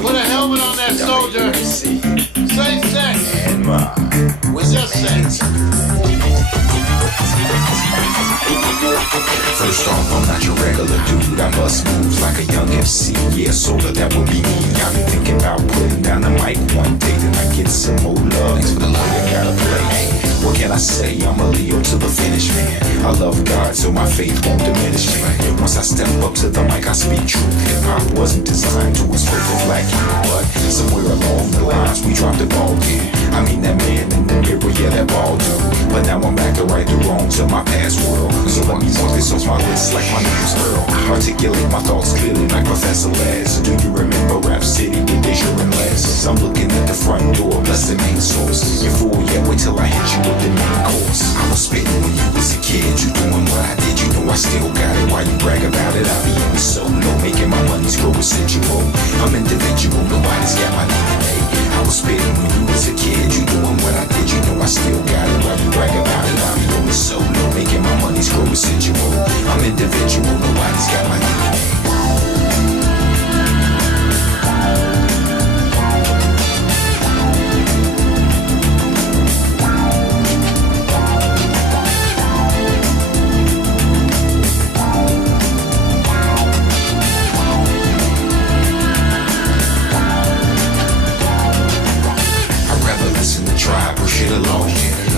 put a helmet on that soldier. Say sex. Just sex. First off, I'm not your regular dude. I bust moves like a young MC. Yeah, soda, that would be me. I be thinking about putting down the mic one day, then I get some more love. Thanks for the love I gotta play. What can I say? I'm a Leo to the finish, man. I love God, so my faith won't diminish, man. Once I step up to the mic, I speak truth. Hip-hop wasn't designed to expose the black youth, but somewhere along the lines, we dropped the ball, yeah. I mean, that man in the mirror, yeah, that ball dude. But now I'm back to right the wrong to my past world. So let me walk this off my list like my name's Earl. Articulate my thoughts clearly like Professor Les. Do you remember Rap City with Deja and Les? I'm looking at the front door, that's the main source. You fool, yeah, wait till I hit you with the main course. I was spitting when you was a kid, you doing what I did, you know I still got it. Why you brag about it? I be in the solo, making my money grow residual. I'm individual, nobody's got my DNA. I was spitting when you was a kid, you doing what I did, you know I still got it. Why you brag about it? I be in the solo, making my money grow residual. I'm individual, nobody's got my DNA.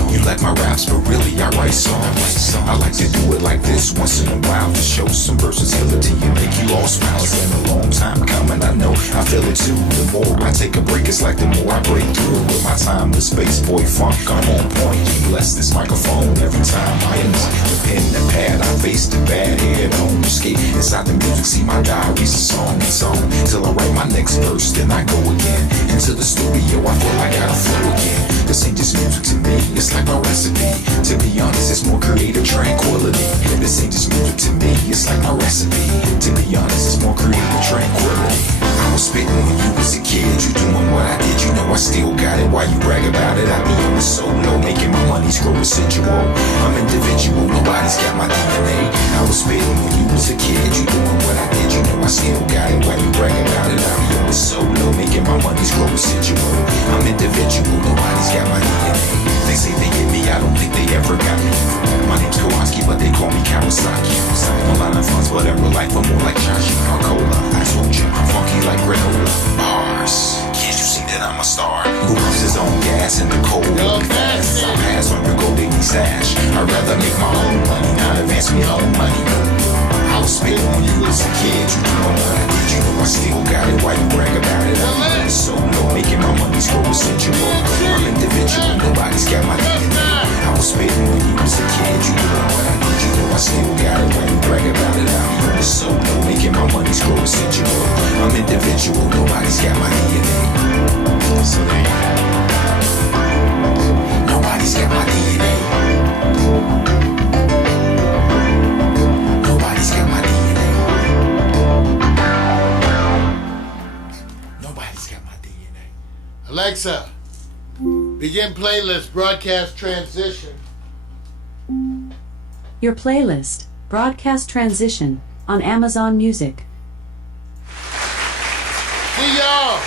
You like my raps, but really I write songs. I like to do it like this once in a while to show some versatility and make you all smile. It's been a long time coming, I know, I feel it too. The more I take a break, it's like the more I break through. With my time with Space Boy Funk, I'm on point. You bless this microphone every time I anoint the pen and pad. I face the bad head on escape inside the music. See my diary's a song and song till I write my next verse, then I go again into the studio. I feel like I gotta flow again. This ain't just music to me, it's like my recipe. To be honest, it's more creative tranquility. This ain't just music to me, it's like my recipe. To be honest, it's more creative tranquility. I was spitting when you was a kid, you doing what I did, you know I still got it. Why you brag about it? I be on the solo, making my money grow residual. I'm individual, nobody's got my DNA. I was spitting when you was a kid, you doing what I did, you know I still got it. Why you brag about it? I be on the solo, making my money grow residual. I'm individual, nobody's got my DNA. They say they get me, I don't think they ever got me. My name's Kowalski, but they call me Kawasaki. A lot of funds, but in real life I'm more like Chachi or Cola. I told you, I'm funky like granola. Bars, can't you see that I'm a star? Who puts his own gas in the cold really fast? I pass on your gold daily stash. I'd rather make my own money, not advance me own money. I was spitting when you was a kid, you doing what I did, you know I still got it. Why you brag about it? I'm solo, making my money grow residual. I'm individual, nobody's got my DNA. I was spitting when you was a kid, you doing what I did, you know I still got it. Why you brag about it? I'm solo, making my money grow residual. I'm individual, nobody's got my DNA. So there you go. Nobody's got my DNA. Nobody's got my DNA. Nobody's got my DNA. Alexa, begin playlist broadcast transition. Your playlist, Broadcast Transition, on Amazon Music. See y'all.